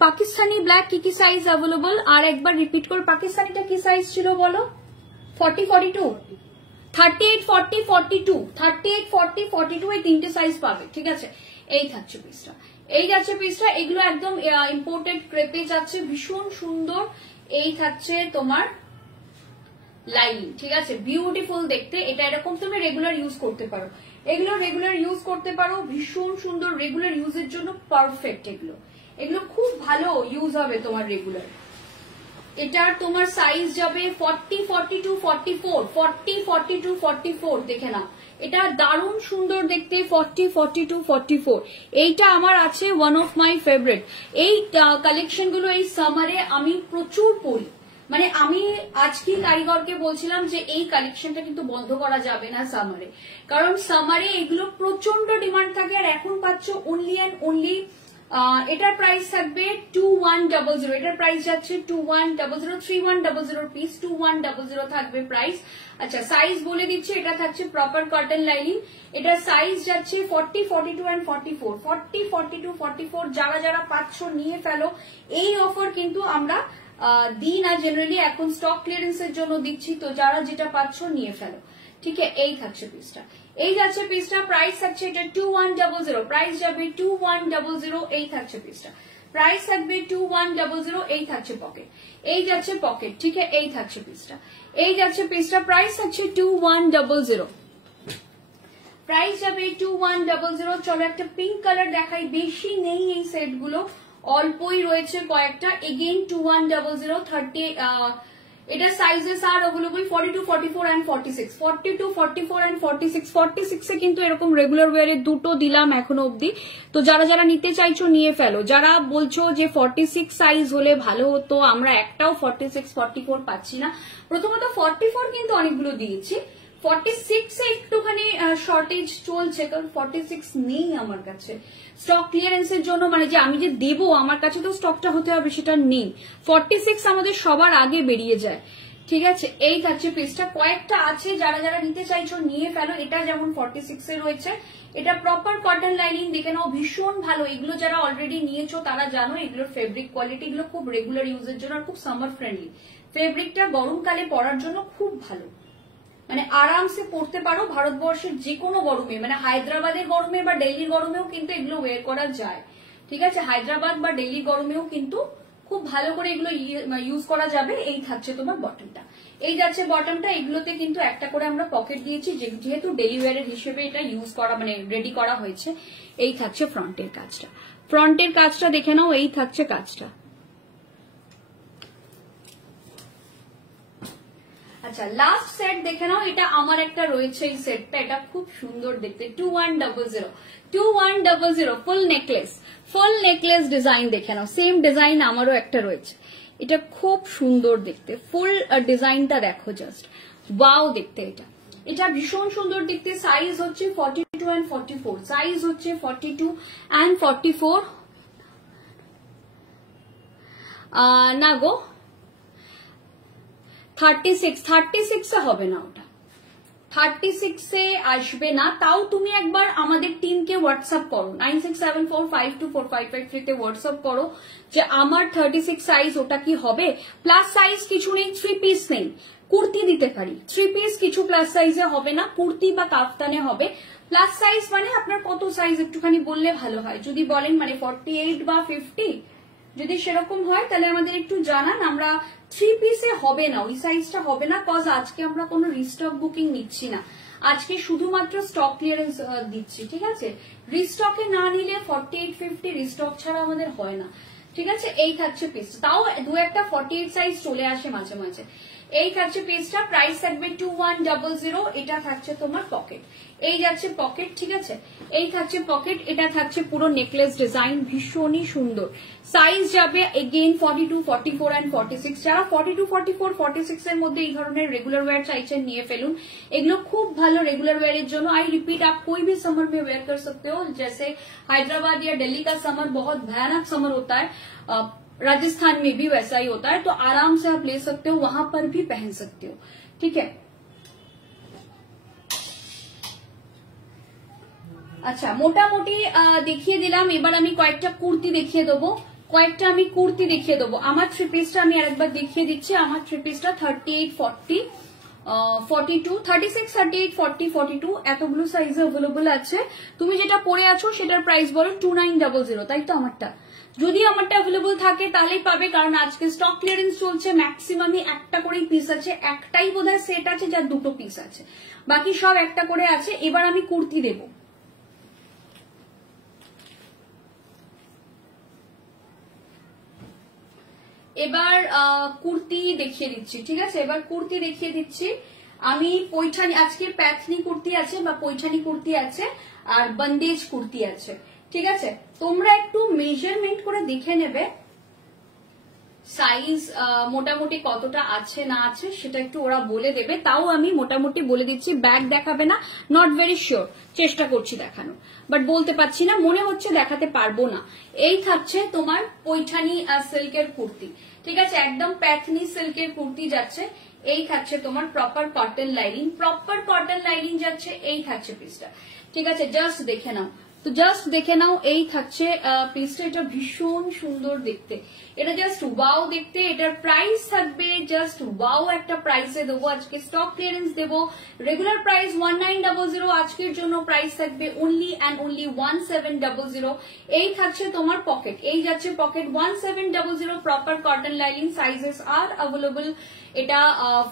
পাকিস্তানি ব্ল্যাক কি কি সাইজ অ্যাভেলেবল, আর একবার রিপিট করে পাকিস্তানিটা কি সাইজ ছিল বলো? 40, 42, 38, 40, 42, 38, 40, 42 এই তিনটে সাইজ পাবে, ঠিক আছে। এই থাকছে পিসটা, এই যাচ্ছে পিসটা। এগুলো একদম ইম্পোর্টেড ক্রেপে যাচ্ছে, ভীষণ সুন্দর। এই থাকছে তোমার লাইনিং, ঠিক আছে, বিউটিফুল দেখতে। এটা এরকম তুমি রেগুলার ইউজ করতে পারো, এগুলো রেগুলার ইউজ করতে পারো, ভীষণ সুন্দর, রেগুলার ইউজের জন্য পারফেক্ট। এগুলো এগুলো খুব ভালো ইউজ হবে তোমার রেগুলার। এটার তোমার সাইজ যাবে 40, 42, 44, 40, 42, 44, দেখে নাও। এটা দারুণ সুন্দর দেখতে, 40, 42, 44। এইটা আমার আছে ওয়ান অফ মাই ফেভারিট। এই কালেকশন গুলো এই সামারে আমি প্রচুর পরি, মানে আমি আজকে কারিগরকে বলছিলাম যে এই কালেকশনটা কিন্তু বন্ধ করা যাবে না সামারে, কারণ সামারে এগুলো প্রচন্ড ডিমান্ড থাকে। আর এখন পাচ্ছ অনলি অ্যান্ড অনলি, এটার প্রাইস থাকবে 2100, এটার প্রাইস যাচ্ছে 2100, 3100 পিস, 2100 থাকবে প্রাইস। আচ্ছা সাইজ বলে দিচ্ছি, এটা থাকছে প্রপার কটন লাইনিং। এটার সাইজ যাচ্ছে 40, 42 and 44, 40, 42, 44। যারা যারা পাচ্ছ নিয়ে ফেলো। এই অফার কিন্তু আমরা দিই না জেনারেলি, এখন স্টক ক্লিয়ারেন্সের জন্য দিচ্ছি, তো যারা যেটা পাচ্ছ নিয়ে ফেলো, ঠিক আছে। এই থাকছে পিসটা, এই যাচ্ছে পিসটা, প্রাইস থাকছে এটা 2100, প্রাইস যাবে 2100। এই থাকছে পিসটা, প্রাইস থাকবে 2100। এই থাকছে পকেট, এই যাচ্ছে পকেট, ঠিক আছে। এই থাকছে পিসটা, এই যাচ্ছে পিসটা, প্রাইস থাকছে 2100, প্রাইস যাবে 2100। চলো একটা পিঙ্ক কালার দেখাই, বেশি নেই এই সেট গুলো, অল্পই রয়েছে কয়েকটা। এগেইন 2100, 30। এটা sizes are available 42, 44 and 46, 42, 44 and 46। 46 এ কিন্তু এরকম রেগুলার ওয়ারে দুটো দিলাম এখনো অব্দি, তো যারা যারা নিতে চাইছো নিয়ে ফেলো। যারা বলছো যে 46 সাইজ হলে ভালো হতো, আমরা একটাও 46, 44 পাচ্ছি না। প্রথমত 44 কিন্তু অনেকগুলো দিয়েছি, 46 এ একটুখানি শর্টেজ চলছে, কারণ 46 নেই আমার কাছে স্টক ক্লিয়ারেন্সের জন্য, মানে যে আমি যে দেবো আমার কাছে তো স্টকটা হতে হবে, সেটা নেই। 46 আমাদের সবার আগে বেরিয়ে যায়, ঠিক আছে। এই থাকছে পিসটা, কয়েকটা আছে, যারা যারা নিতে চাইছো নিয়ে ফেলো। এটা যেমন 46 এ রয়েছে, এটা প্রপার কটন লাইনিং, দেখে নাও, ভীষণ ভালো। এগুলো যারা অলরেডি নিয়েছো তারা জানো এগুলোর ফেব্রিক কোয়ালিটি, এগুলো খুব রেগুলার ইউজের জন্য আর খুব সামার ফ্রেন্ডলি। ফেব্রিকটা গরমকালে পরার জন্য খুব ভালো, মানে আরামসে পড়তে পারো ভারতবর্ষের যে কোনো গরমে, মানে হায়দ্রাবাদের গরমে বা দিল্লির গরমেও কিন্তু এগুলো ওয়ের করা যায়, ঠিক আছে। হায়দ্রাবাদ বা দিল্লি গরমেও কিন্তু খুব ভালো করে এগুলো ইউজ করা যাবে। এই থাকছে তোমার বটমটা, এই যাচ্ছে বটমটা। এগুলোতে কিন্তু একটা করে আমরা পকেট দিয়েছি, যেহেতু ডেলি ওয়ারের হিসেবে এটা ইউজ করা, মানে রেডি করা হয়েছে। এই থাকছে ফ্রন্টের কাজটা, ফ্রন্টের কাজটা দেখে নাও। এই থাকছে কাজটা। আচ্ছা লাস্ট সেট দেখে নাও, এটা আমার একটা রয়েছে এই সেটটা, এটা খুব সুন্দর দেখতে, 2100, 2100 ফুল নেকলেস, ফুল নেকলেস ডিজাইন দেখে নাও। সেম ডিজাইন আমারও একটা রয়েছে, এটা খুব সুন্দর দেখতে। ফুল ডিজাইনটা দেখো জাস্ট, ওয়াও দেখতে। এটা ভীষণ সুন্দর দেখতে। সাইজ হচ্ছে 42 and 44, সাইজ হচ্ছে 42 and 44। না গো 36 এ হবে না, ওটা 36 এ আসবে না। তাও তুমি একবার আমাদের টিমকে হোয়াটসঅ্যাপ করো, 9674524553 তে হোয়াটসঅ্যাপ করো যে আমার 36 সাইজ ওটা কি হবে। প্লাস সাইজ কিছু নেই, 3 পিস নেই, কুর্তি দিতে পারি। 3 পিস কিছু প্লাস সাইজে হবে না, কুর্তি বা কাফতানে হবে। প্লাস সাইজ মানে আপনার কত সাইজ একটুখানি বললে ভালো হয়। যদি বলেন মানে 48 বা 50, যদি সেরকম হয় তাহলে আমাদের একটু জানান। আমরা 3 পিসে হবে না, ওই সাইজটা হবে না, কজ আজকে আমরা কোনো রিস্টক বুকিং নিচ্ছি না, আজকে শুধুমাত্র স্টক ক্লিয়ারেন্স দিচ্ছি, ঠিক আছে। রিস্টকে না নিলে 48, 50 রিস্টক ছাড়া আমাদের হয় না। ঠিক আছে, এই থাকছে পিস, তাও দু একটা 48 সাইজ চলে আসে মাঝে মাঝে। এই থাকছে পিসটা, প্রাইস থাকবে 2100। এটা থাকছে তোমার পকেট, এই যাচ্ছে পকেট, ঠিক আছে, এই থাকছে পকেট, এটা থাকছে পুরো নেকলেস ডিজাইন, ভীষণই সুন্দর। সাইজ যাবে এগেইন 42, 44 এন্ড 46। যারা 42, 44, 46 এর মধ্যে এই ধরনের রেগুলার ওয়্যার চাইছেন নিয়ে ফেলুন, এগুলো খুব ভালো রেগুलर वेयर এর জন্য। आई रिपीट, आप कोई भी समर में वेयर कर सकते हो, जैसे हैदराबाद या दिल्ली का समर बहुत भयानक समर होता है, राजस्थान में भी वैसा ही होता है, तो आराम से आप ले सकते हो, वहां पर भी पहन सकते हो, ठीक है। আচ্ছা, মোটামুটি দেখিয়ে দিলাম, এবার আমি কয়েকটা কুর্তি দেখিয়ে দেবো, আমার থ্রি পিসটা আমি আরেকবার দেখিয়ে দিচ্ছি। আমার থ্রি পিসটা 38, 40, 42, 36, 38, 40, 42 এতগুলো সাইজে অ্যাভেলেবল আছে। তুমি যেটা পরে আছো সেটার প্রাইস বলো 2900, তাই তো? যদি আমারটা অ্যাভেলেবল থাকে তাহলেই পাবে, কারণ আজকে স্টক ক্লিয়ারেন্স চলছে, ম্যাক্সিমামই একটা করেই পিস আছে, একটাই বোধহয় সেট আছে যার দুটো পিস আছে, বাকি সব একটা করে আছে। এবার আমি কুর্তি দেবো, এবার কুর্তি দেখিয়ে দিচ্ছি, ঠিক আছে, এবার কুর্তি দেখিয়ে দিচ্ছি আমি। পৈঠানি, আজকে প্যাথনি কুর্তি আছে বা পৈঠানি কুর্তি আছে, আর বন্দেজ কুর্তি আছে, ঠিক আছে। তোমরা একটু মেজারমেন্ট করে দেখে নেবে সাইজ মোটামুটি কতটা আছে না আছে, সেটা একটু ওরা বলে দেবে, তাও আমি মোটামুটি বলে দিচ্ছি। ব্যাগ দেখাবে না, নট ভেরি শিওর, চেষ্টা করছি দেখানো, বাট বলতে পারছি না, মনে হচ্ছে দেখাতে পারবো না। এই থাকছে তোমার পৈঠানি সিল্কের কুর্তি, ঠিক আছে, একদম প্যাথনি সিল্কের কুর্তি যাচ্ছে। এই থাকছে তোমার প্রপার কটন লাইনিং যাচ্ছে, এই থাকছে পিসটা, ঠিক আছে, জাস্ট দেখে নাও, এই থাকছে পিসটা। এটা ভীষণ সুন্দর দেখতে, এটা জাস্ট ওয়াও দেখতে। এটার প্রাইস থাকবে জাস্ট ওয়াও একটা প্রাইসে দেবো, আজকে স্টক ক্লিয়ারেন্স দেবো। রেগুলার প্রাইস 1900, আজকের জন্য প্রাইস থাকবে অনলি অ্যান্ড অনলি 1700। এই থাকছে তোমার পকেট, এই যাচ্ছে pocket 1700, proper cotton lining. Sizes are available, এটা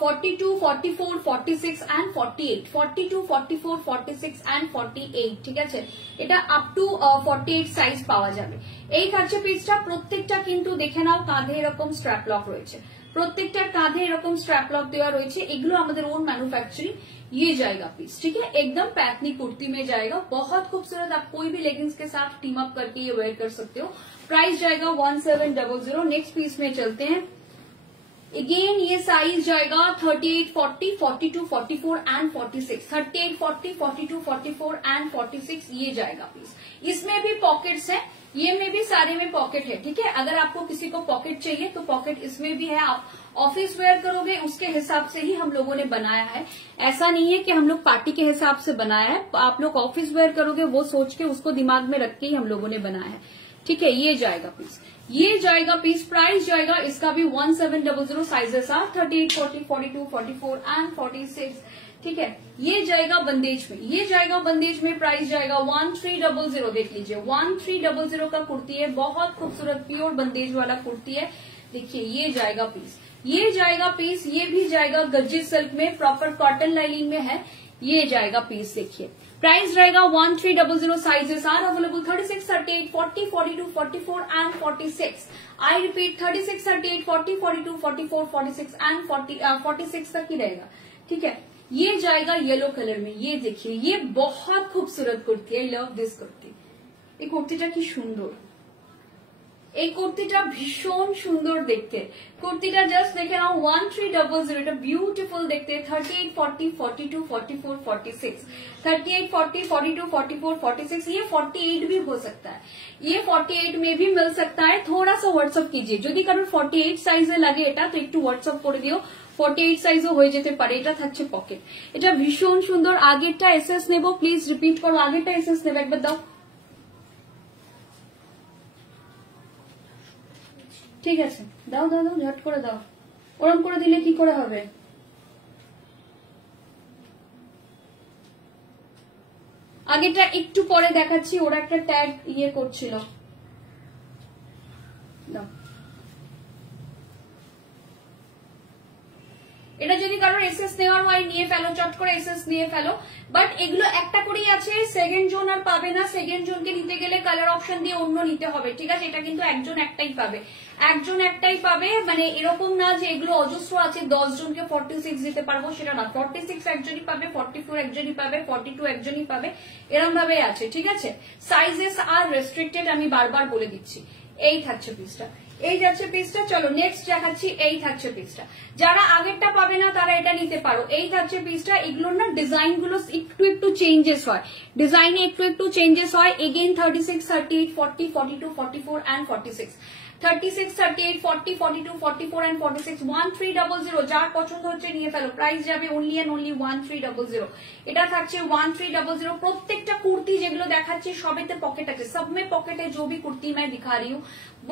42, 44, 46 অ্যান্ড 48, 42, 44, 46 অ্যান্ড 48, ঠিক আছে, এটা আপ টু 48 সাইজ পাওয়া যাবে। এই থাকছে পিসটা, প্রত্যেকটা কিন্তু দেখে নাও কাঁধে এরকম স্ট্র্যাপ লক রয়েছে, প্রত্যেকটার কাঁধে এরকম স্ট্র্যাপ লক দেওয়া রয়েছে, এগুলো আমাদের ওন मैन्युफैक्चरिंग। ये जाएगा पीस, ठीक है, एकदम पैथनी कुर्ती में जाएगा, बहुत खूबसूरत। आप कोई भी लेगिंग्स के साथ टीम अप करके ये वेयर कर सकते हो। प्राइस जाएगा 1700। नेक्स्ट पीस में चलते हैं। अगेन ये साइज जाएगा 38, 40, 42, 44 एंड 46, 38, 40, 42, 44 एंड 46, ये जाएगा पीस। इसमें भी पॉकेट्स है, ये में भी सारे में पॉकेट है, ठीक है। अगर आपको किसी को पॉकेट चाहिए तो पॉकेट इसमें भी है। आप ऑफिस वेयर करोगे उसके हिसाब से ही हम लोगों ने बनाया है, ऐसा नहीं है कि हम लोग पार्टी के हिसाब से बनाया है। आप लोग ऑफिस वेयर करोगे वो सोच के, उसको दिमाग में रख के ही हम लोगों ने बनाया है, ठीक है। ये जाएगा पीस, प्राइस जाएगा इसका भी 1700। साइजेस आर 38, 40, 42, 44 एंड 46, ठीक है। ये जाएगा बंदेज में, प्राइस जाएगा 1300। देख लीजिए 1300 का कुर्ती है, बहुत खूबसूरत प्योर बंदेज वाला कुर्ती है। देखिए ये जाएगा पीस, ये भी जाएगा गज्जी सिल्क में, प्रॉपर कॉटन लाइनिंग में है, ये जाएगा पीस। देखिए प्राइस रहेगा 1300। Sizes are available 36, 38, 40, 42, 44 and 46। I repeat 36, 38, 40, 42, 44, 46 and 46 तक ही रहेगा, ठीक है। ये जाएगा येलो कलर में, ये देखिए, ये बहुत खूबसूरत कुर्ती है। I love this kurti. এই কুর্তিটা কি সুন্দর, এই কুর্তিটা ভীষণ সুন্দর দেখতে। কুর্তিটা জাস্ট দেখে নাও 1300, এটা বিউটিফুল দেখতে। 38, 40, 42, 44, 46, 38, 40, 42, 44, 46, ये 48 भी हो सकता है, ये 48 में भी मिल सकता है। थोड़ा सा व्हाट्सअप कीजिए, যদি কারোর 48 সাইজে লাগে এটা তো একটু হোয়াটসঅ্যাপ করে দিও, 48 সাইজও হয়ে যেতে পারে। এটা থাকছে পকেট, এটা ভীষণ সুন্দর। আগেরটা এসএস নেব, প্লিজ রিপিট করো, আগেরটা এসএস নেবে, একবার দাও, ঠিক আছে, দাও ঝট করে দাও, ওরম করে দিলে কি করে হবে। আগেটা একটু পরে দেখাচ্ছি, ওরা একটা ট্যাগ ইয়ে করছিল, দাও। এটা যদি কারোর এসএস নেওয়ার হয় নিয়ে ফেলো, চট করে এসএস নিয়ে ফেলো। বাট এগুলো একটা করেই আছে, সেকেন্ড জোন আর পাবে না। সেকেন্ড জোনকে নিতে গেলে কালার অপশন দিয়ে অন্য নিতে হবে, ঠিক আছে? এটা কিন্তু একজন একটাই পাবে, একজন একটাই পাবে। মানে এরকম না যে এগুলো অজস্র আছে 10 জনকে 46 দিতে পারবো, সেটা না। 46 একজনই পাবে, 44 একজনই পাবে, 42 একজনই পাবে, এরকম ভাবে আছে, ঠিক আছে? সাইজেস আর রেস্ট্রিক্টেড, আমি বারবার বলে দিচ্ছি। এই থাকছে পিসটা, এই যাচ্ছে পিসটা। চলো নেক্সট দেখাচ্ছি। এই থাকছে পিসটা, যারা আগেরটা পাবে না তারা এটা নিতে পারো। এই থাকছে পিসটা। এগুলোর না ডিজাইন গুলো একটু একটু চেঞ্জেস হয়, ডিজাইনে একটু একটু চেঞ্জেস হয়। Again 36, 38, 40, 42, 44 and 46, 36, 38, 40, 42, 44 and 46, 1300। যার পছন্দ হচ্ছে নিয়ে ফেলো। প্রাইস যাবে অনলি এন্ড অনলি 1300। এটা থাকছে 1300। প্রত্যেকটা কুর্তি যেগুলো দেখাচ্ছি সবেতে পকেট আছে, सब में पॉकेट है। जो भी कुर्ती मैं दिखा रही हूँ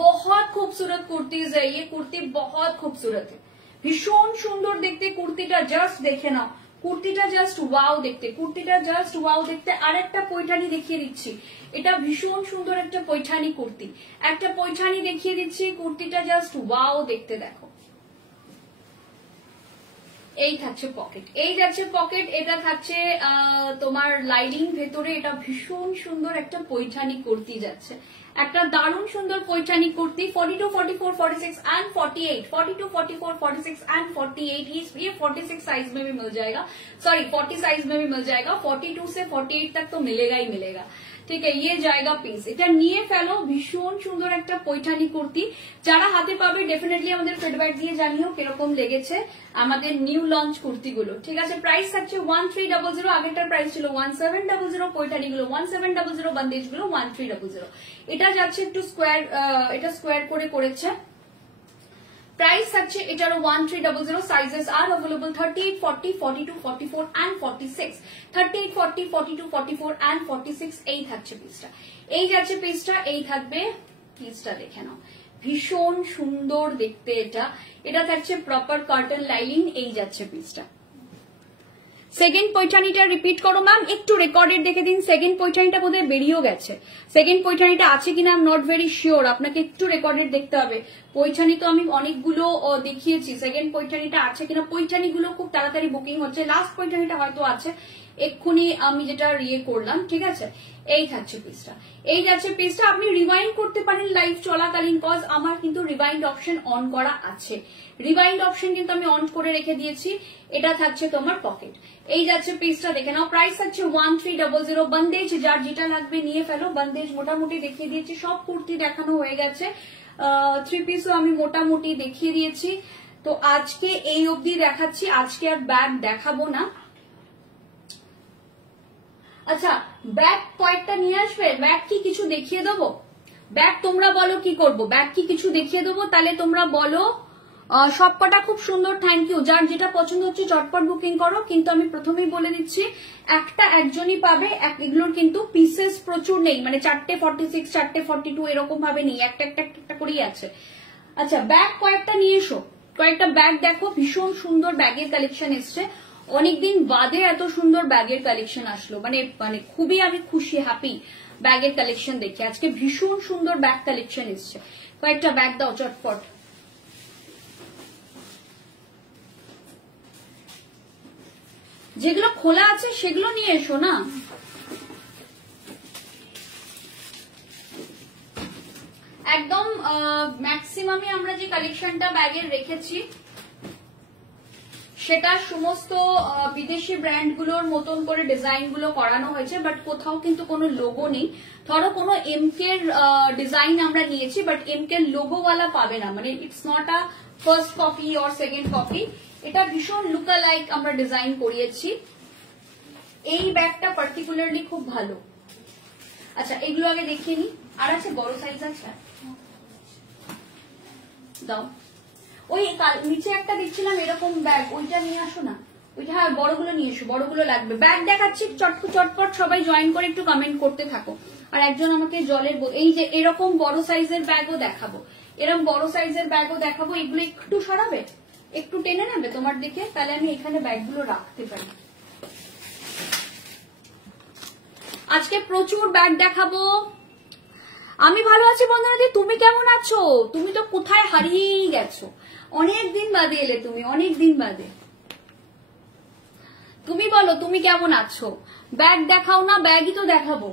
बहुत खूबसूरत कुर्तीज है, ये कुर्ती बहुत खूबसूरत है, ভীষণ সুন্দর দেখতে কুর্তিটা। জাস্ট দেখে নাও কুর্তিটা, জাস্ট ওয়াও দেখতে, কুর্তিটা জাস্ট ওয়াও দেখতে। আরেকটা পৈঠানি দেখিয়ে দিচ্ছি, এটা ভীষণ সুন্দর একটা পৈঠানি কুর্তি, একটা পৈঠানি দেখিয়ে দিচ্ছি। কুর্তিটা জাস্ট ওয়াও দেখতে, দেখো। এই থাকছে পকেট, এই যাচ্ছে পকেট। এটা থাকছে তোমার লাইনিং ভেতরে। এটা ভীষণ সুন্দর একটা পৈঠানি কুর্তি যাচ্ছে, একটা দারুণ সুন্দর পৈঠানি কুর্তি। 42, 44, 46 and 48, 42, 44, 46 and 48। ये 46 साइज में भी मिल जाएगा, सॉरी 40 साइज में भी मिल जाएगा। 42 से 48 तक तो मिलेगा ही मिलेगा, ঠিক আছে? ये जाएगा পিস। এটা নিয়ে ফেলো, ভীষণ সুন্দর একটা পৈঠানি কুর্তি। যারা হাতে পাবে ডেফিনেটলি আমাদের ফিডব্যাক দিয়ে জানিও কিরকম লেগেছে আমাদের নিউ লঞ্চ কুর্তিগুলো, ঠিক আছে? প্রাইস থাকছে 1300। আগেরটার প্রাইস ছিল 1700। পৈঠানি গুলো 1700, বন্দেজ গুলো 1300। এটা যাচ্ছে একটু স্কোয়ার, এটা স্কোয়ার করে করেছে। প্রাইস থাকছে এটারও 1300। Sizes are available 38, 40, 42, 44 and 46, 38, 40, 42, 44 and 46। এই থাকছে পিসটা, এই যাচ্ছে পিসটা। এই থাকবে পিসটা, দেখে নাও ভীষণ সুন্দর দেখতে এটা। এটা থাকছে প্রপার কটন লাইনিং। এই যাচ্ছে পিসটা। সেকেন্ড পৈঠানিটা রিপিট করো ম্যাম, একটু রেকর্ডেড দেখে দিন। সেকেন্ড পৈঠানিটা বোধহয় বেরিয়েও গেছে, সেকেন্ড পৈঠানিটা আছে কিনা I am not very sure, আপনাকে একটু রেকর্ডেড দেখতে হবে। পৈঠানি তো আমি অনেকগুলো দেখিয়েছি, সেকেন্ড পৈঠানিটা আছে কিনা। পৈঠানিগুলো খুব তাড়াতাড়ি বুকিং হচ্ছে, লাস্ট পৈঠানিটা হয়তো আছে, এক্ষুনি আমি যেটা ইয়ে করলাম, ঠিক আছে? এই থাকছে পিসটা, এই যাচ্ছে পিসটা। আপনি রিওয়াইন্ড করতে পারেন লাইভ চলাকালীন, কজ আমার কিন্তু রিওয়াইন্ড অপশন অন করা আছে, রিওয়াইন্ড অপশন কিন্তু আমি অন করে রেখে দিয়েছি। এটা থাকছে তোমার পকেট। এই যাচ্ছে পিসটা, দেখে নাও। প্রাইস থাকছে 1300। বন্দেজ যার যেটা লাগবে নিয়ে ফেলো। বন্দেজ মোটামুটি দেখিয়ে দিয়েছি, সব কুর্তি দেখানো হয়ে গেছে। 3 পিসও আমি মোটামুটি দেখিয়ে দিয়েছি। তো আজকে এই অবধি দেখাচ্ছি, আজকে আর ব্যাগ দেখাবো না। আচ্ছা, ব্যাগ কয়েকটা নিয়ে আসবে, ব্যাগ কি কিছু দেখিয়ে দেবো? ব্যাগ তোমরা বলো কি করবো, ব্যাগ কি কিছু দেখিয়ে দেবো? তাহলে তোমরা বলো। সবকটা খুব সুন্দর, থ্যাংক ইউ। যার যেটা পছন্দ হচ্ছে চটপট বুকিং করো। কিন্তু আমি প্রথমেই বলে দিচ্ছি, একটা একজনই পাবে। এগুলোর কিন্তু পিসেস প্রচুর নেই, মানে 4টে 46, 4টে 42 এরকম ভাবে নেই, একটা একটা একটা করেই আছে। আচ্ছা, ব্যাগ কয়েকটা নিয়ে এসো, কয়েকটা ব্যাগ দেখো। ভীষণ সুন্দর ব্যাগের কালেকশন এসছে, অনেকদিন বাদে এত সুন্দর ব্যাগের কালেকশন আসলো। মানে মানে খুবই আমি খুশি, হ্যাপি ব্যাগের কালেকশন দেখে। আজকে ভীষণ সুন্দর ব্যাগ কালেকশন এসছে। কয়েকটা ব্যাগ দাও চটপট। যেগুলো খোলা আছে সেগুলো নিয়ে এসো না। একদম ম্যাক্সিমামই আমরা যে কালেকশনটা ব্যাগের রেখেছি সেটা সমস্ত বিদেশি ব্র্যান্ডগুলোর মতন করে ডিজাইন গুলো করানো হয়েছে, বাট কোথাও কিন্তু কোনো লোগো নেই। ধরো কোনো এমকে এর ডিজাইন আমরা নিয়েছি, বাট এমকে এর লোগোওয়ালা পাবে না, মানে it's not a first copy or second copy. এটা ভীষণ লুকা লাইক আমরা ডিজাইন করিয়েছি। এই ব্যাগটা পার্টিকুলারলি খুব ভালো। আচ্ছা, এগুলো আগে দেখিয়ে নি। আর আছে বড় সাইজ আছে, দাও। ওই নিচে একটা দেখছিলাম এরকম ব্যাগ, ওইটা নিয়ে আসো না। ওইটা, হ্যাঁ বড়গুলো নিয়ে এসো, বড়গুলো লাগবে। ব্যাগ দেখাচ্ছি, চটপট সবাই জয়েন করে একটু কমেন্ট করতে থাকো। আর একজন আমাকে জলের, এই যে এরকম বড় সাইজের ব্যাগও দেখাবো, এরকম বড় সাইজের ব্যাগও দেখাবো। এগুলো একটু সরাবে, একটু টেনে নেবে তোমার দিকে, তাহলে আমি এখানে ব্যাগগুলো রাখতে পারি। আজকে প্রচুর ব্যাগ দেখাবো। আমি ভালো আছি বন্ধুরা, তুমি কেমন আছো? তুমি তো কোথায় হারিয়েই গেছো, অনেক দিন বাদে এলে তুমি, অনেক দিন বাদে। তুমি বলো তুমি কেমন আছো? ব্যাগ দেখাও না? ব্যাগই তো দেখাবো,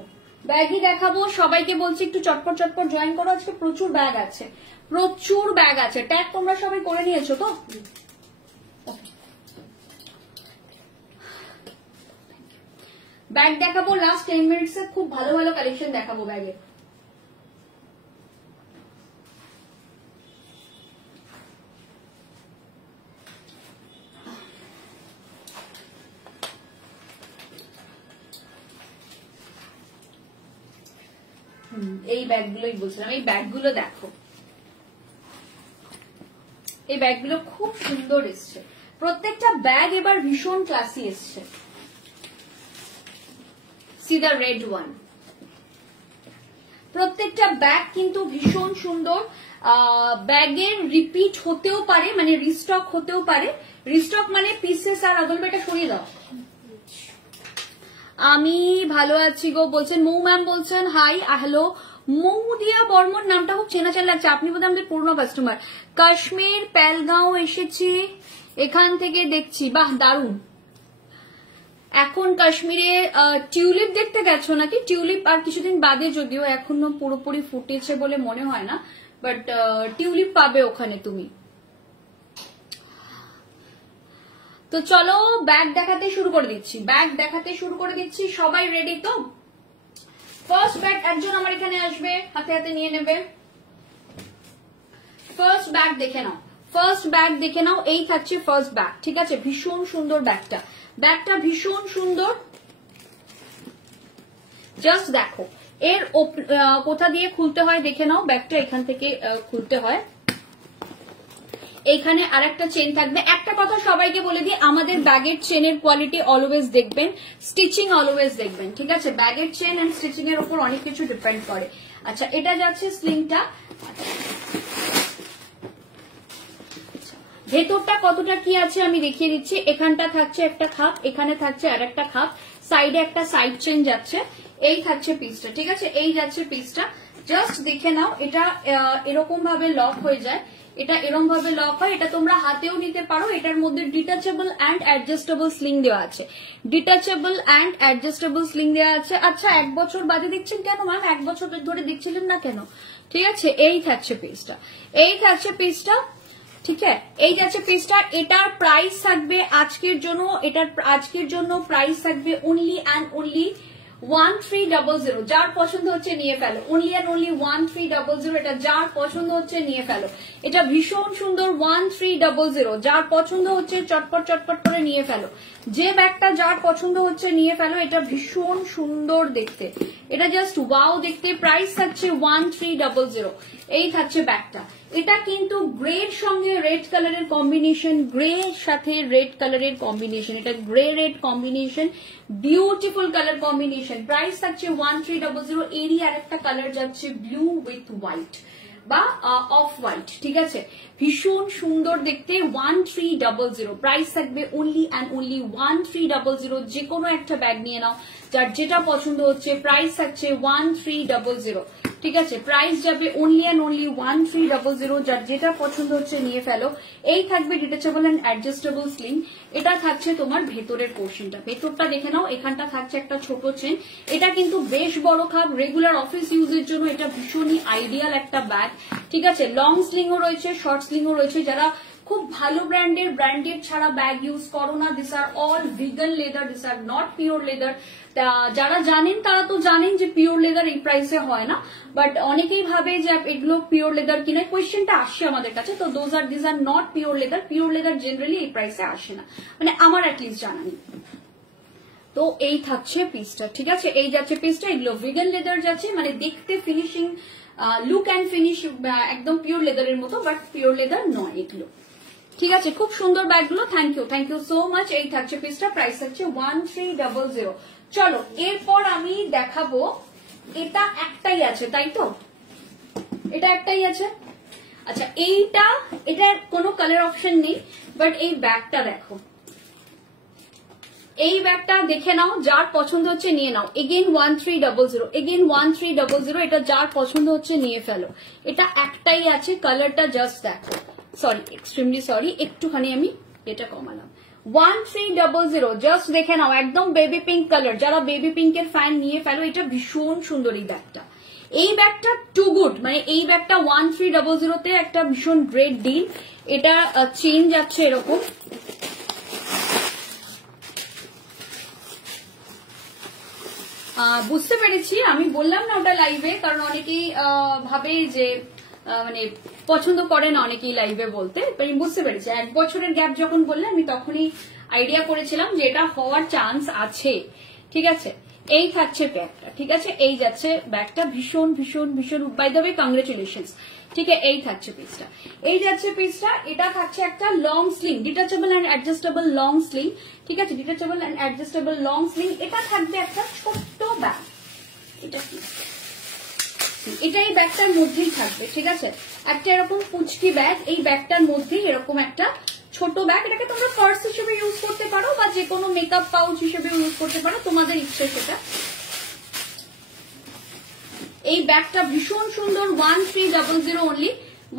ব্যাগই দেখাবো। সবাইকে বলছি একটু চটপট চটপট জয়েন করো, আজকে প্রচুর ব্যাগ আছে, প্রচুর ব্যাগ আছে। ট্যাগ তোমরা সবাই করে নিয়েছো তো? ব্যাগ দেখাবো লাস্ট 10 মিনিটসে, খুব ভালো ভালো কালেকশন দেখাবো ব্যাগে। এই ব্যাগগুলোই বলছিলাম, এই ব্যাগগুলো দেখো, এই ব্যাগগুলো খুব সুন্দর এসছে, প্রত্যেকটা ব্যাগ এবার ভীষণ ক্লাসি এসছে। সি দ্য রেড ওয়ান, প্রত্যেকটা ব্যাগ কিন্তু ভীষণ সুন্দর। ব্যাগের রিপিট হতেও পারে, মানে রিস্টক হতেও পারে। রিস্টক মানে পিসেস। আর আদল বেটা সরিয়ে দাও। আমি ভালো আছি গো বলছেন মৌ ম্যাম, বলছেন হাই হ্যালো। মৌদিয়া বর্মন নামটা খুব চেনা চেনা লাগছে, আপনি বোধহয় আমাদের পুরনো কাস্টমার। কাশ্মীর পেলগাঁও এসেছি, এখান থেকে দেখছি, বাহ দারুণ। এখন কাশ্মীরে টিউলিপ দেখতে গেছো নাকি? টিউলিপ আর কিছুদিন বাদে, যদিও এখনো পুরোপুরি ফুটেছে বলে মনে হয় না, বাট টিউলিপ পাবে ওখানে তুমি। তো চলো ব্যাগ দেখাতে শুরু করে দিচ্ছি, ব্যাগ দেখাতে শুরু করে দিচ্ছি। সবাই রেডি তো? ফার্স্ট ব্যাগ একজন আমার এখানে আসবে, হাতে হাতে নিয়ে নেবে। ফার্স্ট ব্যাগ দেখে নাও, ফার্স্ট ব্যাগ দেখে নাও। এই থাকছে ফার্স্ট ব্যাগ, ঠিক আছে? ভীষণ সুন্দর ব্যাগটা, ব্যাগটা ভীষণ সুন্দর। জাস্ট দেখো এর কোথা দিয়ে খুলতে হয় দেখে নাও। ব্যাগটা এখান থেকে খুলতে হয়। এইখানে আরেকটা চেন থাকবে। একটা কথা সবাইকে বলে দিই, আমাদের ব্যাগের চেনের কোয়ালিটি অলওয়েজ দেখবেন, স্টিচিং অলওয়েজ দেখবেন, ঠিক আছে? ব্যাগের চেন এন্ড স্টিচিং এর উপর অনেক কিছু ডিপেন্ড করে। আচ্ছা, এটা যাচ্ছে স্লিংটা। ভেতরটা কতটা কি আছে আমি দেখিয়ে দিচ্ছি। এখানটা থাকছে একটা খাপ, এখানে থাকছে আর একটা খাপ, সাইডে একটা সাইড চেন যাচ্ছে। এই থাকছে পিসটা, ঠিক আছে? এই যাচ্ছে পিসটা, জাস্ট দেখে নাও। এটা এরকম ভাবে লক হয়ে যায়, এটা এরকম ভাবে লক হয়। এটা তোমরা হাতেও নিতে পারো। এটার মধ্যে ডিটাচেবল অ্যান্ড অ্যাডজাস্টেবল স্লিং দেওয়া আছে, ডিটাচেবল অ্যান্ড অ্যাডজাস্টেবল স্লিং দেওয়া আছে। আচ্ছা, 1 বছর বাদে দেখছেন কেন ম্যাম? 1 বছর ধরে দেখছিলেন না কেন? ঠিক আছে, এই থাকছে পিসটা, এই থাকছে পিসটা, ঠিক আছে? এই যাচ্ছে পিসটা। এটার প্রাইস থাকবে আজকের জন্য, এটার আজকের জন্য প্রাইস থাকবে অনলি অ্যান্ড অনলি 1300। যার পছন্দ হচ্ছে নিয়ে ফেলো, অনলি অ্যান্ড অনলি 1300। এটা যার পছন্দ হচ্ছে নিয়ে ফেলো, এটা ভীষণ সুন্দর। 1300, যার পছন্দ হচ্ছে চটপট চটপট করে নিয়ে ফেলো। যে ব্যাগটা যার পছন্দ হচ্ছে নিয়ে ফেলো, এটা ভীষণ সুন্দর দেখতে, এটা জাস্ট ওয়াও দেখতে। প্রাইস থাকছে 1300। এই থাকছে ব্যাগটা। এটা কিন্তু গ্রের সঙ্গে রেড কালারের কম্বিনেশন, গ্রে সাথে রেড কালারের কম্বিনেশন, এটা grey red combination, beautiful colour combination. Price থাকছে 1300। এরই আরেকটা কালার যাচ্ছে ব্লু উইথ হোয়াইট বা অফ হোয়াইট, ঠিক আছে? ভীষণ সুন্দর দেখতে। 1300, প্রাইস থাকবে অনলি অ্যান্ড অনলি 1300। যে কোনো একটা ব্যাগ নিয়ে নাও, যার যেটা পছন্দ হচ্ছে। প্রাইস থাকছে 1300, ঠিক আছে? প্রাইস যাবে অনলি অ্যান্ড অনলি 1300। যার যেটা পছন্দ হচ্ছে নিয়ে ফেলো। এই থাকবে ডিটাচেবল অ্যান্ড অ্যাডজাস্টেবল স্লিং। এটা থাকছে তোমার ভেতরের পোর্শনটা, ভেতরটা দেখে নাও। এখানটা থাকছে একটা ছোট চেন। এটা কিন্তু বেশ বড় খাপ, রেগুলার অফিস ইউজের জন্য এটা ভীষণই আইডিয়াল একটা ব্যাগ, ঠিক আছে? লং স্লিংও রয়েছে, শর্ট স্লিংও রয়েছে। যারা খুব ভালো ব্র্যান্ডেড ছাড়া ব্যাগ ইউজ করো না, this are all vegan leather, this are not pure leather. যারা জানেন তারা তো জানেন যে পিওর লেদার এই প্রাইসে হয় না, বাট অনেকেই ভাবে যে এগুলো পিওর লেদার কিনা, কোয়েশ্চেনটা আসছে আমাদের কাছে। তো this are not pure leather. Pure leather generally এই প্রাইসে আসে না, মানে আমার অ্যাটলিস্ট জানা নেই। তো এই থাকছে পিসটা, ঠিক আছে? এই যাচ্ছে পিসটা। এগুলো ভিগান লেদার যাচ্ছে, মানে দেখতে ফিনিশিং, লুক অ্যান্ড ফিনিশ একদম পিওর লেদারের মতো, বাট পিওর লেদার নয় এগুলো, ঠিক আছে? খুব সুন্দর ব্যাগগুলো। Thank you so much. এই থাকছে পিসটা, প্রাইস থাকছে 1300। চলো এরপর আমি দেখাবো, এটা একটাই আছে তাই তো? এটা একটাই আছে। আচ্ছা, এটার কোনো কালার অপশন নেই, বাট এই ব্যাগটা দেখো, এই ব্যাগটা দেখে নাও। যার পছন্দ হচ্ছে নিয়ে নাও। এগেইন 1300, এটা যার পছন্দ হচ্ছে নিয়ে ফেলো। এটা একটাই আছে, কালারটা জাস্ট দেখো। সরি, এক্সট্রিমলি সরি, একটুখানি আমি এটা কমালাম। 1300 জাস্ট দেখে নাও, একদম বেবি পিঙ্ক কালার, যারা বেবি পিঙ্কের ফ্যান নিয়ে ফেলো, এটা ভীষণ সুন্দর এই ব্যাগটা। এই ব্যাগটা টু গুড, মানে এই ব্যাগটা 1300 তে একটা ভীষণ গ্রেট ডিল। এটা চেন যাচ্ছে এরকম, বুঝতে পেরেছি, আমি বললাম না ওটা লাইভে, কারণ অনেকেই ভাবে যে মানে পছন্দ করে না অনেকেই লাইভে বলতে, আমি বুঝতে পেরেছি। 1 বছরের গ্যাপ যখন বললে আমি তখনই আইডিয়া করেছিলাম যে এটা হওয়ার চান্স আছে। ঠিক আছে, এই থাকছে ব্যাগটা। ঠিক আছে, এই যাচ্ছে ব্যাগটা, ভীষণ ভীষণ ভীষণ, বাই দ্য ওয়ে কংগ্রেচুলেশনস। ঠিক আছে, এই থাকছে পিসটা, এই যাচ্ছে পিসটা। এটা থাকছে একটা long sling, detachable and adjustable long sling. ঠিক আছে, detachable and adjustable long sling. এটা থাকবে একটা ছোট্ট ব্যাগ, এটা কি, এটা এই ব্যাগটার মধ্যেই থাকবে। ঠিক আছে, একটা এরকম পুচকি ব্যাগ, এই ব্যাগটার মধ্যেই এরকম একটা ছোট ব্যাগ। এটাকে তোমরা পার্স হিসেবে ইউজ করতে পারো বা যে কোনো মেকআপ পাউচ হিসেবে ইউজ করতে পারো, তোমাদের ইচ্ছে সেটা। এই ব্যাগটা ভীষণ সুন্দর, 1300 অনলি,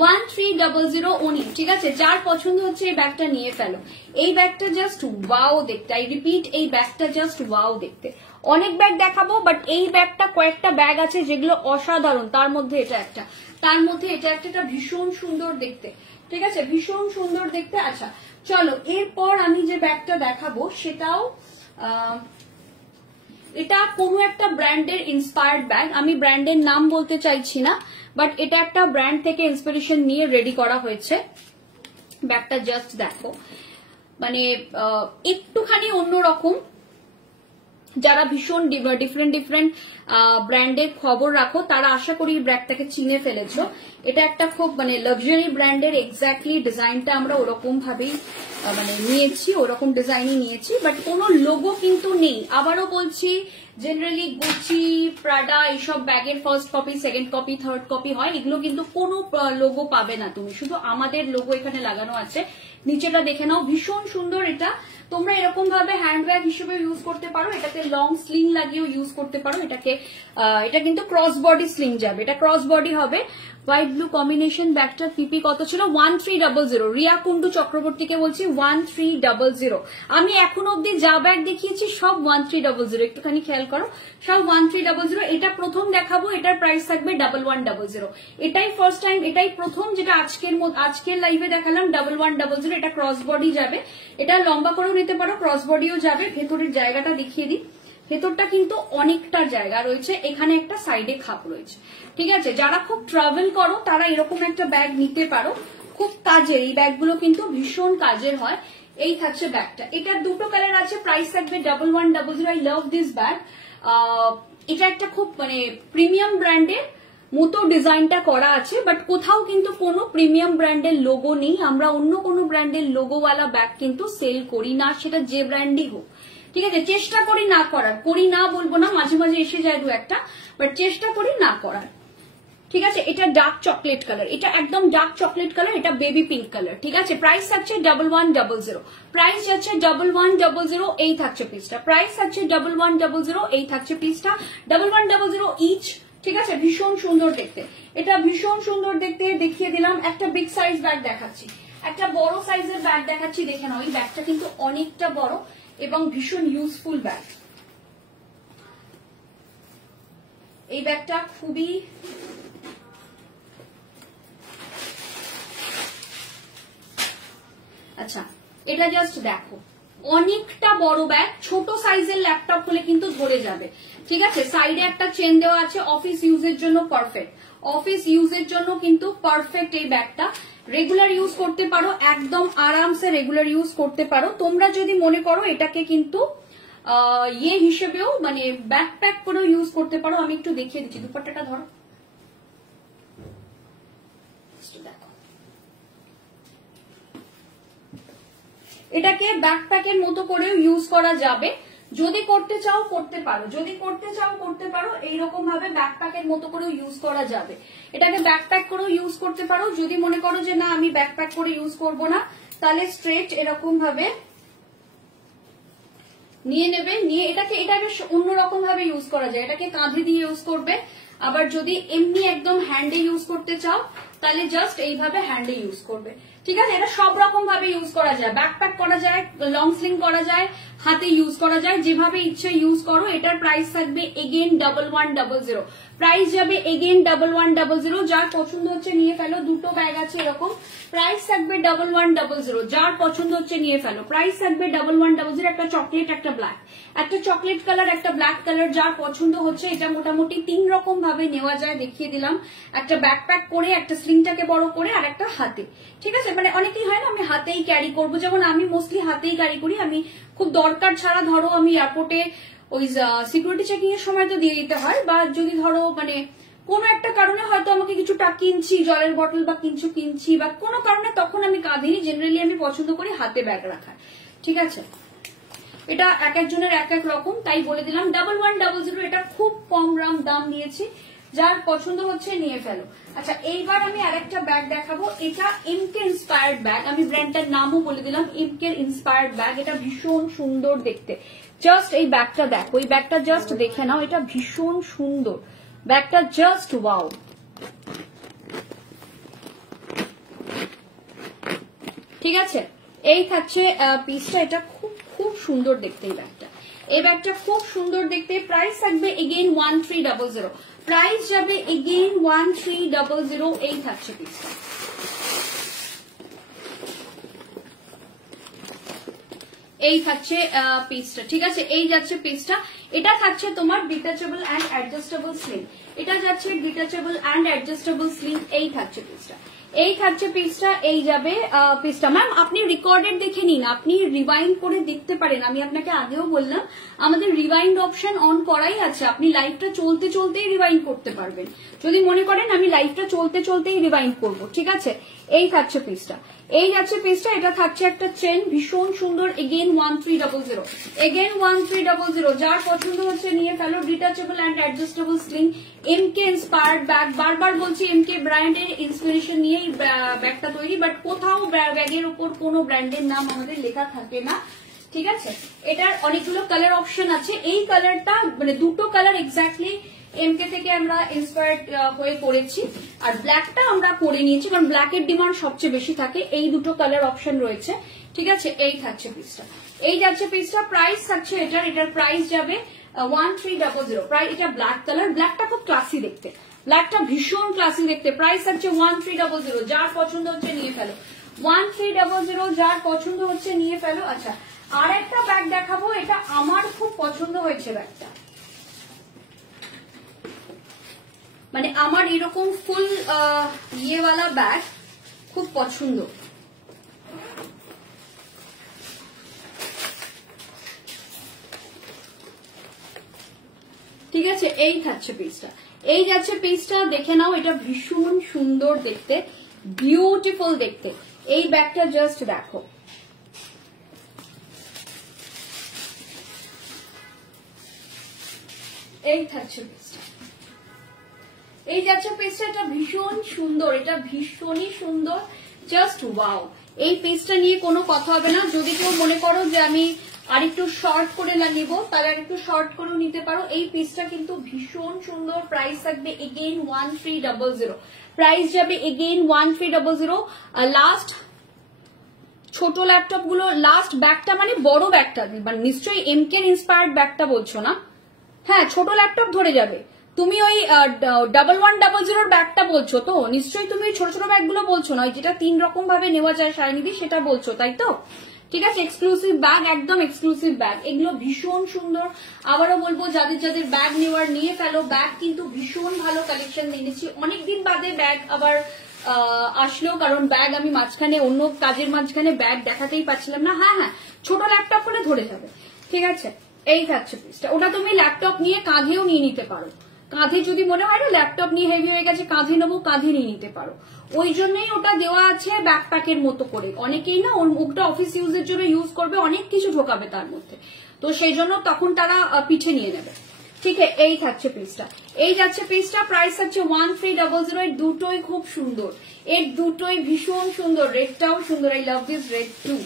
1300 অনলি। ঠিক আছে, যার পছন্দ হচ্ছে এই ব্যাগটা নিয়ে ফেলো। এই ব্যাগটা জাস্ট ওয়াও দেখতে, আই রিপিট, এই ব্যাগটা জাস্ট ওয়াও দেখতে। অনেক ব্যাগ দেখাবো, বাট এই ব্যাগটা, কয়েকটা ব্যাগ আছে যেগুলো অসাধারণ, তার মধ্যে এটা একটা, তার মধ্যে এটা একটা ভীষণ সুন্দর দেখতে। ঠিক আছে, ভীষণ সুন্দর দেখতে। আচ্ছা চলো, এরপর আমি যে ব্যাগটা দেখাবো সেটাও এটা কোনো একটা ব্র্যান্ডের ইন্সপায়ার্ড ব্যাগ। আমি ব্র্যান্ডের নাম বলতে চাইছি না, বাট এটা একটা ব্র্যান্ড থেকে ইন্সপিরেশন নিয়ে রেডি করা হয়েছে। ব্যাগটা জাস্ট দেখো, মানে একটুখানি অন্যরকম। যারা ভীষণ ডিফারেন্ট ডিফারেন্ট ব্র্যান্ডের খবর রাখো, তারা আশা করি ব্র্যান্ডটাকে চিনে ফেলেছো। এটা একটা খুব মানে লাক্সারি ব্র্যান্ডের, এক্স্যাক্টলি ডিজাইনটা আমরা ওরকম ভাবেই মানে নিয়েছি, ওরকম ডিজাইনই নিয়েছি, বাট কোনো লোগো কিন্তু নেই। আবারও বলছি, জেনারেলি গুচি, প্রাডা এইসব ব্যাগের first copy, second copy, third copy হয়, এগুলো কিন্তু কোনো লোগো পাবে না তুমি, শুধু আমাদের লোগো এখানে লাগানো আছে। নিচেটা দেখে নাও, ভীষণ সুন্দর। এটা তোমরা এরকম ভাবে হ্যান্ড ব্যাগ হিসেবে ইউজ করতে পারো, এটাকে লং স্লিং লাগিয়েও ইউজ করতে পারো। এটাকে এটা কিন্তু ক্রস বডি স্লিং যাবে, এটা ক্রস বডি হবে। White blue combination. ব্যাগটার পিপি কত ছিল? 1300। রিয়া কুন্ডু চক্রবর্তীকে বলছি 1300। আমি এখন অব্দি যা ব্যাগ দেখিয়েছি সব 1300, একটুখানি খেয়াল করো, সব 1300। এটা প্রথম দেখাবো, এটার প্রাইস থাকবে 1100। এটাই ফার্স্ট টাইম, এটাই প্রথম যেটা আজকের লাইভে দেখালাম 1100। এটা ক্রস বডি যাবে, এটা লম্বা করেও নিতে পারো, ক্রস বডিও যাবে। ভেতরের জায়গাটা দেখিয়ে দিই, ভেতরটা কিন্তু অনেকটা জায়গা রয়েছে, এখানে একটা সাইডে খাপ রয়েছে। ঠিক আছে, যারা খুব ট্রাভেল করো তারা এরকম একটা ব্যাগ নিতে পারো, খুব কাজের। এই ব্যাগগুলো কিন্তু ভীষণ কাজের হয়। এই থাকছে ব্যাগটা, এটার দুটো কালার আছে, প্রাইস থাকবে 1100। I love this bag. এটা একটা খুব মানে প্রিমিয়াম ব্র্যান্ডের মতো ডিজাইনটা করা আছে, বাট কোথাও কিন্তু কোনো প্রিমিয়াম ব্র্যান্ডের লোগো নেই। আমরা অন্য কোনো ব্র্যান্ডের লোগোওয়ালা ব্যাগ কিন্তু সেল করি না, সেটা যে ব্র্যান্ডই হোক। ঠিক আছে, চেষ্টা করি না করার, করি না বলবো না, মাঝে মাঝে এসে যায় দু একটা, বাট চেষ্টা করি না করার। ঠিক আছে, এটা ডার্ক চকলেট কালার, এটা একদম ডার্ক চকলেট কালার, এটা বেবি পিঙ্ক কালার। ঠিক আছে, প্রাইস থাকছে 1100, প্রাইস যাচ্ছে 1100। এই থাকছে পিসটা, প্রাইস থাকছে 1100। এই থাকছে পিসটা 1100 ইচ। ঠিক আছে, ভীষণ সুন্দর দেখতে, এটা ভীষণ সুন্দর দেখতে। দেখিয়ে দিলাম। একটা বিগ সাইজ ব্যাগ দেখাচ্ছি, একটা বড় সাইজের ব্যাগ দেখাচ্ছি, দেখে নাও। এই ব্যাগটা কিন্তু অনেকটা বড় এবং ভীষণ ইউজফুল ব্যাগ। এই ব্যাগটা খুবই আচ্ছা, এটা জাস্ট দেখো, অনেকটা বড় ব্যাগ, ছোট সাইজের ল্যাপটপ হলে কিন্তু ধরে যাবে। ঠিক আছে, সাইডে একটা চেন দেওয়া আছে, অফিস ইউজের জন্য পারফেক্ট, অফিস ইউজের জন্য কিন্তু পারফেক্ট। এই ব্যাগটা রেগুলার ইউজ করতে পারো, একদম আরামসে রেগুলার ইউজ করতে পারো। তোমরা যদি মনে করো এটাকে কিন্তু ইয়ে হিসেবেও মানে ব্যাকপ্যাক করেও ইউজ করতে পারো। আমি একটু দেখিয়ে দিচ্ছি, দুপাট্টাটা ধরো, দেখো, এটাকে ব্যাকপ্যাকের মতো করেও ইউজ করা যাবে। যদি করতে চাও করতে পারো, যদি করতে চাও করতে পারো, এইরকম ভাবে ব্যাকপ্যাকের মতো করেও ইউজ করা যাবে। এটাকে ব্যাকপ্যাক করেও ইউজ করতে পারো। যদি মনে করো যে না আমি ব্যাকপ্যাক করে ইউজ করব না, তাহলে স্ট্রেট এরকম ভাবে নিয়ে নেবে, নিয়ে এটাকে বেশ অন্যরকম ভাবে ইউজ করা যায়। এটাকে কাঁধে দিয়ে ইউজ করবে, আবার যদি এমনি একদম হ্যান্ডে ইউজ করতে চাও তাহলে জাস্ট এইভাবে হ্যান্ডে ইউজ করবে। ঠিক আছে, এটা সব রকম ভাবে ইউজ করা যায়, ব্যাকপ্যাক করা যায়, লং স্লিং করা যায়, হাতে ইউজ করা যায়, যেভাবে ইচ্ছে ইউজ করো। এটার প্রাইস থাকবে এগেইন 1100, প্রাইস যাবে এগেইন 1100। যার পছন্দ হচ্ছে নিয়ে ফেলো, দুটো ব্যাগ আছে এরকম, প্রাইস থাকবে 1100। যার পছন্দ হচ্ছে নিয়ে ফেলো, প্রাইস থাকবে 1100। একটা চকলেট, একটা ব্ল্যাক, একটা চকলেট কালার, একটা ব্ল্যাক কালার, যার পছন্দ হচ্ছে। এটা মোটামুটি 3 রকম ভাবে নেওয়া যায়, দেখিয়ে দিলাম। একটা ব্যাকপ্যাক করে, একটা স্লিংটাকে বড় করে, আর একটা হাতে। ঠিক আছে, মানে অনেকেই হয় না আমি হাতেই ক্যারি করবো, যেমন আমি মোস্টলি হাতেই ক্যারি করি। আমি খুব দরকার ছাড়া, ধরো আমি এয়ারপোর্টে ওই সিকিউরিটি চেকিং এর সময় তো দিয়ে দিতে হয়, বা যদি ধরো মানে কোনো একটা কারণে হয়তো আমাকে কিছুটা কিনছি, জলের বটল বা কিছু কিনছি বা কোনো কারণে, তখন আমি কাঁধে নিই। জেনারেলি আমি পছন্দ করি হাতে ব্যাগ রাখার। ঠিক আছে, এটা এক একজনের এক এক রকম, তাই বলে দিলাম 1100। এটা খুব কম দাম নিয়েছি, যার পছন্দ হচ্ছে নিয়ে ফেলো। আচ্ছা, এইবার আমি আরেকটা ব্যাগ দেখাবো। এটা এমকে ইন্সপায়ার্ড ব্যাগ, আমি ব্র্যান্ডটার নামও বলে দিলাম, এমকে ইন্সপায়ার্ড ব্যাগ। এটা ভীষণ সুন্দর দেখতে, জাস্ট এই ব্যাগটা দেখো, এই ব্যাগটা জাস্ট দেখে নাও, এটা ভীষণ সুন্দর ব্যাগটা, জাস্ট ওয়াও। ঠিক আছে, এই থাকছে পিসটা। এটা খুব খুব সুন্দর দেখতে এই ব্যাগটা, এই ব্যাগটা খুব সুন্দর দেখতে। প্রাইস থাকবে এগেইন 1300, প্রাইস যাবে এগেইন 1300। এই থাকছে পিসটা, এই থাকছে পিসটা। ঠিক আছে, এই যাচ্ছে পিসটা। এটা থাকছে তোমার ডিটাচেবল অ্যান্ড অ্যাডজাস্টেবল স্লিং, এটা যাচ্ছে ডিটাচেবল অ্যান্ড অ্যাডজাস্টেবল স্লিং। এই থাকছে পিসটা, এই থাকছে পিসটা, এই যাবে পিসটা। ম্যাম আপনি রেকর্ডেড দেখে নিন, আপনি রিওয়াইন্ড করে দেখতে পারেন। আমি আপনাকে আগেও বললাম আমাদের রিওয়াইন্ড অপশন অন করাই আছে, আপনি লাইভটা চলতে চলতেই রিওয়াইন্ড করতে পারবেন, যদি মনে করেন আমি লাইভটা চলতে চলতেই রিওয়াইন্ড করব। ঠিক আছে, এই থাকছে পিসটা, এই যাচ্ছে পিসটা। এটা থাকছে একটা চেন, ভীষণ সুন্দর, এগেইন 1300, এগেইন 1300। যার পছন্দ হচ্ছে নিয়ে ফেলো, detachable and adjustable sling, MK inspired bag. বারবার বলছি এমকে ব্র্যান্ডের ইন্সপিরেশন নিয়েই ব্যাগটা তৈরি, বাট কোথাও ব্যাগের উপর কোনো ব্র্যান্ডের নাম আমাদের লেখা থাকে না। ঠিক আছে, এটার অনেকগুলো কালার অপশন আছে। এই কালারটা মানে দুটো কালার এক্স্যাক্টলি এমকে থেকে আমরা ইন্সপায়ার্ড হয়ে করেছি, আর ব্ল্যাকটা আমরা করে নিয়েছি কারণ ব্ল্যাকের ডিমান্ড সবচেয়ে বেশি থাকে। এই দুটো কালার অপশন রয়েছে। ঠিক আছে, এই থাকছে পিসটা, এই যাচ্ছে পিসটা। প্রাইস থাকছে এটার প্রাইস যাবে 1300। প্রাইস, এটা ব্ল্যাক কালার, ব্ল্যাকটা খুব ক্লাসি দেখতে, ব্ল্যাকটা ভীষণ ক্লাসি দেখতে। প্রাইস থাকছে 1300। যার পছন্দ হচ্ছে নিয়ে ফেলো, 1300। যার পছন্দ হচ্ছে নিয়ে ফেলো। আচ্ছা, আর একটা ব্যাগ দেখাবো, এটা আমার খুব পছন্দ হয়েছে ব্যাগটা, মানে আমার এরকম ফুল ইয়েওয়ালা ব্যাগ খুব পছন্দ। ঠিক আছে, এই থাকছে পিসটা, এই যাচ্ছে পিসটা, দেখে নাও। এটা ভীষণ সুন্দর দেখতে, বিউটিফুল দেখতে। এই ব্যাগটা জাস্ট দেখো, এই থাকছে পিসটা, এই যাচ্ছে পিসটা। এটা ভীষণ সুন্দর, এটা ভীষণই সুন্দর, জাস্ট ওয়াও। এই পিসটা নিয়ে কোনো কথা হবে না। যদি কেউ মনে করো যে আমি আরেকটু শর্ট করে নিব, তাহলে আরেকটু শর্ট করেও নিতে পারো। এই পিসটা কিন্তু ভীষণ সুন্দর। প্রাইস থাকবে এগেইন 1300, প্রাইস যাবে এগেইন 1300। লাস্ট ছোট ল্যাপটপ গুলো, লাস্ট ব্যাগটা মানে বড় ব্যাগটা, মানে নিশ্চয়ই এমকে ইন্সপায়ার্ড ব্যাগটা বলছো না? হ্যাঁ, ছোট ল্যাপটপ ধরে যাবে। তুমি ওই 1100 ব্যাগটা বলছো তো? নিশ্চয়ই তুমি ছোট ছোট ব্যাগগুলো বলছো না, যেটা 3 রকম ভাবে নেওয়া যায় শাইনিদি, সেটা বলছো, তাই তো? ঠিক আছে, এক্সক্লুসিভ ব্যাগ, একদম এক্সক্লুসিভ ব্যাগ। এগুলো ভীষণ সুন্দর। আবারও বলবো, যাদের যাদের ব্যাগ নেওয়ার নিয়ে ফেলো। ব্যাগ কিন্তু ভীষণ ভালো কালেকশন এনেছি, অনেকদিন বাদে ব্যাগ আবার আসলো, কারণ ব্যাগ আমি মাঝখানে অন্য কাজের মাঝখানে ব্যাগ দেখাতেই পাচ্ছিলাম না। হ্যাঁ হ্যাঁ, ছোট ল্যাপটপ হলে ধরে যাবে। ঠিক আছে, এই থাকছে পিসটা। ওটা তুমি ল্যাপটপ নিয়ে কাঁধেও নিয়ে নিতে পারো, কাঁধে যদি মনে হয় না ল্যাপটপ নিয়ে হেভি হয়ে গেছে, কাঁধে নেবো, কাঁধে নিয়ে নিতে পারো। ওই জন্যই ওটা দেওয়া আছে ব্যাকপ্যাকের মতো করে। অনেকেই না ওটা অফিস ইউজের জন্য ইউজ করবে, অনেক কিছু ঢোকাবে তার মধ্যে, তো সেই জন্য তখন তারা পিঠে নিয়ে নেবে। ঠিক আছে, এই থাকছে পিসটা, এই যাচ্ছে পিসটা। প্রাইস হচ্ছে 1300। এর দুটোই খুব সুন্দর, এর দুটোই ভীষণ সুন্দর। রেডটাও সুন্দর, I love this red too.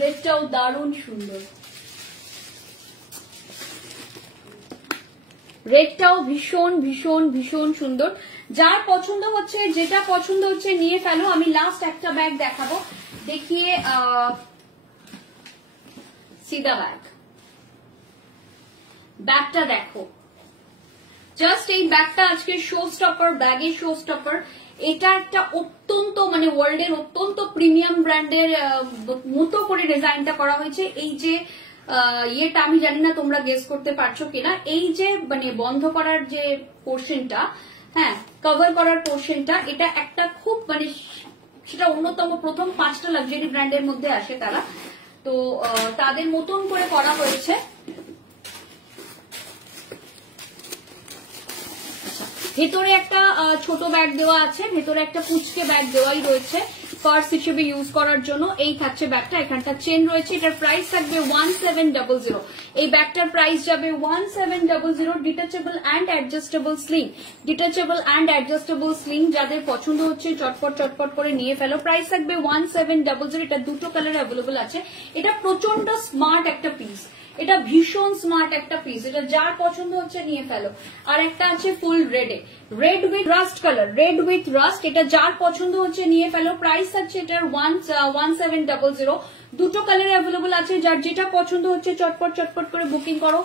রেডটাও দারুণ সুন্দর। রেডটাও ভীষণ ভীষণ ভীষণ সুন্দর। যার পছন্দ হচ্ছে, যেটা পছন্দ হচ্ছে নিয়ে ফেলো। আমি লাস্ট একটা ব্যাগ দেখাবো, দেখিয়ে সিধা ব্যাগটা দেখো। জাস্ট এই ব্যাগটা আজকে শো স্টপার, ব্যাগের শো স্টপার। এটা একটা অত্যন্ত মানে ওয়ার্ল্ডের অত্যন্ত প্রিমিয়াম ব্র্যান্ডের মতো করে ডিজাইনটা করা হয়েছে। এই যে ইয়েটা আমি জানি না তোমরা গেস করতে পারছো কিনা, এই যে মানে বন্ধ করার যে পোর্শনটা, হ্যাঁ কভার করার পোর্শনটা, এটা একটা খুব মানে সেটা অন্যতম প্রথম 5টা লাক্সারি ব্র্যান্ডের মধ্যে আসে তারা, তো তাদের মতন করে করা হয়েছে। ভেতরে একটা ছোট ব্যাগ দেওয়া আছে, ভেতরে একটা পুচকে ব্যাগ দেওয়াই রয়েছে পার্স হিসেবে ইউজ করার জন্য। এই থাকছে ব্যাগটা, এখানটা চেন রয়েছে। এটার প্রাইস থাকবে 1700। এই ব্যাগটার প্রাইস যাবে 1700। Detachable and adjustable sling, detachable and adjustable sling যাদের পছন্দ হচ্ছে চটপট চটপট করে নিয়ে ফেলো। প্রাইস থাকবে 1700। এটা দুটো কালার অ্যাভেলেবল আছে। এটা প্রচন্ড স্মার্ট একটা পিস, এটা ভীষণ স্মার্ট একটা পিস, এটা যার পছন্দ হচ্ছে নিয়ে ফেলো। আর একটা আছে ফুল রেডে, red with rust colour, red with rust, এটা যার পছন্দ হচ্ছে নিয়ে ফেলো। প্রাইস আছে এটার 1700। দুটো কালার অ্যাভেলেবল আছে, যার যেটা পছন্দ হচ্ছে চটপট চটপট করে বুকিং করো।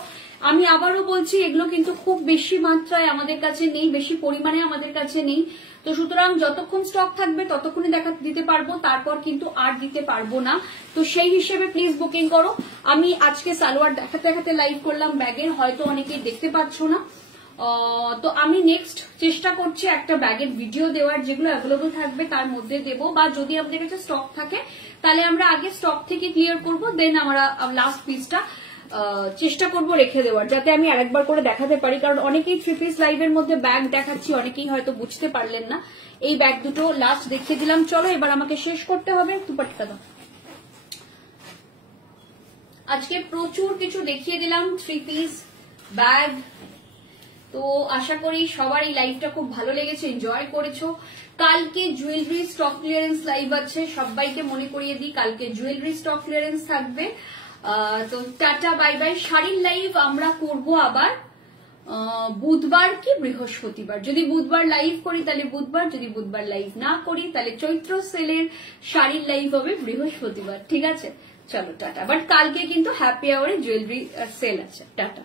আমি আবারও বলছি এগুলো কিন্তু খুব বেশি মাত্রায় আমাদের কাছে নেই, বেশি পরিমাণে আমাদের কাছে নেই, তো সুতরাং যতক্ষণ স্টক থাকবে ততক্ষণই দিতে পারবো, তারপর কিন্তু আর দিতে পারবো না। তো সেই হিসেবে প্লিজ বুকিং করো। আমি আজকে সালোয়ার দেখাতে দেখাতে লাইভ করলাম ব্যাগের, হয়তো অনেকেই দেখতে পাচ্ছ না, তো আমি নেক্সট চেষ্টা করছি একটা ব্যাগের ভিডিও দেওয়ার, যেগুলো অ্যাভেলেবল থাকবে তার মধ্যে দেবো, বা যদি আমাদের কাছে স্টক থাকে তাহলে আমরা আগে স্টক থেকে ক্লিয়ার করবো, দেন আমরা লাস্ট পিসটা চেষ্টা করব রেখে দেওয়ার, যাতে আমি আরেকবার করে দেখাতে পারি। কারণ অনেকেই 3 পিস লাইভের মধ্যে ব্যাগ দেখাচ্ছি, অনেকেই হয়তো বুঝতে পারলেন না। এই ব্যাগ দুটো লাস্ট দেখিয়ে দিলাম। চলো এবার আমাকে শেষ করতে হবে। দুপাট্টা দাও। আজকে প্রচুর কিছু দেখিয়ে দিলাম 3 পিস ব্যাগ, তো আশা করি সবার এই লাইভটা খুব ভালো লেগেছে, এনজয় করেছো। কালকে জুয়েলারি স্টক ক্লিয়ারেন্স লাইভ আছে, সবাইকে মনে করিয়ে দিই কালকে জুয়েলারি স্টক ক্লিয়ারেন্স থাকবে। তো টাটা বাই বাই। শাড়ির লাইভ আমরা করব আবার বুধবার কি বৃহস্পতিবার। যদি বুধবার লাইভ করি তাহলে বুধবার, যদি বুধবার লাইভ না করি তাহলে চৈত্র সেলের শাড়ির লাইভ হবে বৃহস্পতিবার, ঠিক আছে? চলো টাটা। বাট কালকে কিন্তু হ্যাপি আওয়ারে জুয়েলারি সেল আছে। টাটা।